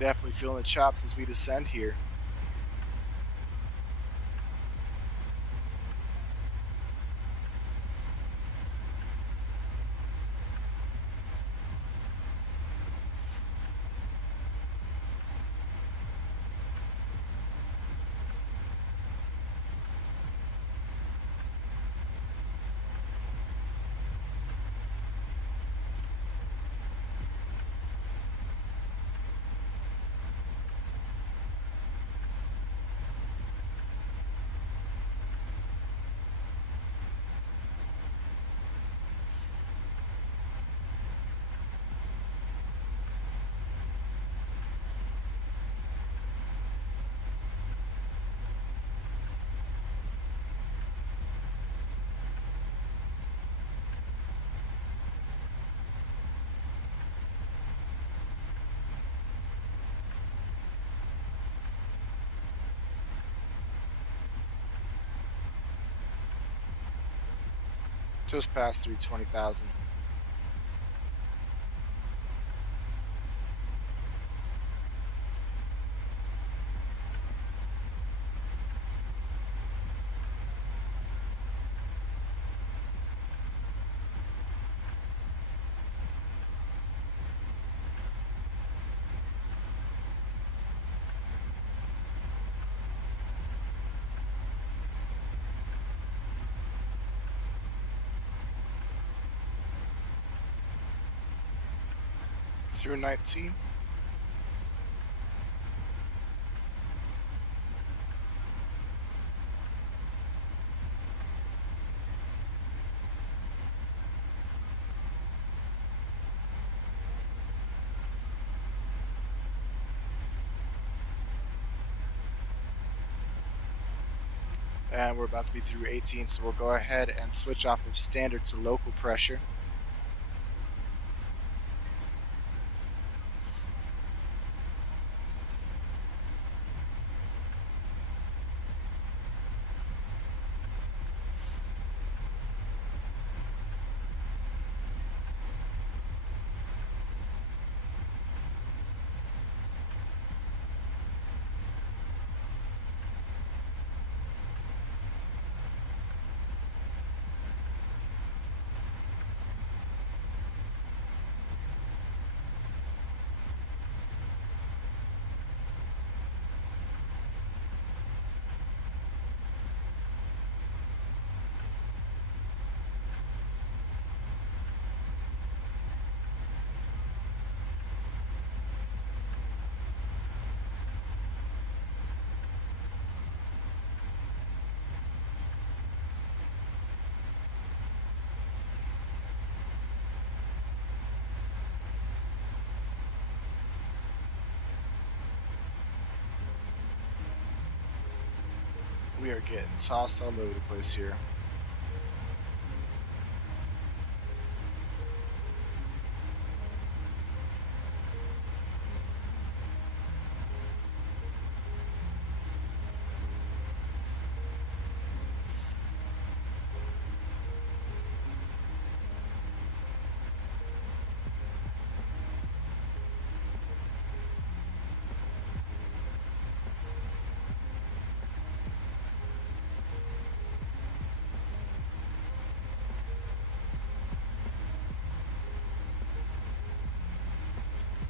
Definitely feeling the chops as we descend here. Just passed through 20,000. Through 19. And we're about to be through 18, so we'll go ahead and switch off of standard to local pressure. We are getting tossed all over the place here.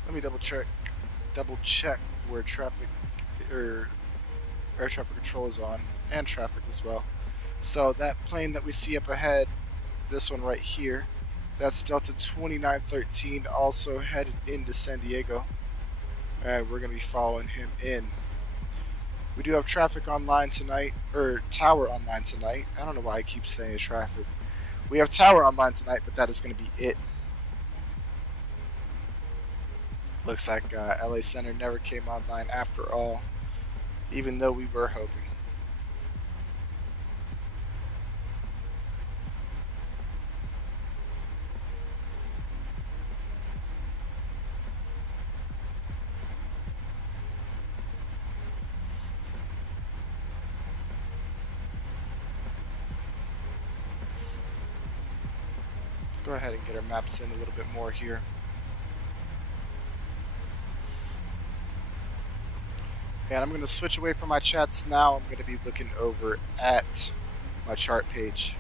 Let me double check where traffic or air traffic control is on, and traffic as well. So that plane that we see up ahead, this one right here, that's Delta 2913, also headed into San Diego, and we're going to be following him in. We do have traffic online tonight, or tower online tonight. I don't know why I keep saying traffic. We have tower online tonight, but that is going to be it. Looks like LA Center never came online after all, even though we were hoping. Go ahead and get our maps in a little bit more here. And I'm going to switch away from my chats now. I'm going to be looking over at my chart page.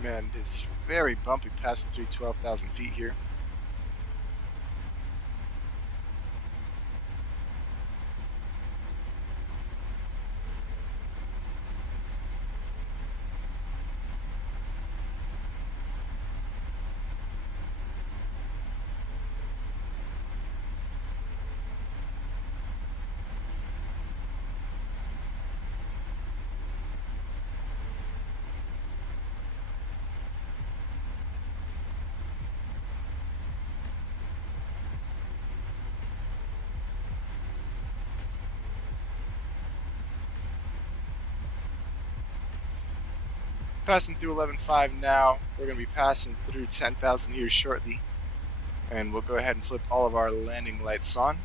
Man, it's very bumpy passing through 12,000 feet here. Passing through 11.5 now. We're going to be passing through 10,000 here shortly. And we'll go ahead and flip all of our landing lights on.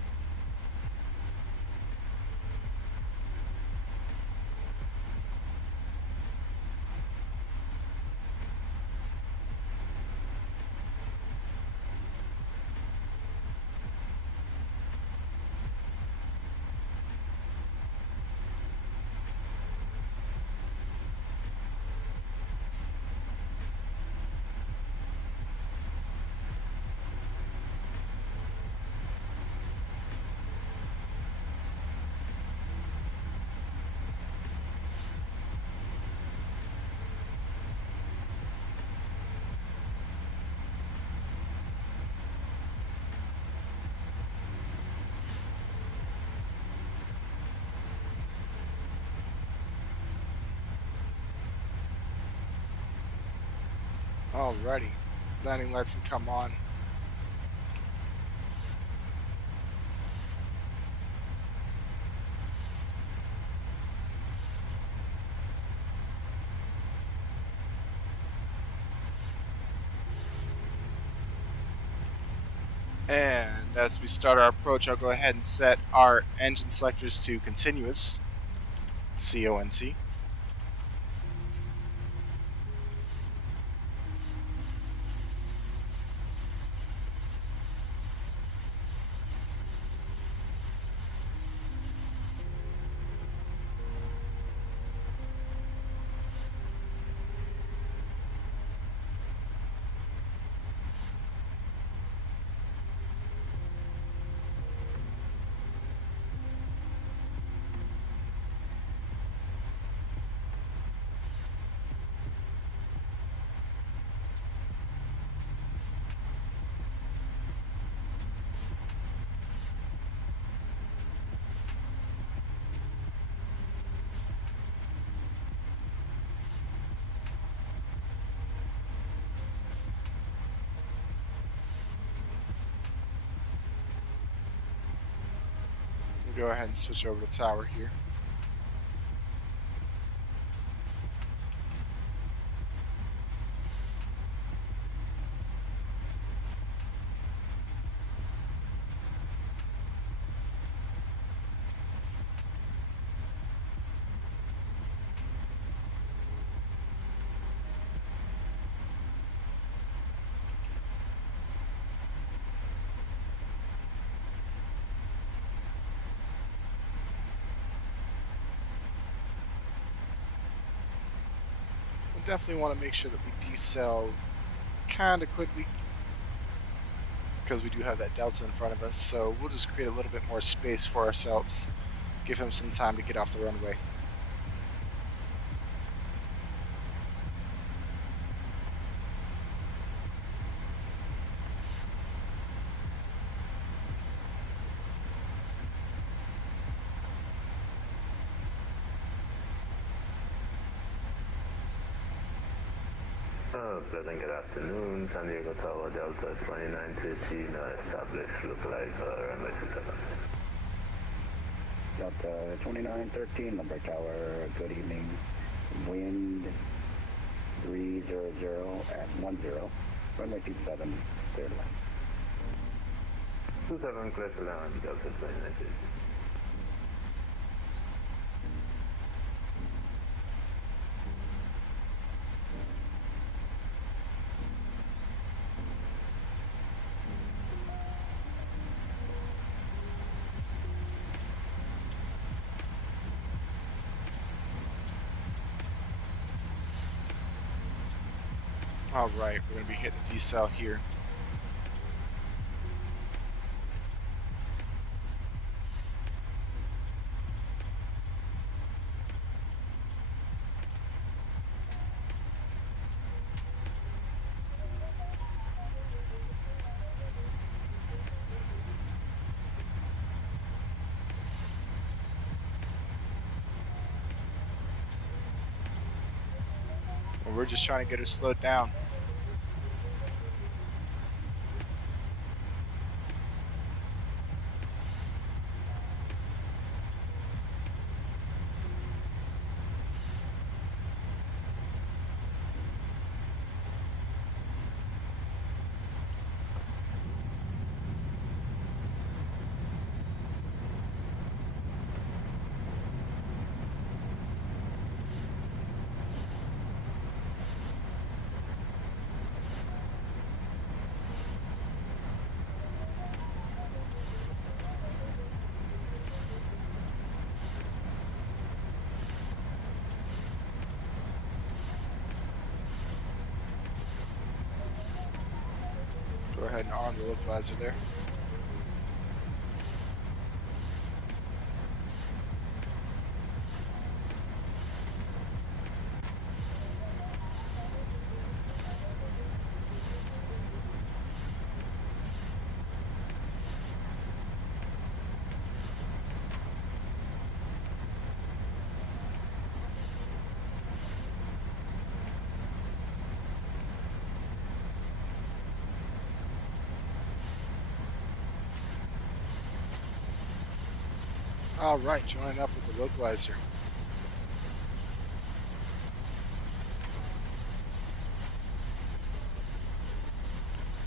Alrighty, landing lights can come on. And as we start our approach, I'll go ahead and set our engine selectors to continuous, CONT. We'll go ahead and switch over to tower here. Definitely want to make sure that we decel kind of quickly because we do have that delta in front of us, so we'll just create a little bit more space for ourselves, give him some time to get off the runway. Pleasant good afternoon, San Diego Tower Delta 2913, established localizer runway 27. Delta 2913, number tower, good evening. Wind 300 at 10, runway 27, clear to land. 27 clear to land, Delta 2913. Alright, we're going to be hitting the decel here. And we're just trying to get her slowed down. Go ahead and arm the localizer there. Alright, joining up with the localizer.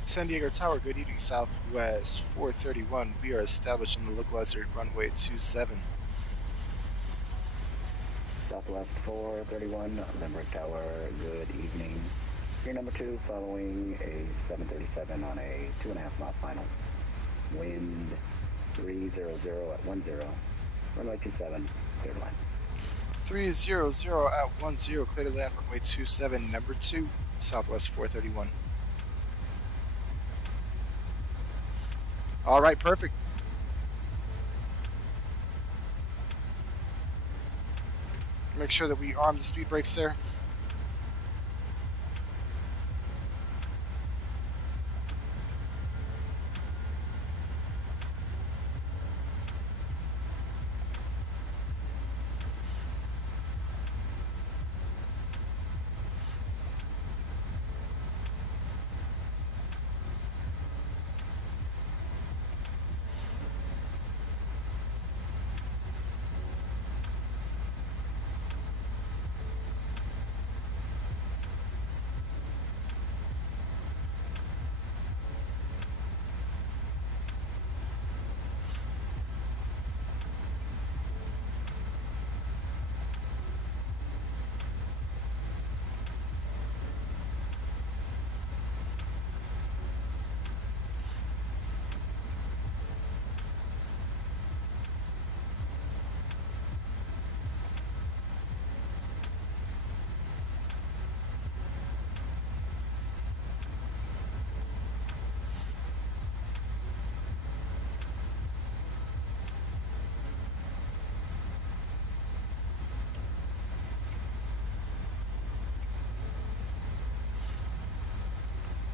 San Diego Tower, good evening, Southwest 431. We are establishing the localizer at runway 27. Southwest 431, Limerick Tower, good evening. Here number 2, following a 737 on a 2.5 mile final. Wind 300 at 10. Runway 27, clear to land. 300 at 10, clear to land, runway 27, number 2, Southwest 431. Alright, perfect. Make sure that we arm the speed brakes there.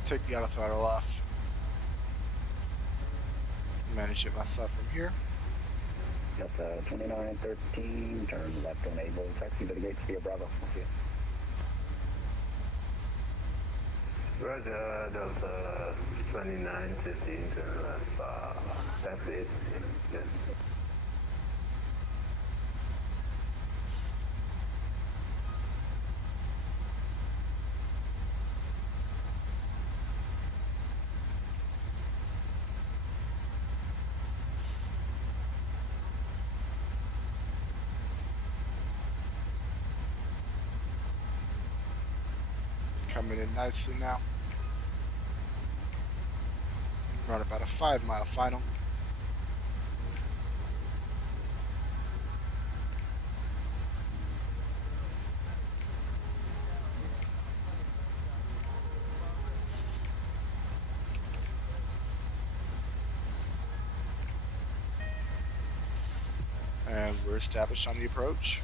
Take the auto throttle off. Manage it myself from here. Delta 2913, turn left on Able, taxi to the gates via Bravo. We'll see you. Roger, Delta 2915, turn left, taxi. Yes. Coming in nicely now. Run about a 5-mile final. And we're established on the approach.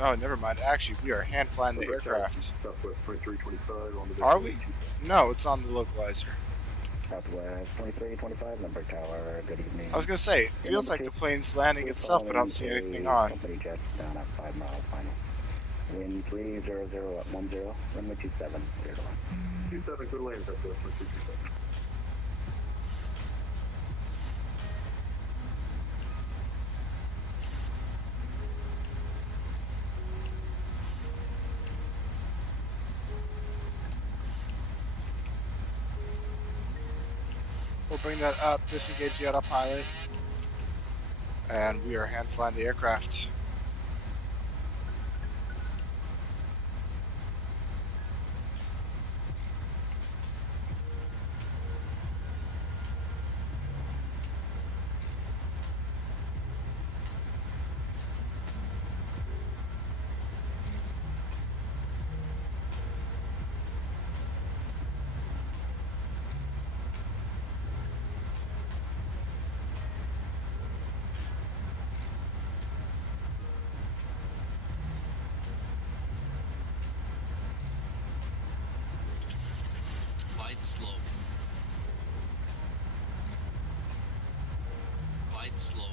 Oh, never mind. Actually, we are hand flying the aircraft. Southwest 2325 on the Are we? No, it's on the localizer. Southwest 2325, number tower, good evening. I was going to say, it feels like the plane's landing itself, but I don't see anything on. Company jet down at 5 mile final. Wind 300 at 10, runway 27, clear to land. 27, good lane, Southwest 2325. We'll bring that up, disengage the autopilot, and we are hand flying the aircraft. Glide slow. Glide slow.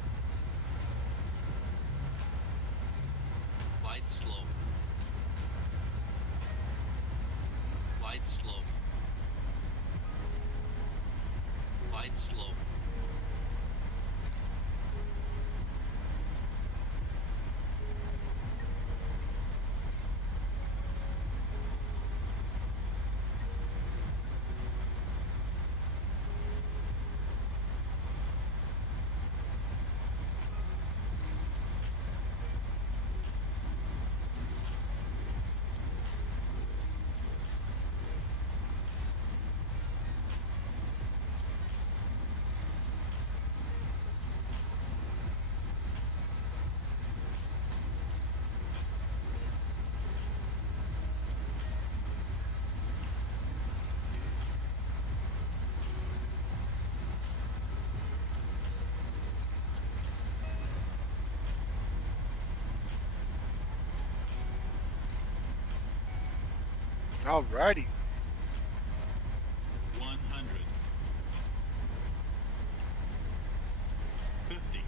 Glide slow. Glide slow. Glide slow. Alrighty. 100. 50.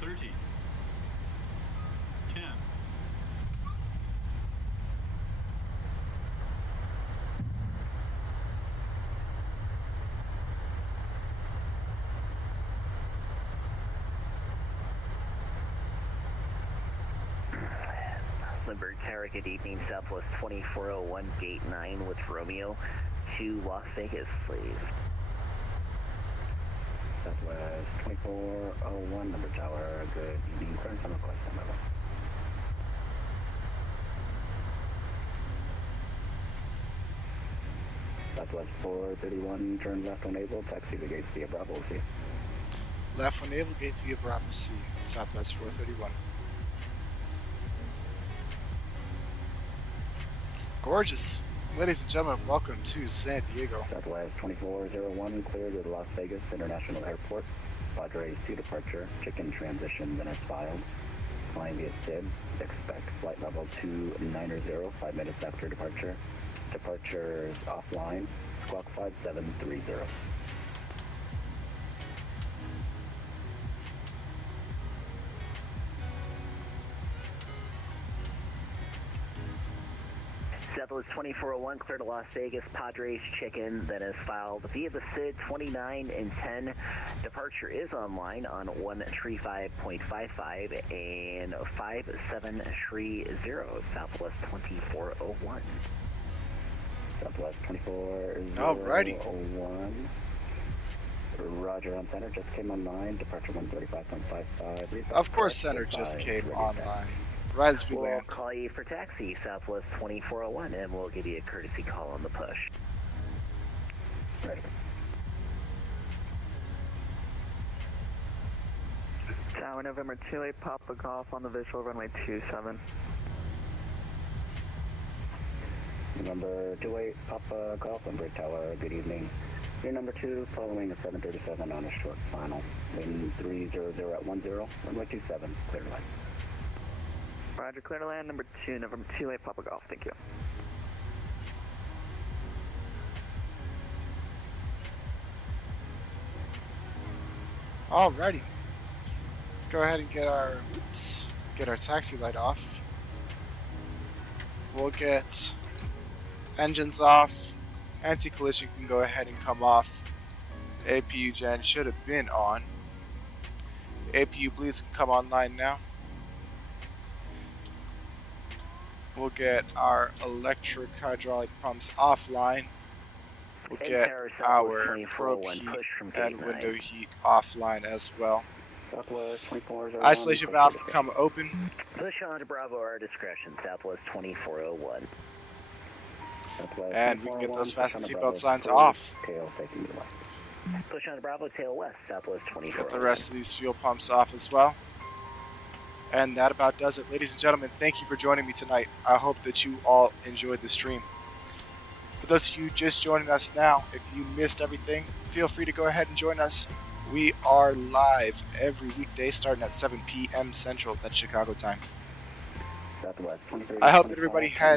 30. 10. Lindbergh Tower, good evening, Southwest 2401, Gate 9 with Romeo to Las Vegas, please. Southwest 2401, number tower, good evening, clearance on request, number 1. Southwest 431, turn left on Able, taxi to gates via Bravo, see you. Left on Naval Gate via Bravo C, Southwest 431. Gorgeous. Ladies and gentlemen, welcome to San Diego. Southwest 2401, clear to the Las Vegas International Airport. Padres to departure, chicken transition, then as filed. Flying via SID, expect flight level 290, 5 minutes after departure. Departure is offline, squawk 5730. Southwest 2401, clear to Las Vegas, Padres chicken, that is filed via the SID 29 and 10. Departure is online on 135.55 and 5730, Southwest 2401. Southwest 2401. Alrighty. Roger on center, just came online, departure 135.55. Of course, center just came online. Right as we We'll land. call you for taxi, Southwest 2401, and we'll give you a courtesy call on the push. Ready. Tower November 28, Papa Golf on the visual runway 27. Number 28, Papa Golf on Great Tower, good evening. You're number 2, following a 737 on a short final. Wind 300 at 10, runway 27, clear to land. Roger, clear to land, number 2, November 28, Papa Golf, thank you. Alrighty. Let's go ahead and get our taxi light off. We'll get engines off. Anti-collision can go ahead and come off. APU gen should have been on. APU bleeds can come online now. We'll get our electric hydraulic pumps offline. We'll get our probe heat and window heat offline as well. Isolation valve can come open. Push on to Bravo, our discretion, Southwest 2401. And we can get those fasten seatbelt signs off. Push on to Bravo, tail west, Southwest 2401. Get the rest of these fuel pumps off as well. And that about does it. Ladies and gentlemen, thank you for joining me tonight. I hope that you all enjoyed the stream. For those of you just joining us now, if you missed everything, feel free to go ahead and join us. We are live every weekday starting at 7 p.m. Central, that's Chicago time. I hope that everybody had